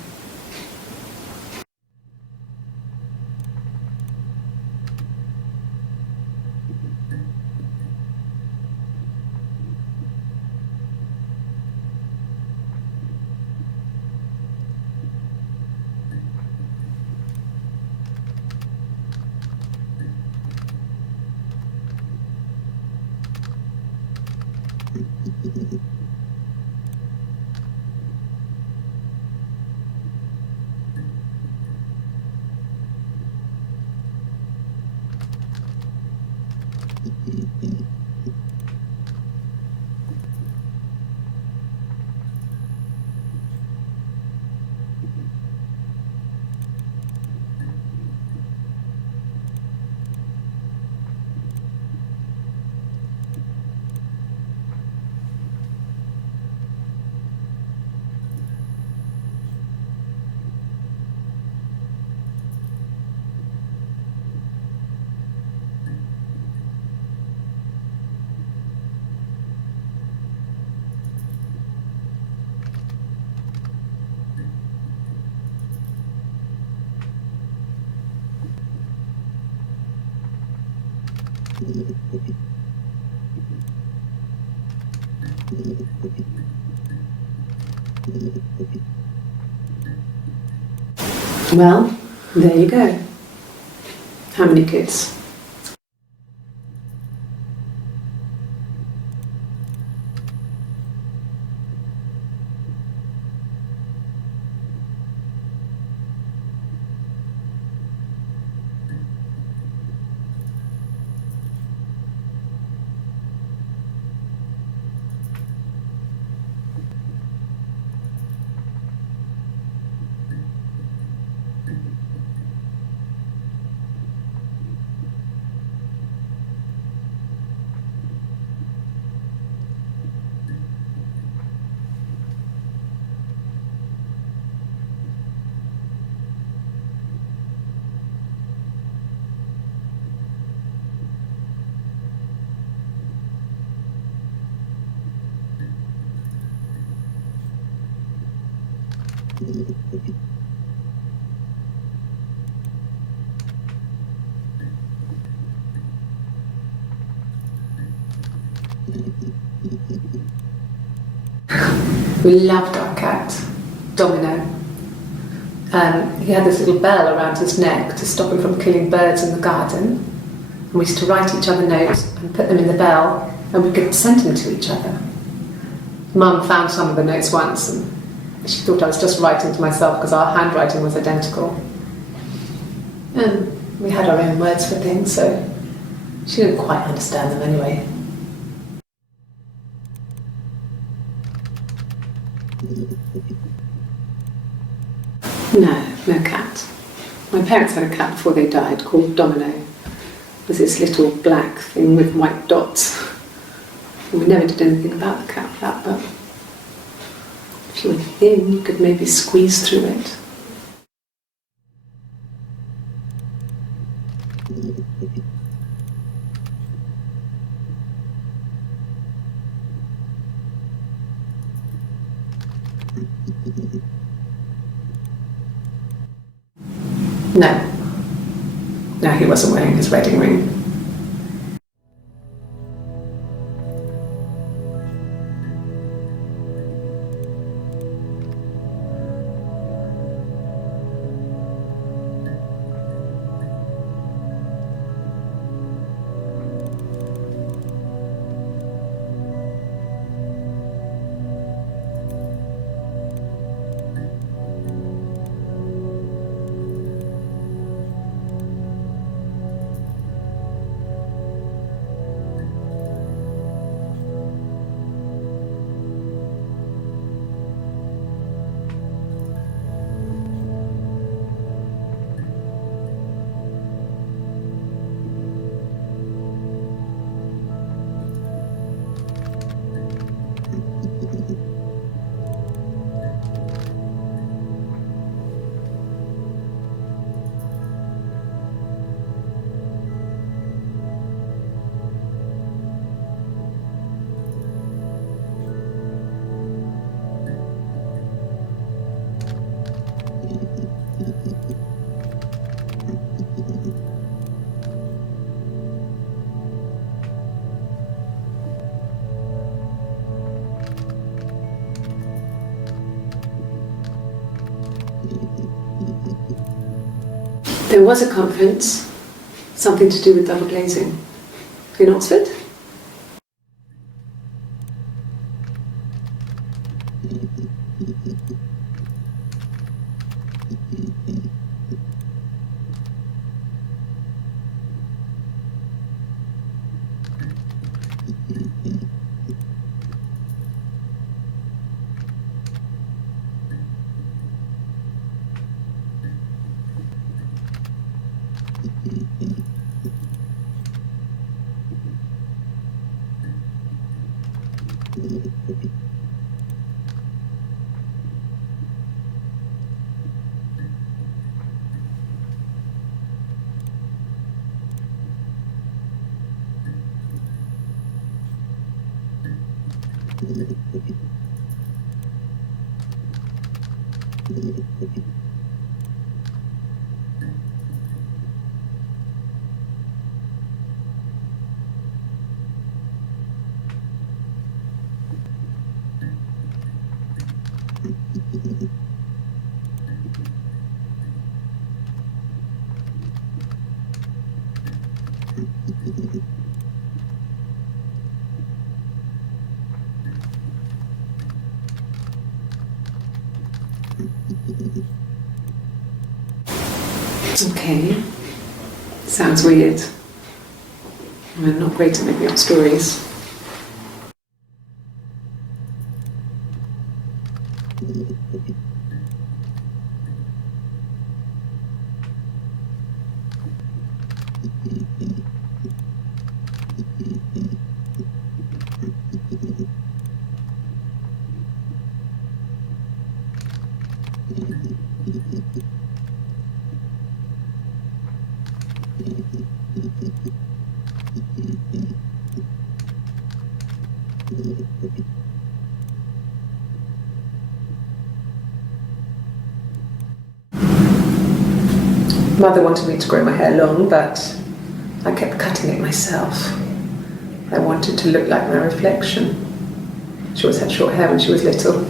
Well, there you go. How many kids? We loved our cat, Domino. He had this little bell around his neck to stop him from killing birds in the garden. And we used to write each other notes and put them in the bell, and we could send them to each other. Mum found some of the notes once, and she thought I was just writing to myself because our handwriting was identical. And we had our own words for things, so she didn't quite understand them anyway. No cat. My parents had a cat before they died called Domino. It was this little black thing with white dots. And we never did anything about the cat for that, but if you were thin, you could maybe squeeze through it. No, he wasn't wearing his wedding ring. There was a conference, something to do with double glazing, in Oxford. Okay, sounds weird. I'm not great at making up stories. Mother wanted me to grow my hair long, but I kept cutting it myself. I wanted to look like my reflection. She always had short hair when she was little.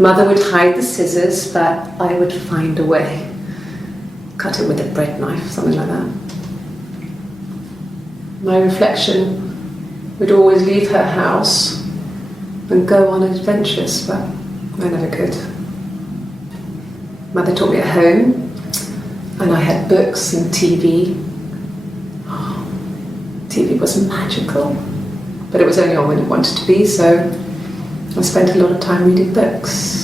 Mother would hide the scissors, but I would find a way. Cut it with a bread knife, something like that. My reflection would always leave her house and go on adventures, but I never could. Mother taught me at home, and I had books and TV. Oh, TV was magical, but it was only on when it wanted to be, so I spent a lot of time reading books.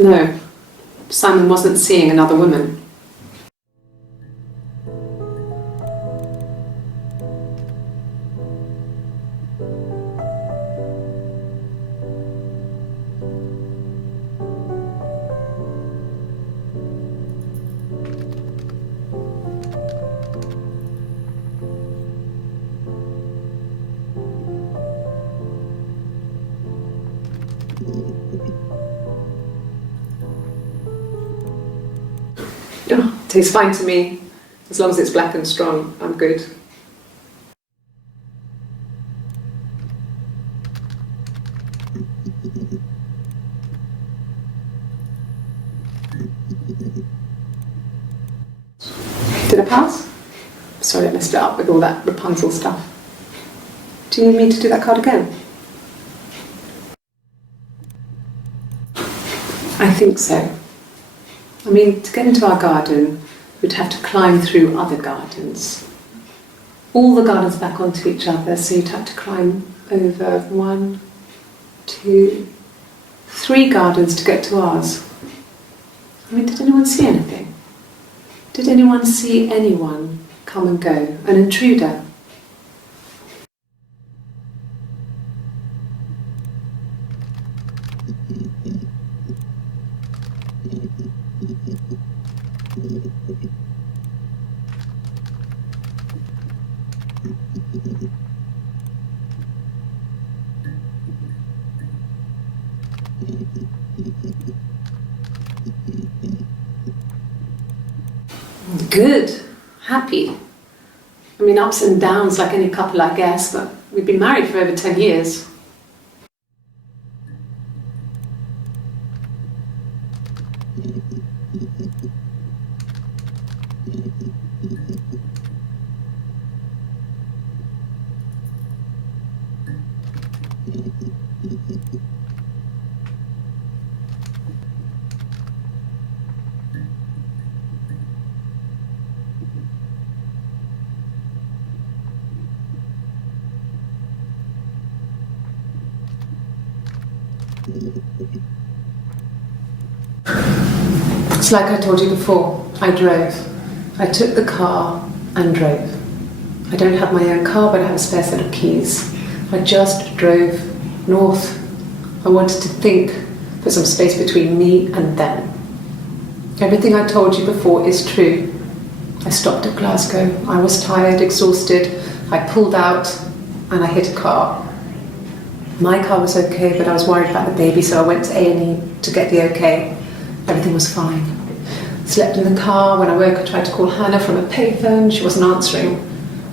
No, Simon wasn't seeing another woman. Oh, tastes fine to me. As long as it's black and strong, I'm good. Did I pass? Sorry, I messed it up with all that Rapunzel stuff. Do you need me to do that card again? I think so. I mean, to get into our garden, we'd have to climb through other gardens. All the gardens back onto each other, so you'd have to climb over 1, 2, 3 gardens to get to ours. I mean, did anyone see anything? Did anyone see anyone come and go? An intruder? Good, happy. I mean, ups and downs like any couple, I guess, but we've been married for over 10 years. It's like I told you before, I drove. I took the car and drove. I don't have my own car, but I have a spare set of keys. I just drove north. I wanted to think, put some space between me and them. Everything I told you before is true. I stopped at Glasgow. I was tired, exhausted. I pulled out and I hit a car. My car was okay, but I was worried about the baby, so I went to A&E to get the okay. Everything was fine. Slept in the car. When I woke, I tried to call Hannah from a payphone. She wasn't answering.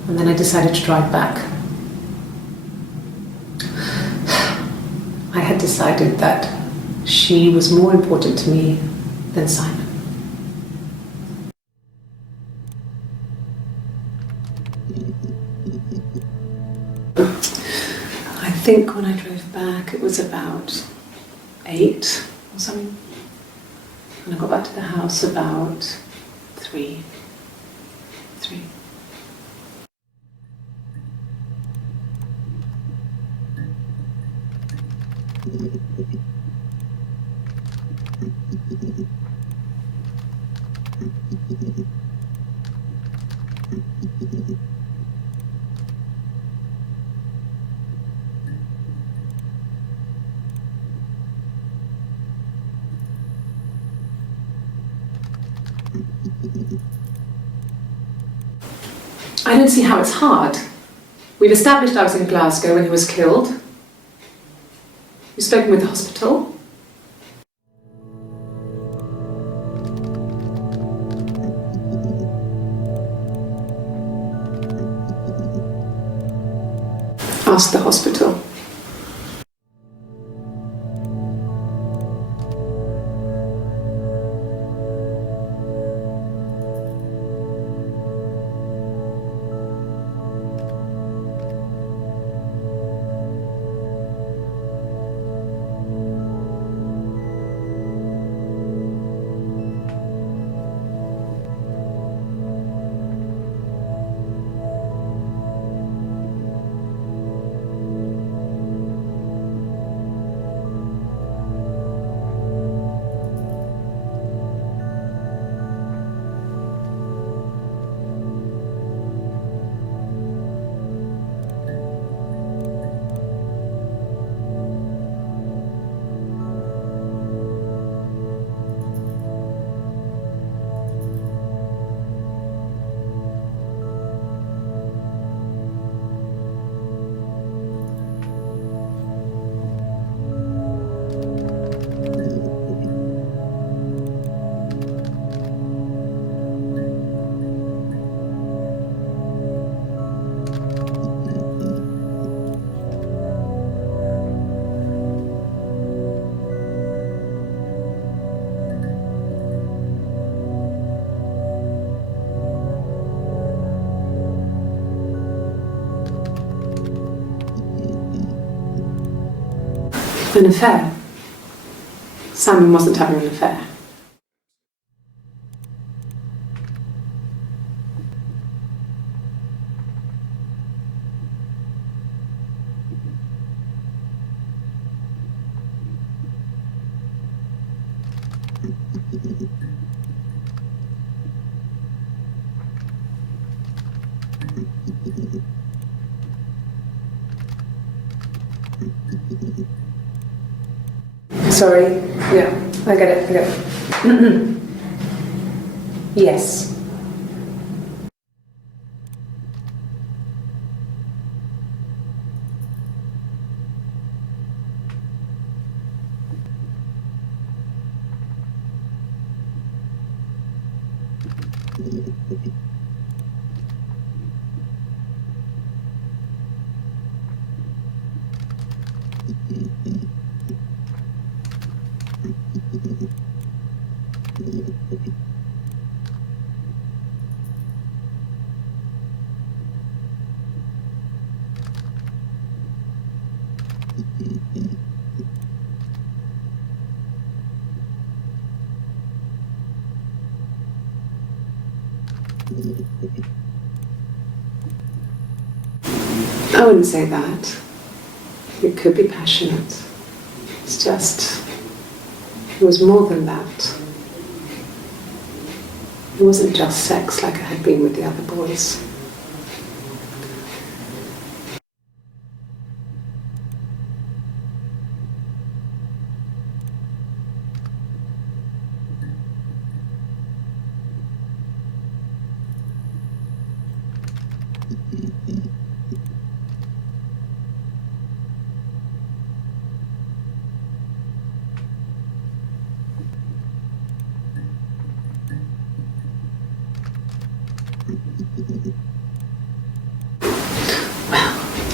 And then I decided to drive back. I had decided that she was more important to me than Simon. I think when I drove back, it was about 8 or something. And I got back to the house about 3. I don't see how it's hard. We've established I was in Glasgow when he was killed. You've spoken with the hospital. Ask the hospital. An affair. Simon wasn't having an affair. Sorry. Yeah, I get it. Yes. I wouldn't say that. It could be passionate. It's just, it was more than that. It wasn't just sex like I had been with the other boys.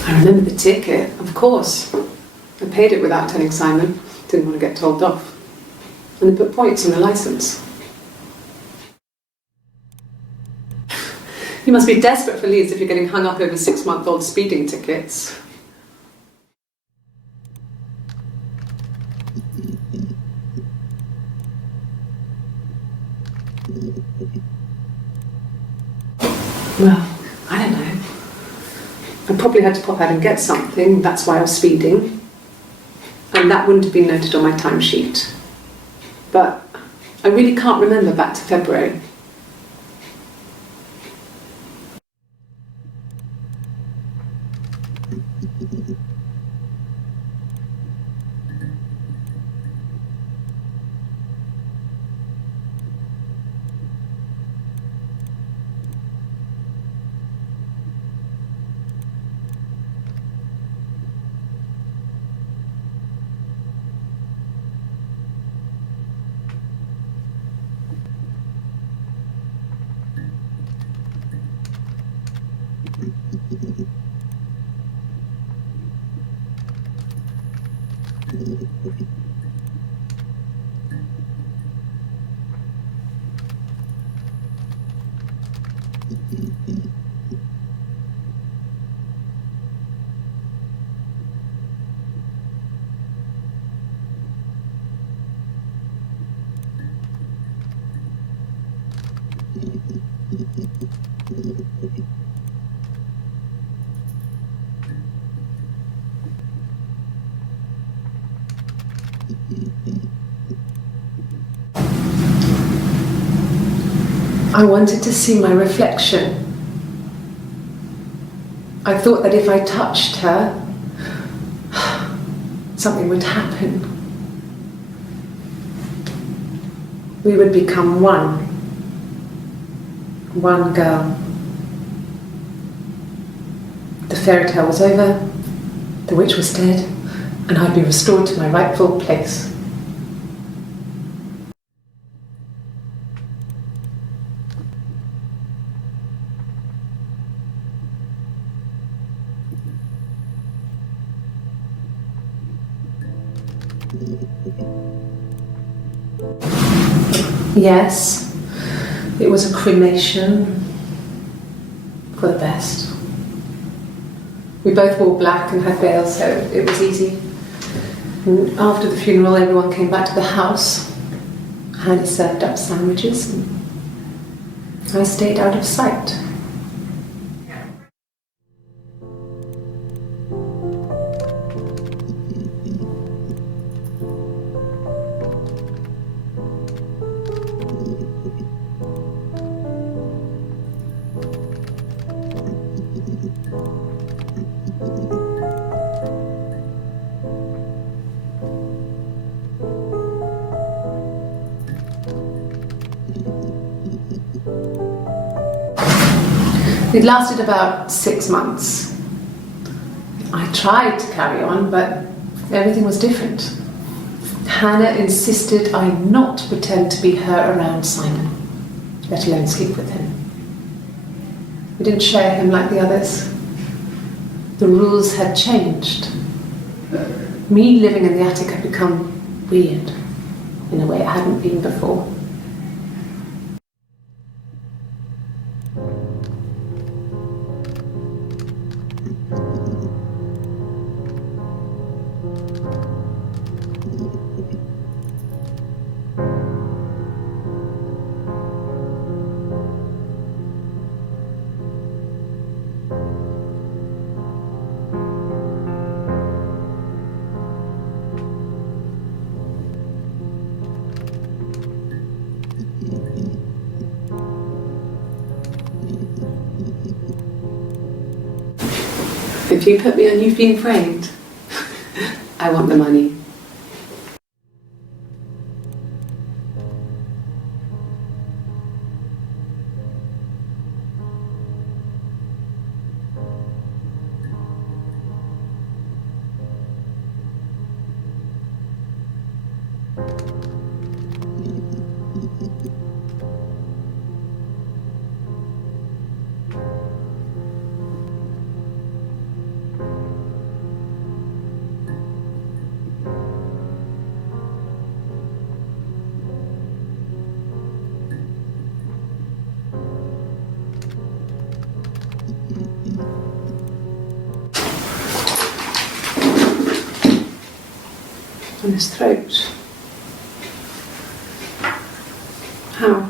I remember the ticket, of course. I paid it without telling Simon. Didn't want to get told off. And they put points on the license. You must be desperate for leads if you're getting hung up over 6-month-old speeding tickets. Well, I don't know. I probably had to pop out and get something, that's why I was speeding. And that wouldn't have been noted on my timesheet. But I really can't remember back to February. I wanted to see my reflection. I thought that if I touched her, something would happen. We would become one. One girl. The fairy tale was over, the witch was dead, and I'd be restored to my rightful place. Yes, it was a cremation for the best. We both wore black and had veils, so it was easy. And after the funeral, everyone came back to the house. Hannah served up sandwiches, and I stayed out of sight. It lasted about 6 months. I tried to carry on, but everything was different. Hannah insisted I not pretend to be her around Simon, let alone sleep with him. We didn't share him like the others. The rules had changed. Me living in the attic had become weird, in a way it hadn't been before. If you put me on You've Been Framed, I want the money. On his throat. How?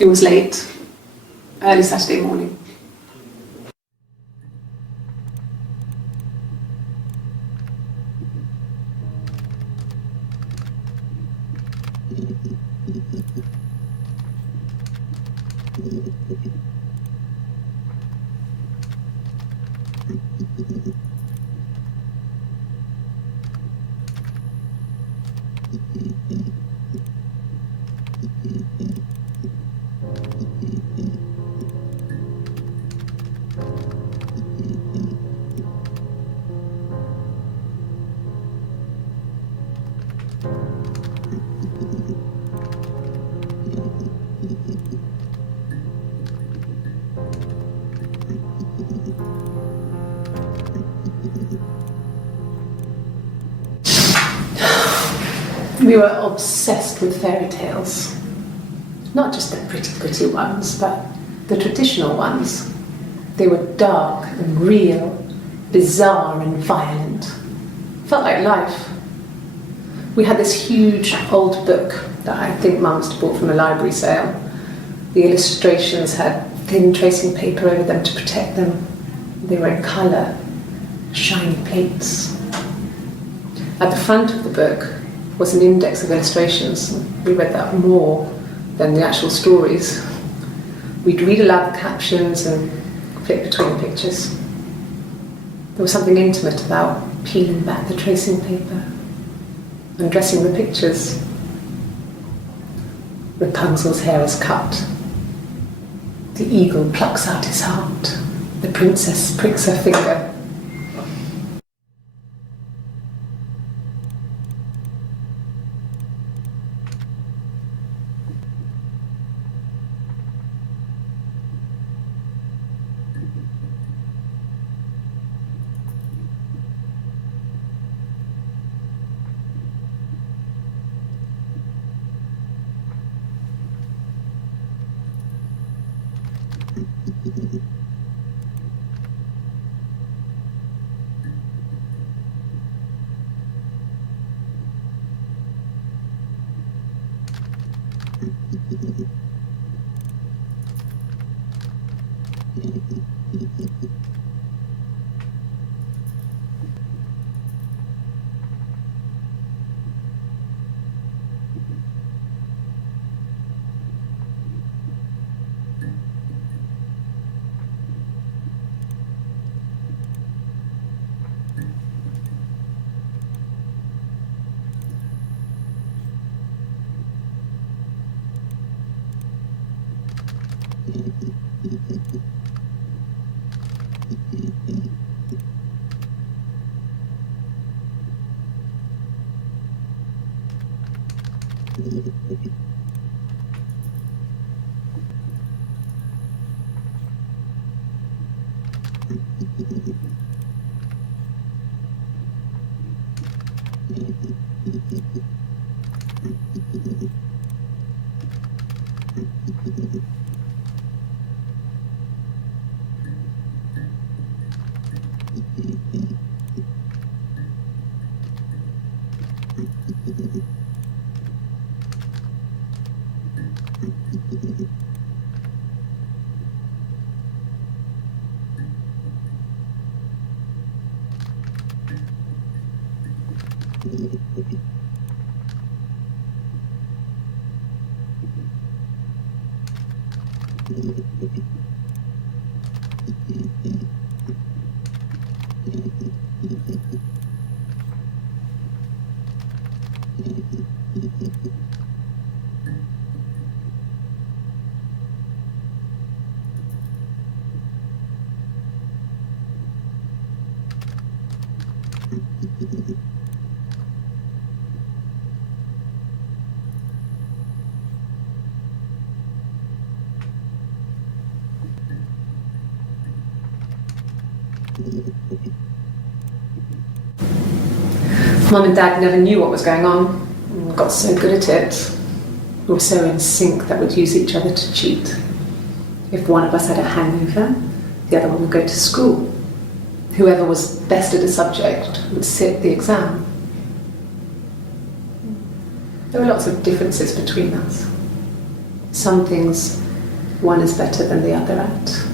It was late, early Saturday morning. We were obsessed with fairy tales. Not just the pretty, pretty ones, but the traditional ones. They were dark and real, bizarre and violent. Felt like life. We had this huge old book that I think Mum must have bought from a library sale. The illustrations had thin tracing paper over them to protect them. They were in colour, shiny plates. At the front of the book was an index of illustrations. We read that more than the actual stories. We'd read aloud the captions and flip between the pictures. There was something intimate about peeling back the tracing paper, undressing the pictures. Rapunzel's hair is cut. The eagle plucks out his heart. The princess pricks her finger. Mum and Dad never knew what was going on and got so good at it. We were so in sync that we'd use each other to cheat. If one of us had a hangover, the other one would go to school. Whoever was best at a subject would sit the exam. There were lots of differences between us. Some things one is better than the other at.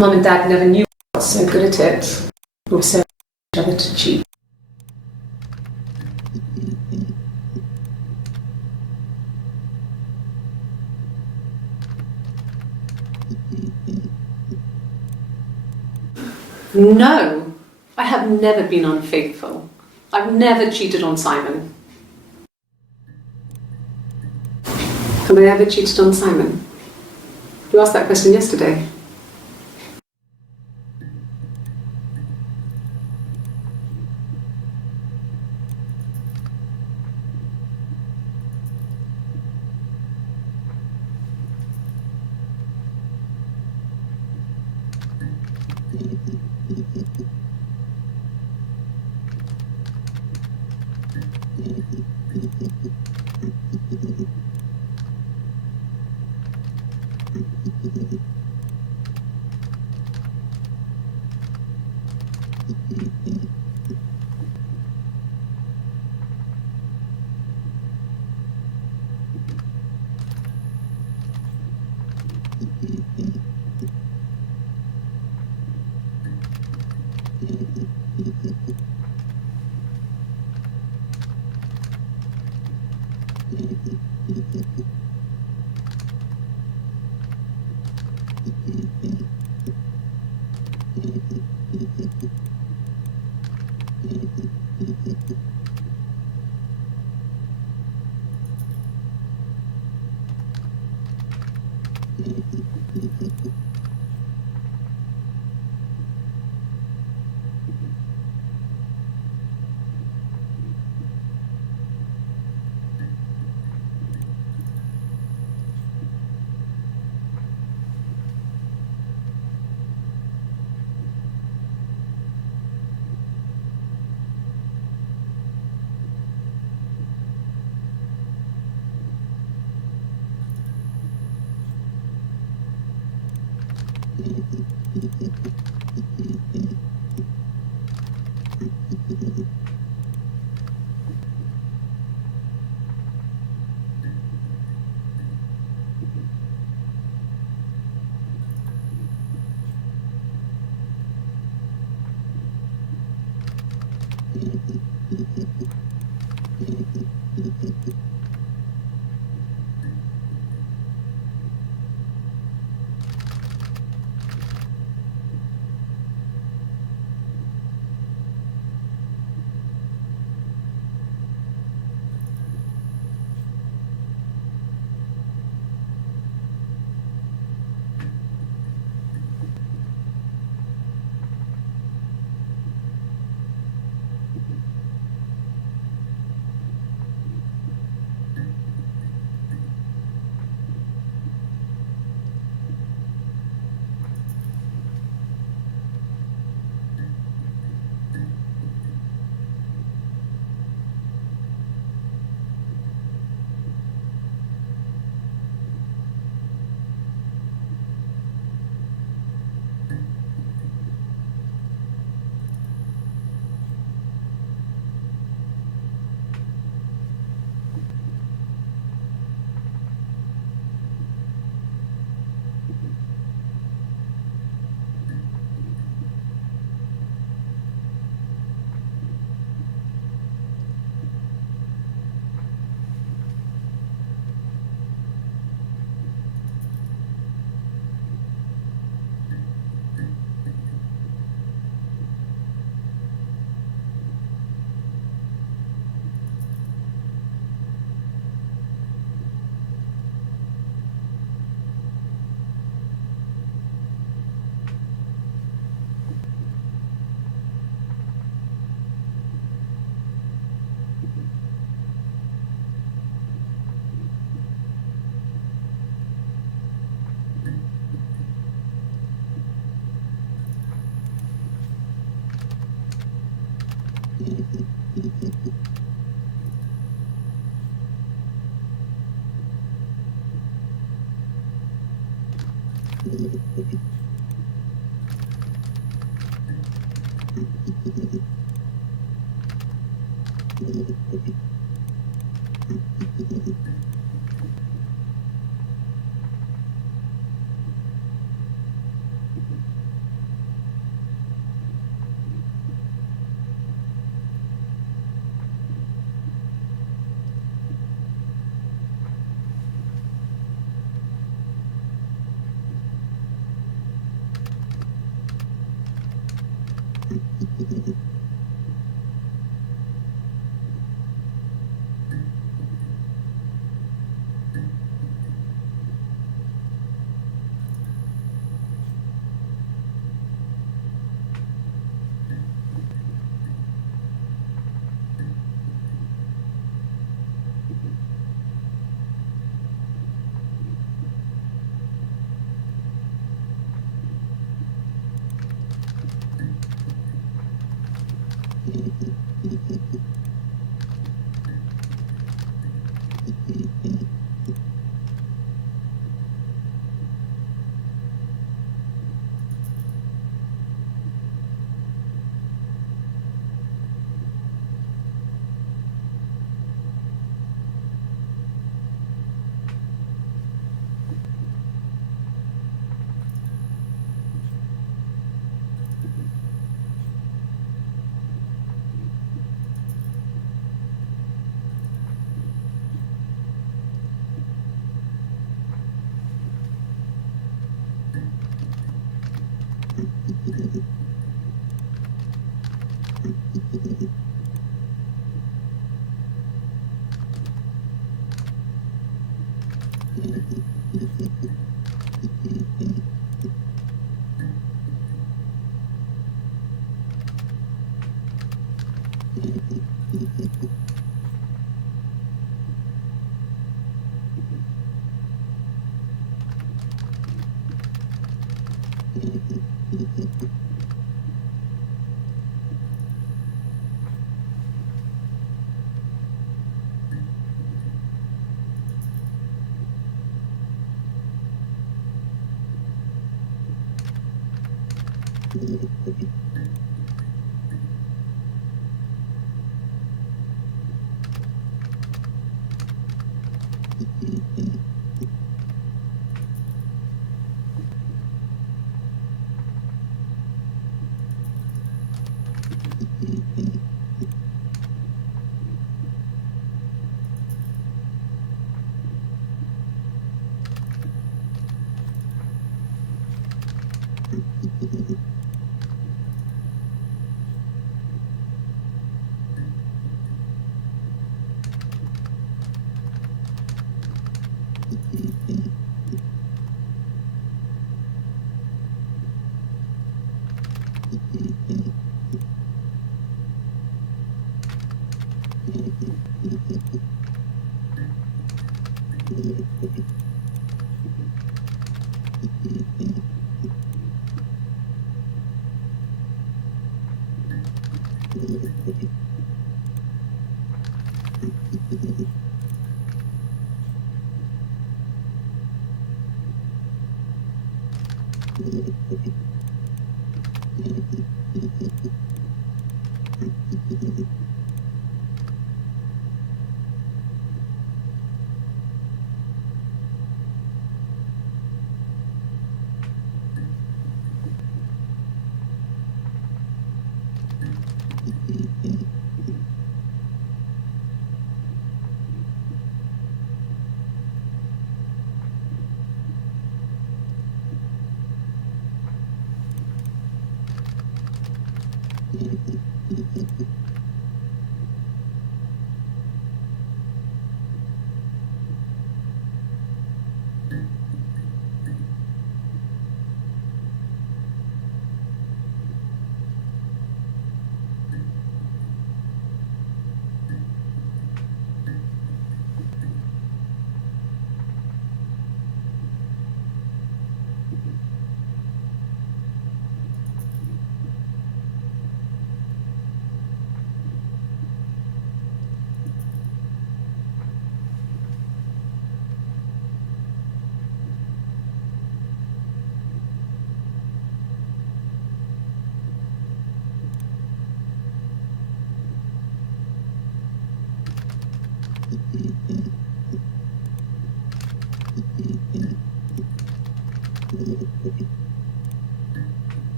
Mum and Dad never knew I was so good at it. We were so each other to cheat. No, I have never been unfaithful. I've never cheated on Simon. Have I ever cheated on Simon? You asked that question yesterday.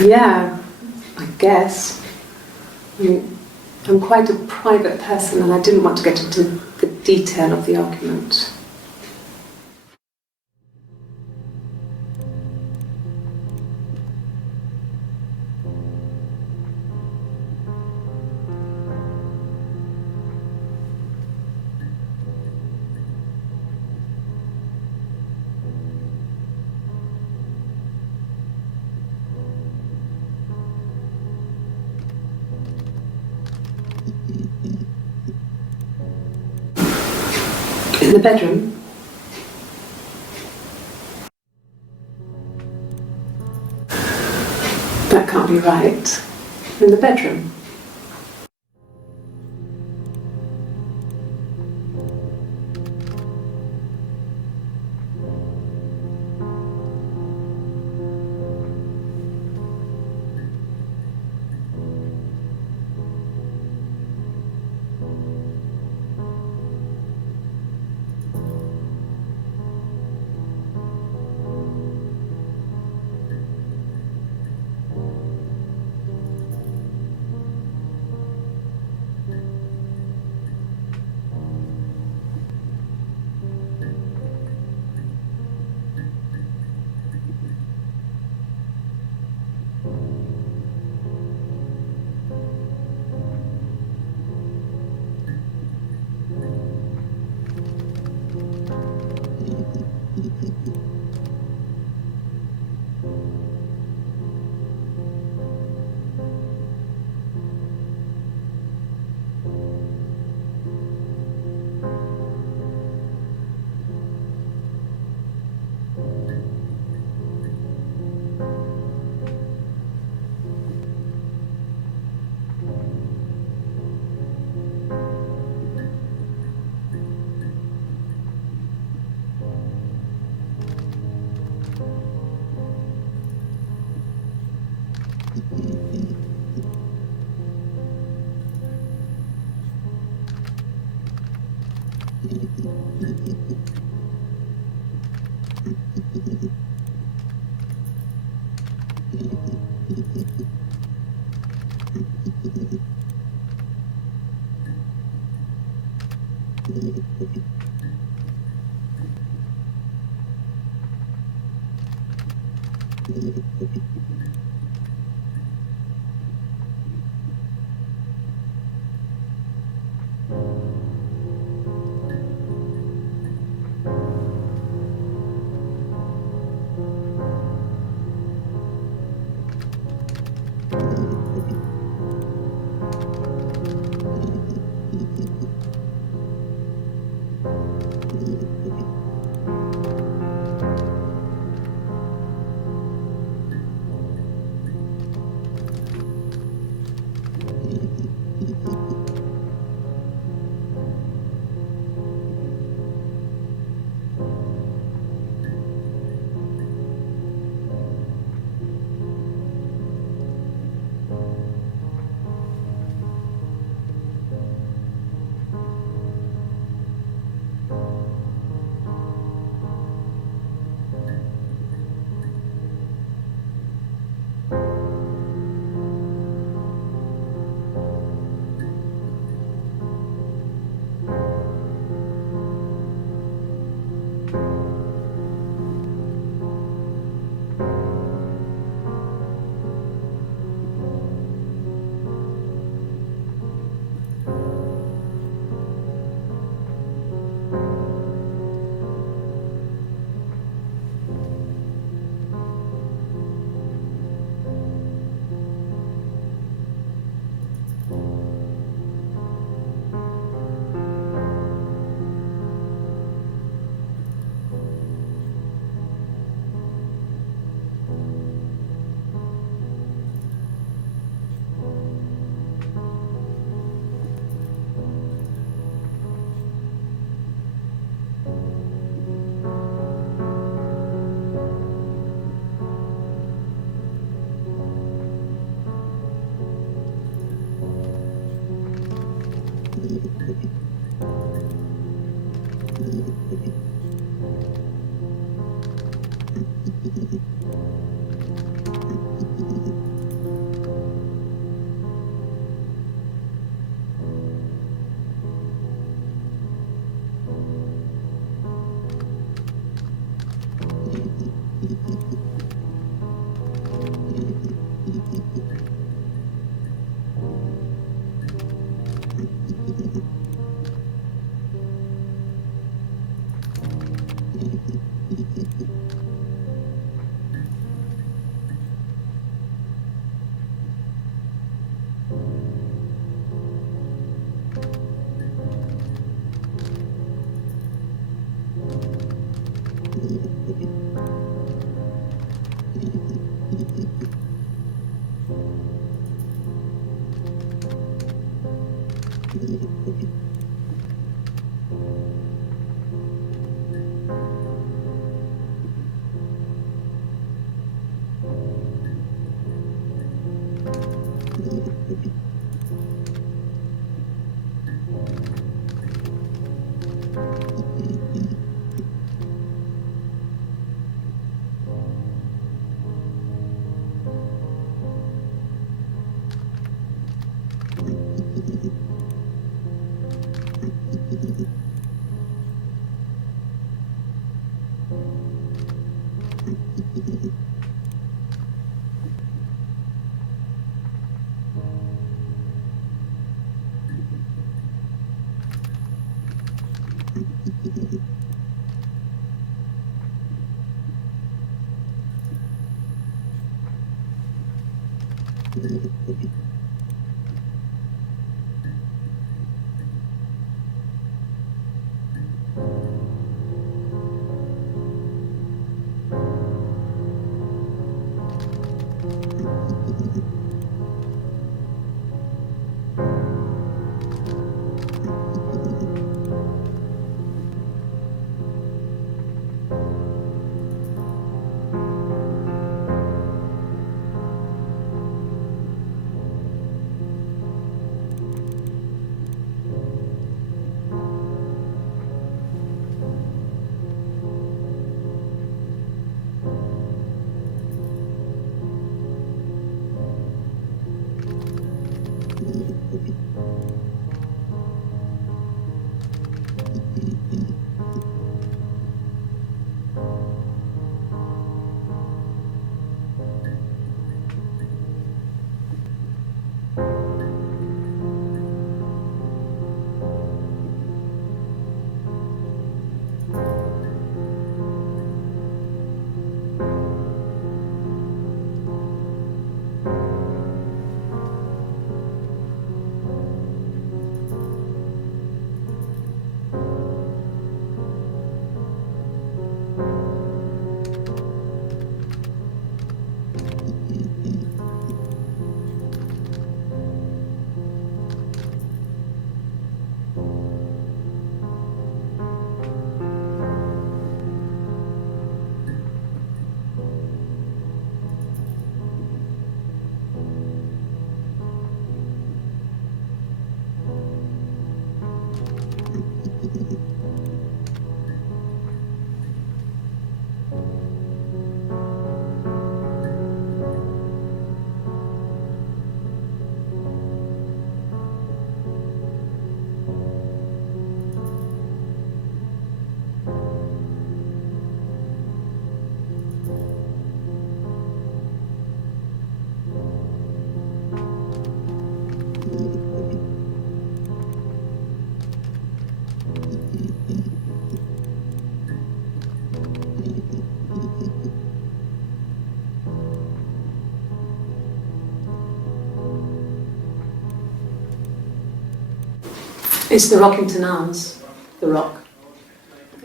Yeah, I guess. I mean, I'm quite a private person and I didn't want to get into the detail of the argument. In the bedroom? That can't be right. In the bedroom? It's the Rockington Arms, the Rock.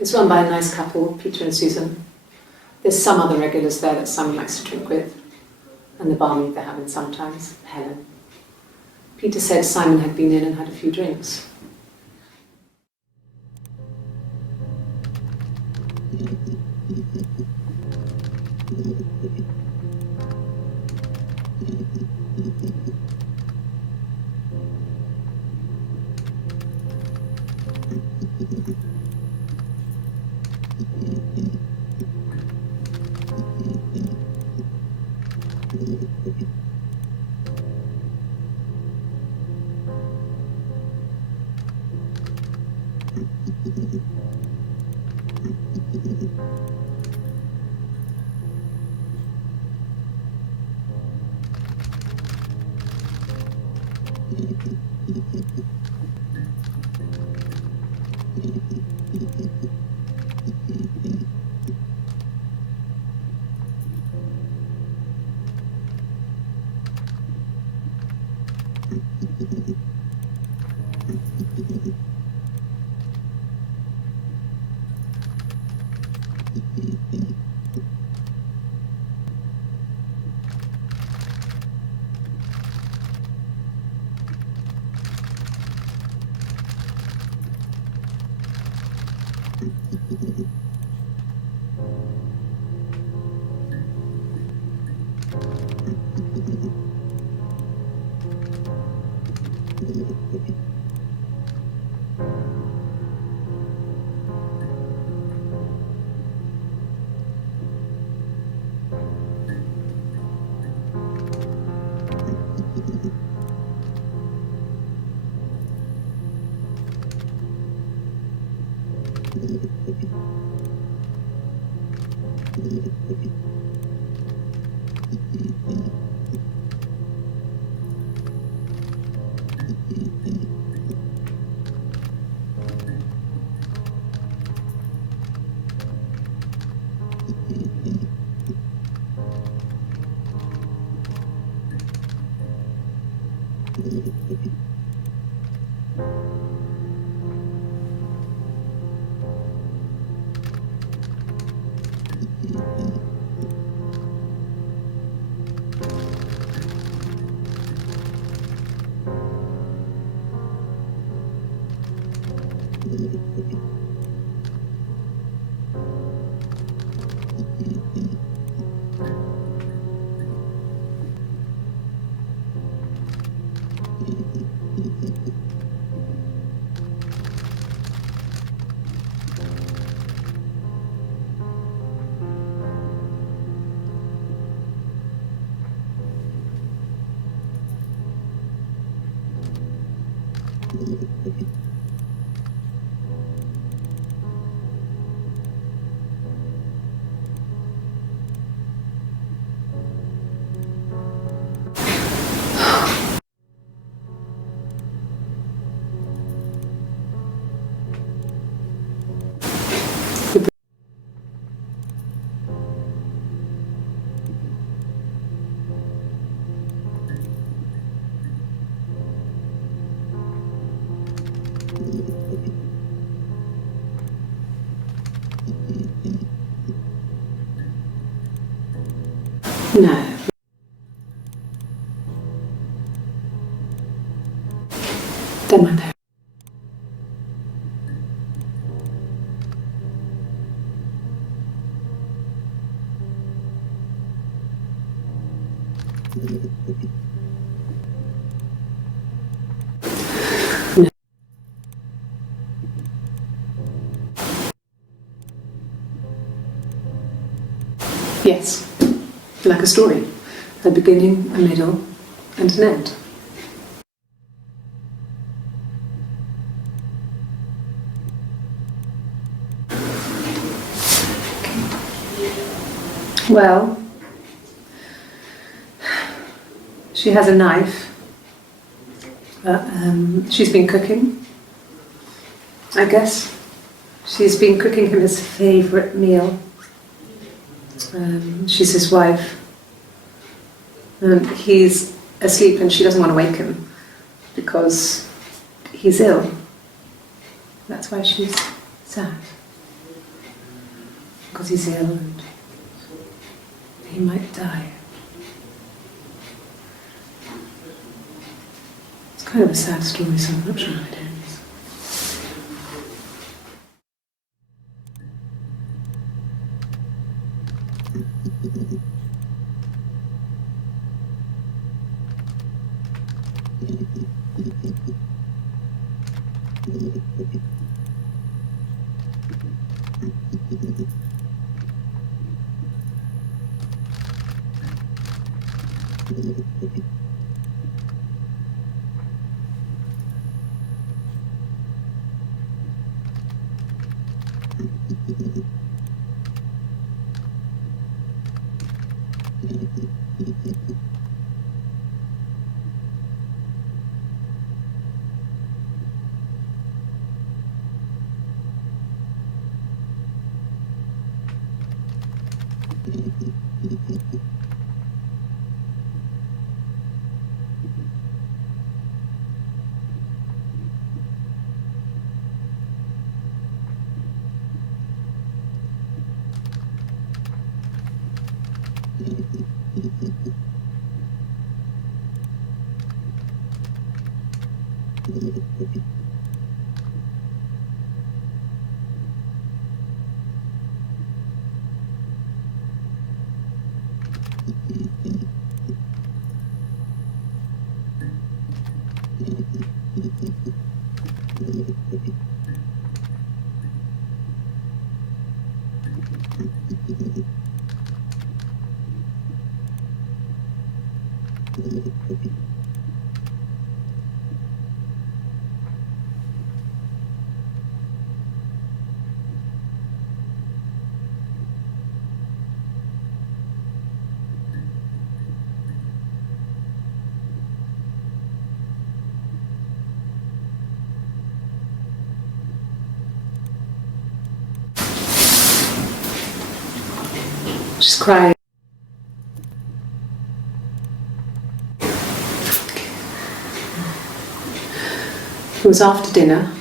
It's run by a nice couple, Peter and Susan. There's some other regulars there that Simon likes to drink with, and the barmaid they have in sometimes, Helen. Peter said Simon had been in and had a few drinks. No. Don't mind her. No. Yes, like a story. A beginning, a middle, and an end. Well, she has a knife. She's been cooking, I guess. She's been cooking him his favourite meal. She's his wife. And he's asleep and she doesn't want to wake him because he's ill. That's why she's sad. Because he's ill and he might die. It's kind of a sad story, so I'm not sure how it ends. She's crying. It was after dinner.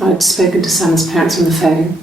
I'd spoken to Sam's parents on the phone.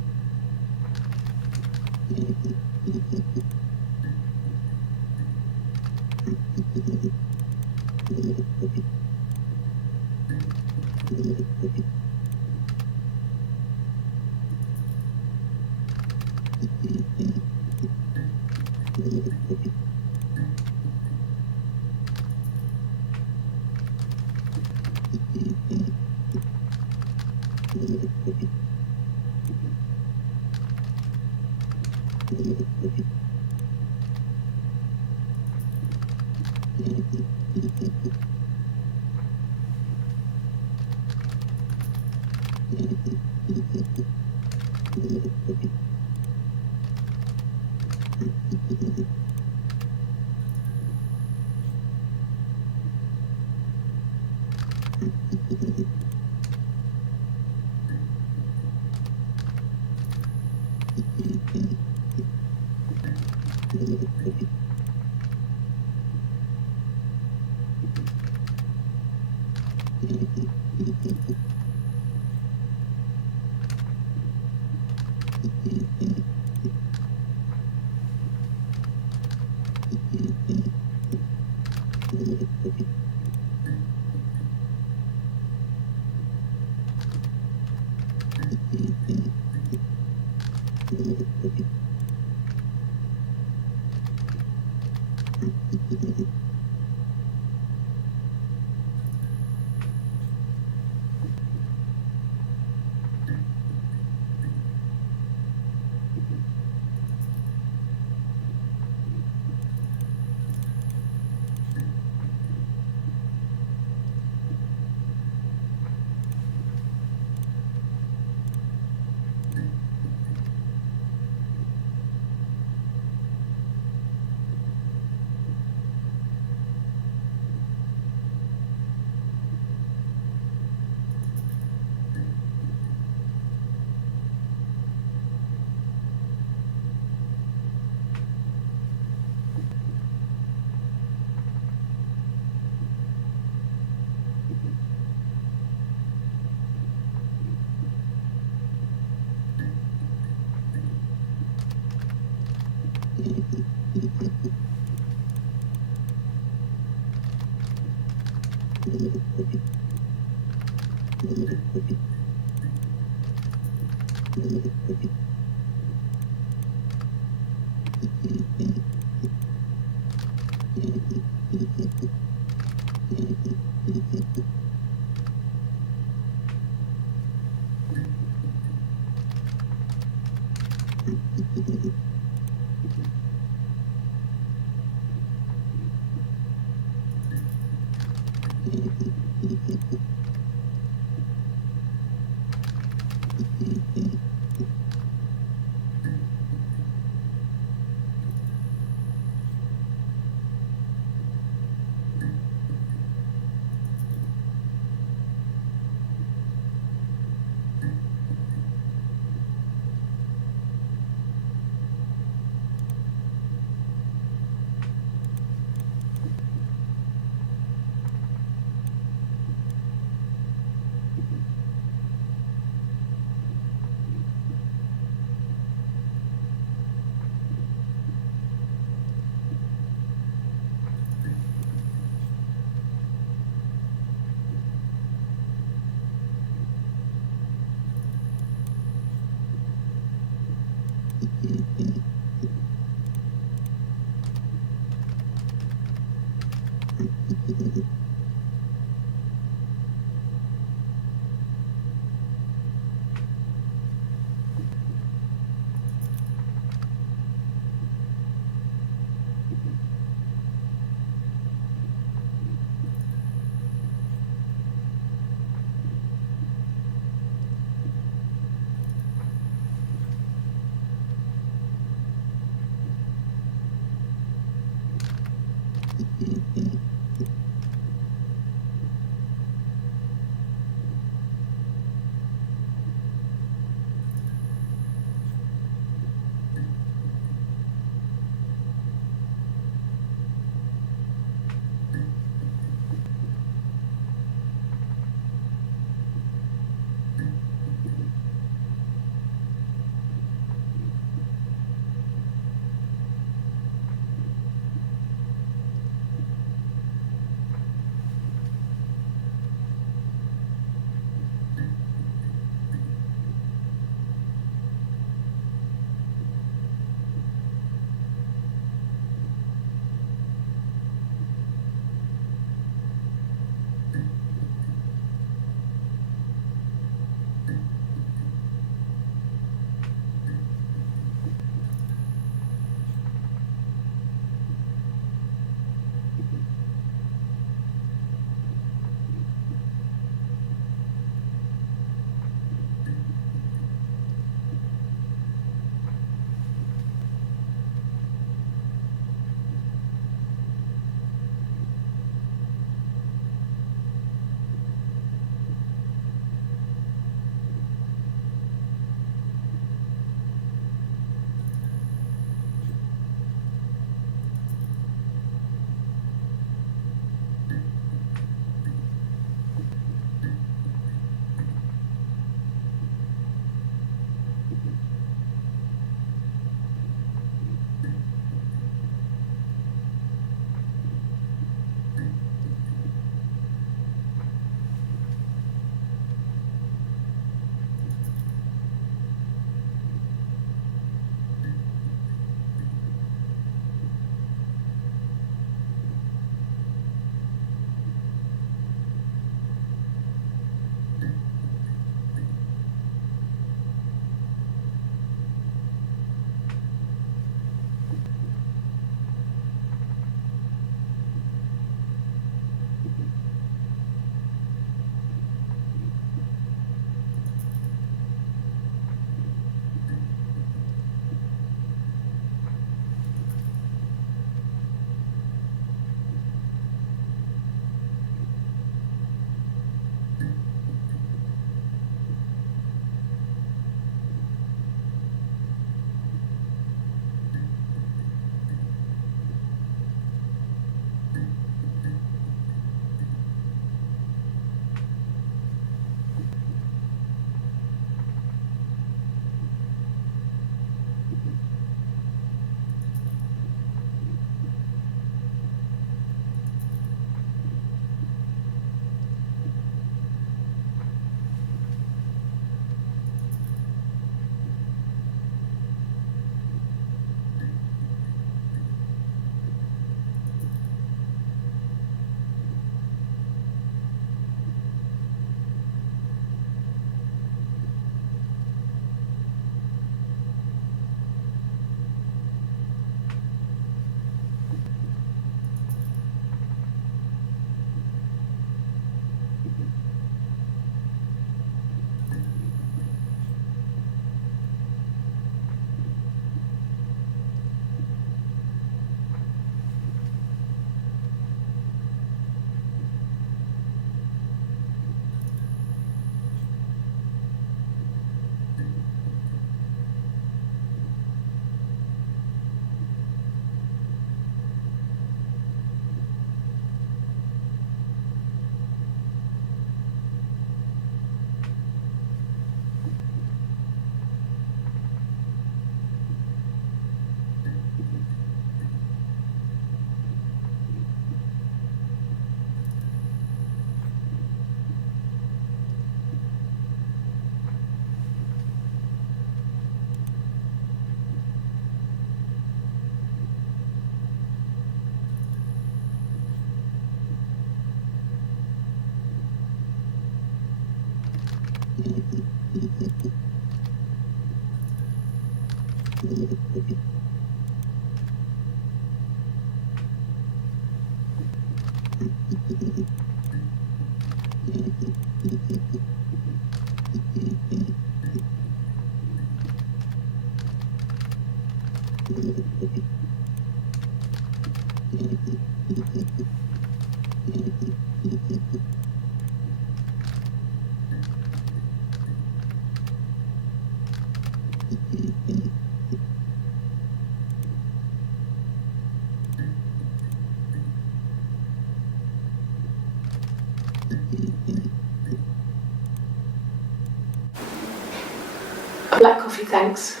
Black coffee, thanks.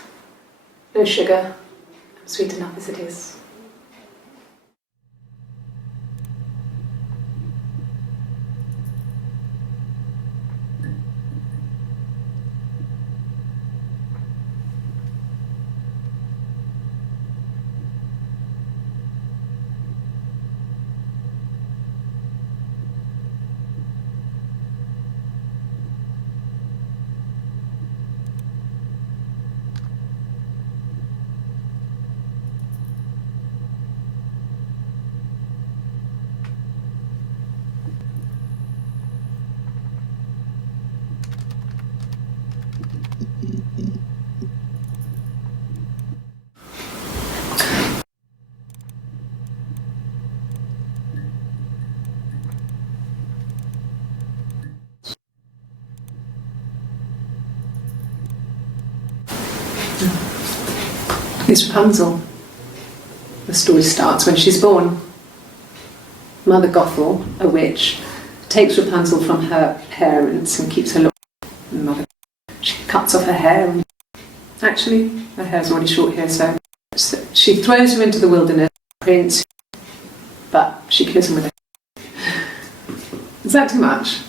No sugar. Sweet enough as it is. It's Rapunzel. The story starts when she's born. Mother Gothel, a witch, takes Rapunzel from her parents and keeps her look. She cuts off her hair. Actually, her hair's already short here, so she throws her into the wilderness, prince, but she kills him with a... Is that too much?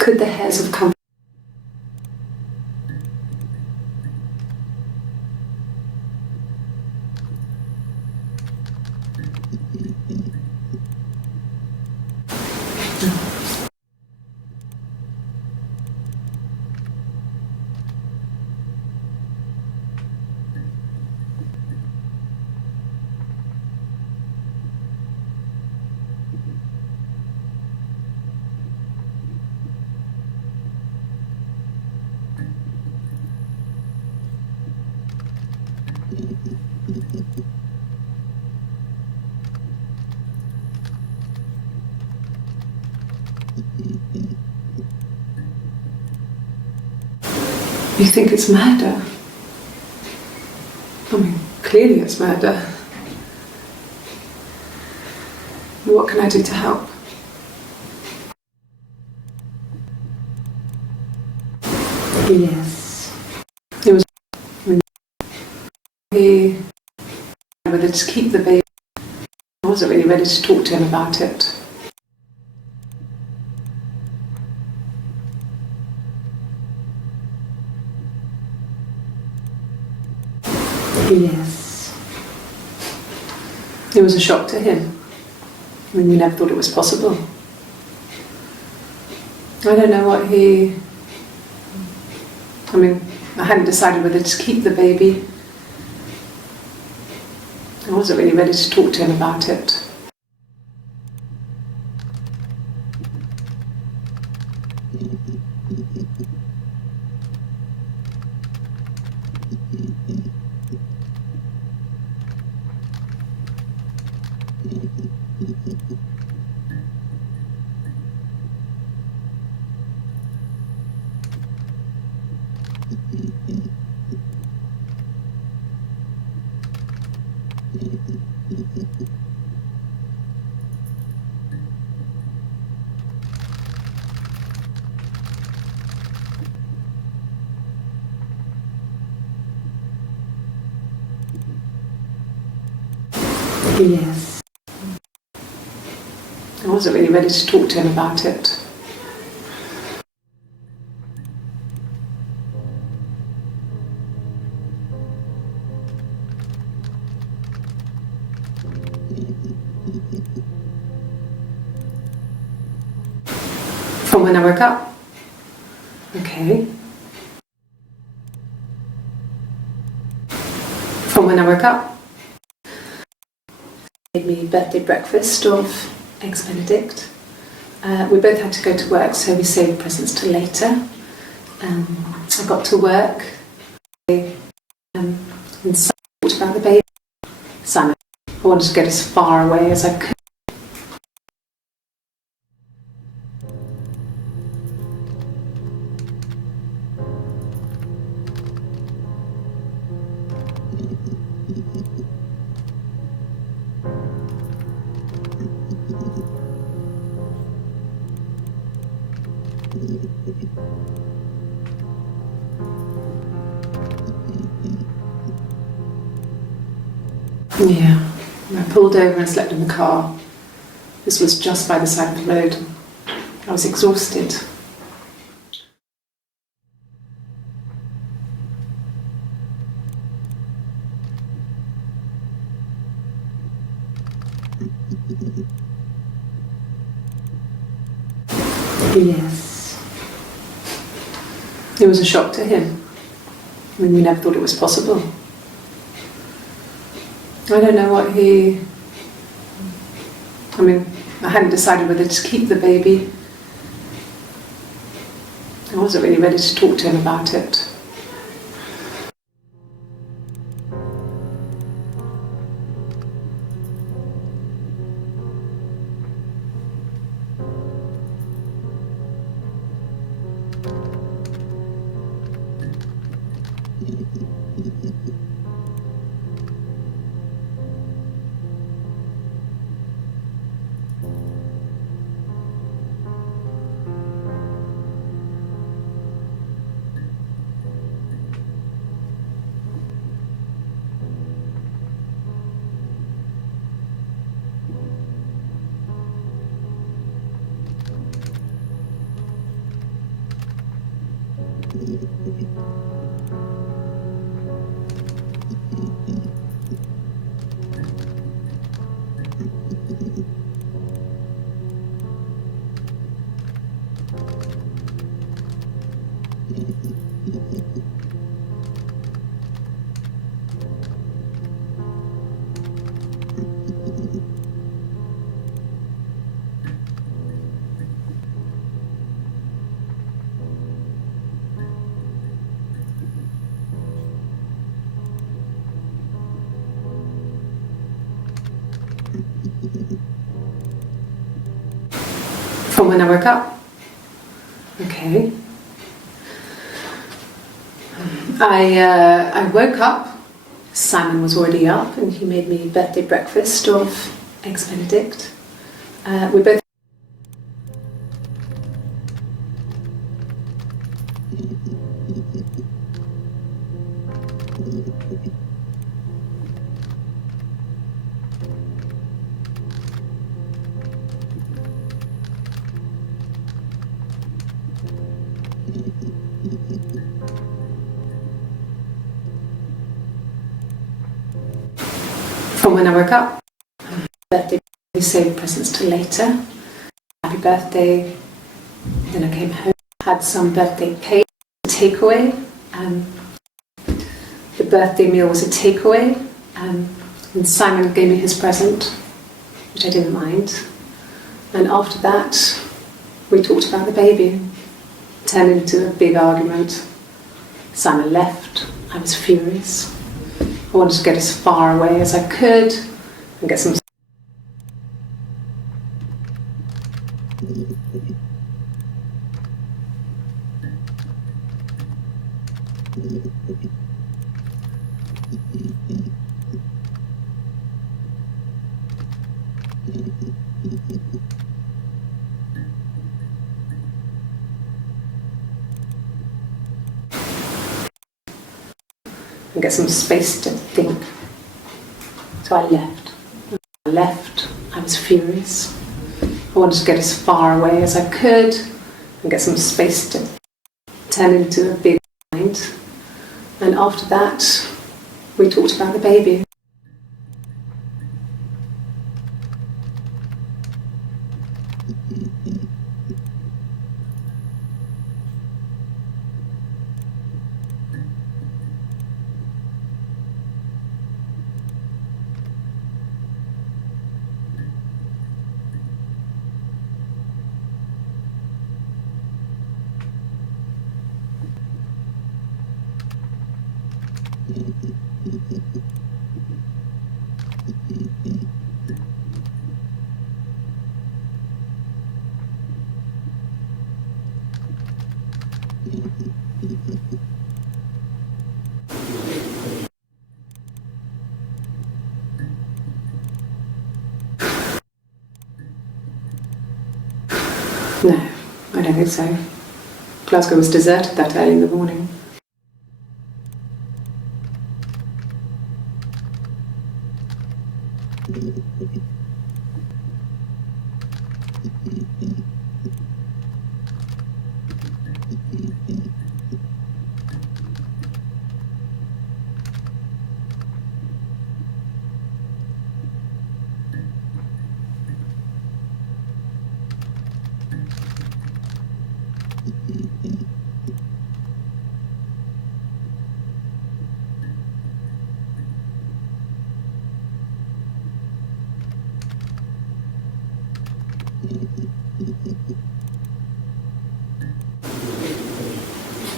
Could the hairs have come? You think it's murder? I mean, clearly it's murder. What can I do to help? Yes. It was... He... whether to keep the baby. I wasn't really ready to talk to him about it. Yes. It was a shock to him. I mean, we never thought it was possible. I don't know what he... I mean, I hadn't decided whether to keep the baby. I wasn't really ready to talk to him about it. Yes. I wasn't really ready to talk to him about it. From when I woke up. Okay. From when I woke up. Made me birthday breakfast of eggs Benedict. We both had to go to work, so we saved presents till later. I got to work and talked about the baby. Simon. I wanted to get as far away as I could. Yeah, I pulled over and slept in the car. This was just by the side of the road. I was exhausted. Yes. It was a shock to him. I mean, we never thought it was possible. I don't know what I hadn't decided whether to keep the baby. I wasn't really ready to talk to him about it. From when I woke up. Okay. I woke up. Simon was already up, and he made me birthday breakfast of eggs Benedict. We both. From when I woke up. Birthday. We saved presents till later. Happy birthday. Then I came home, had some birthday cake, takeaway. The birthday meal was a takeaway. And Simon gave me his present, which I didn't mind. And after that, we talked about the baby. It turned into a big argument. Simon left. I was furious. I wanted to get as far away as I could and get some. And get some space to think. So I left. I was furious. I wanted to get as far away as I could and get some space to turn into a big mind. And after that, we talked about the baby. No, I don't think so. Glasgow was deserted that early in the morning.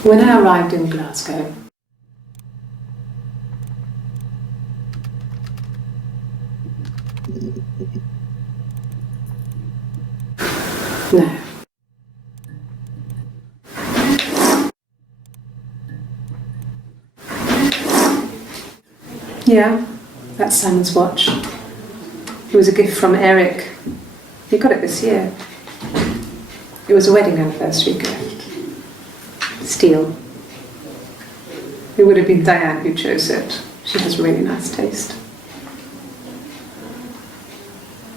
When I arrived in Glasgow, no. Yeah, that's Simon's watch. It was a gift from Eric. He got it this year. It was a wedding anniversary gift. Steel. It would have been Diane who chose it. She has really nice taste.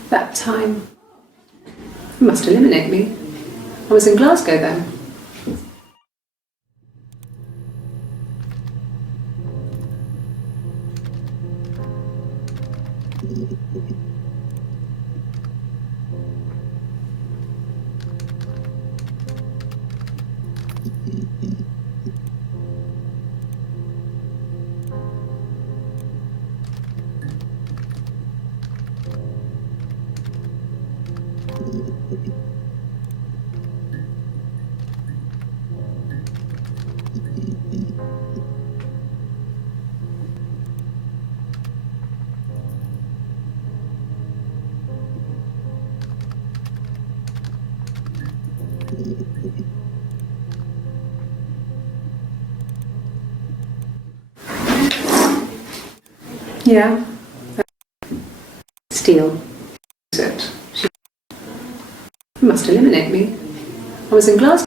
That time, it must eliminate me. I was in Glasgow then. Yeah. Steel. It. She must eliminate me. I was in Glasgow.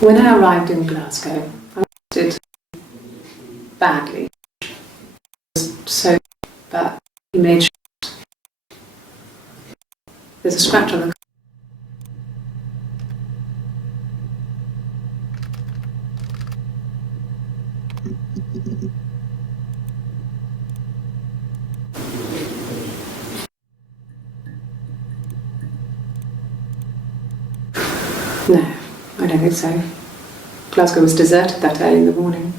When I arrived in Glasgow, I did badly. It was so bad. He made sure. There's a scratch on the No, I don't think so. Glasgow was deserted that early in the morning.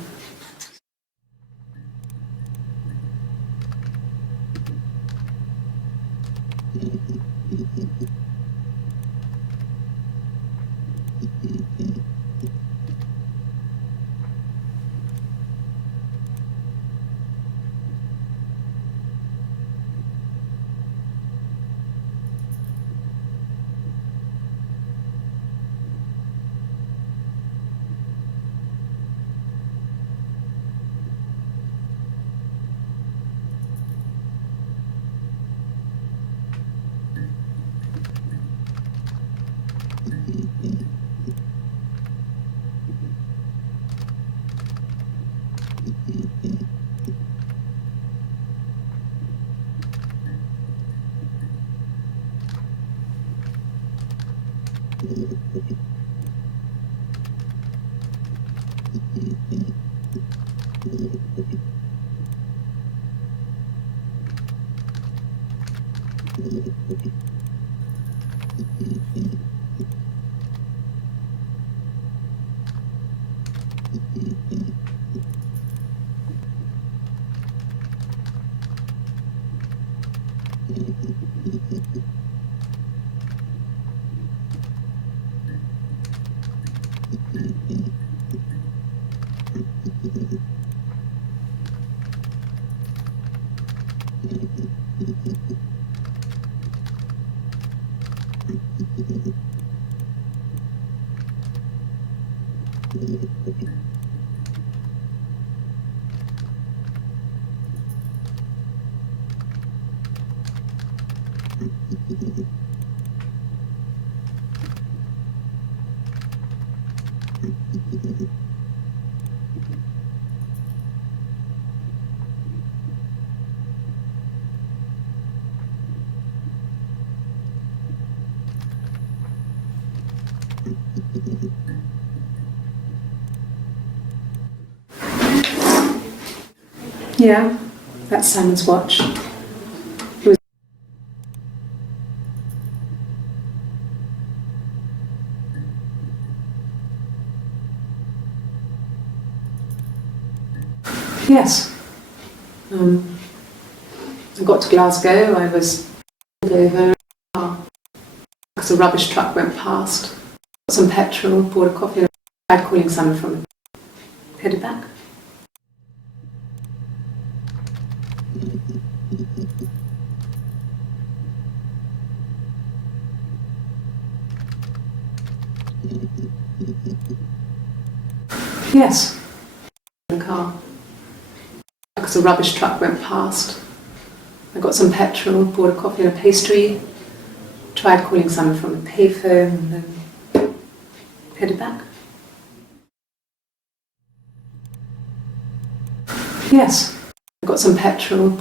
Yeah, that's Simon's watch. Yes. I got to Glasgow, I was pulled over because a rubbish truck went past. Got some petrol, bought a coffee, and tried calling Simon from it. Headed back. Yes. In the car. Because a rubbish truck went past. I got some petrol, bought a coffee and a pastry, tried calling Simon from the payphone, and then headed back. Yes. I got some petrol.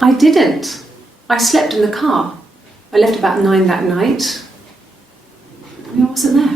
I didn't. I slept in the car. I left about 9 that night. I wasn't there.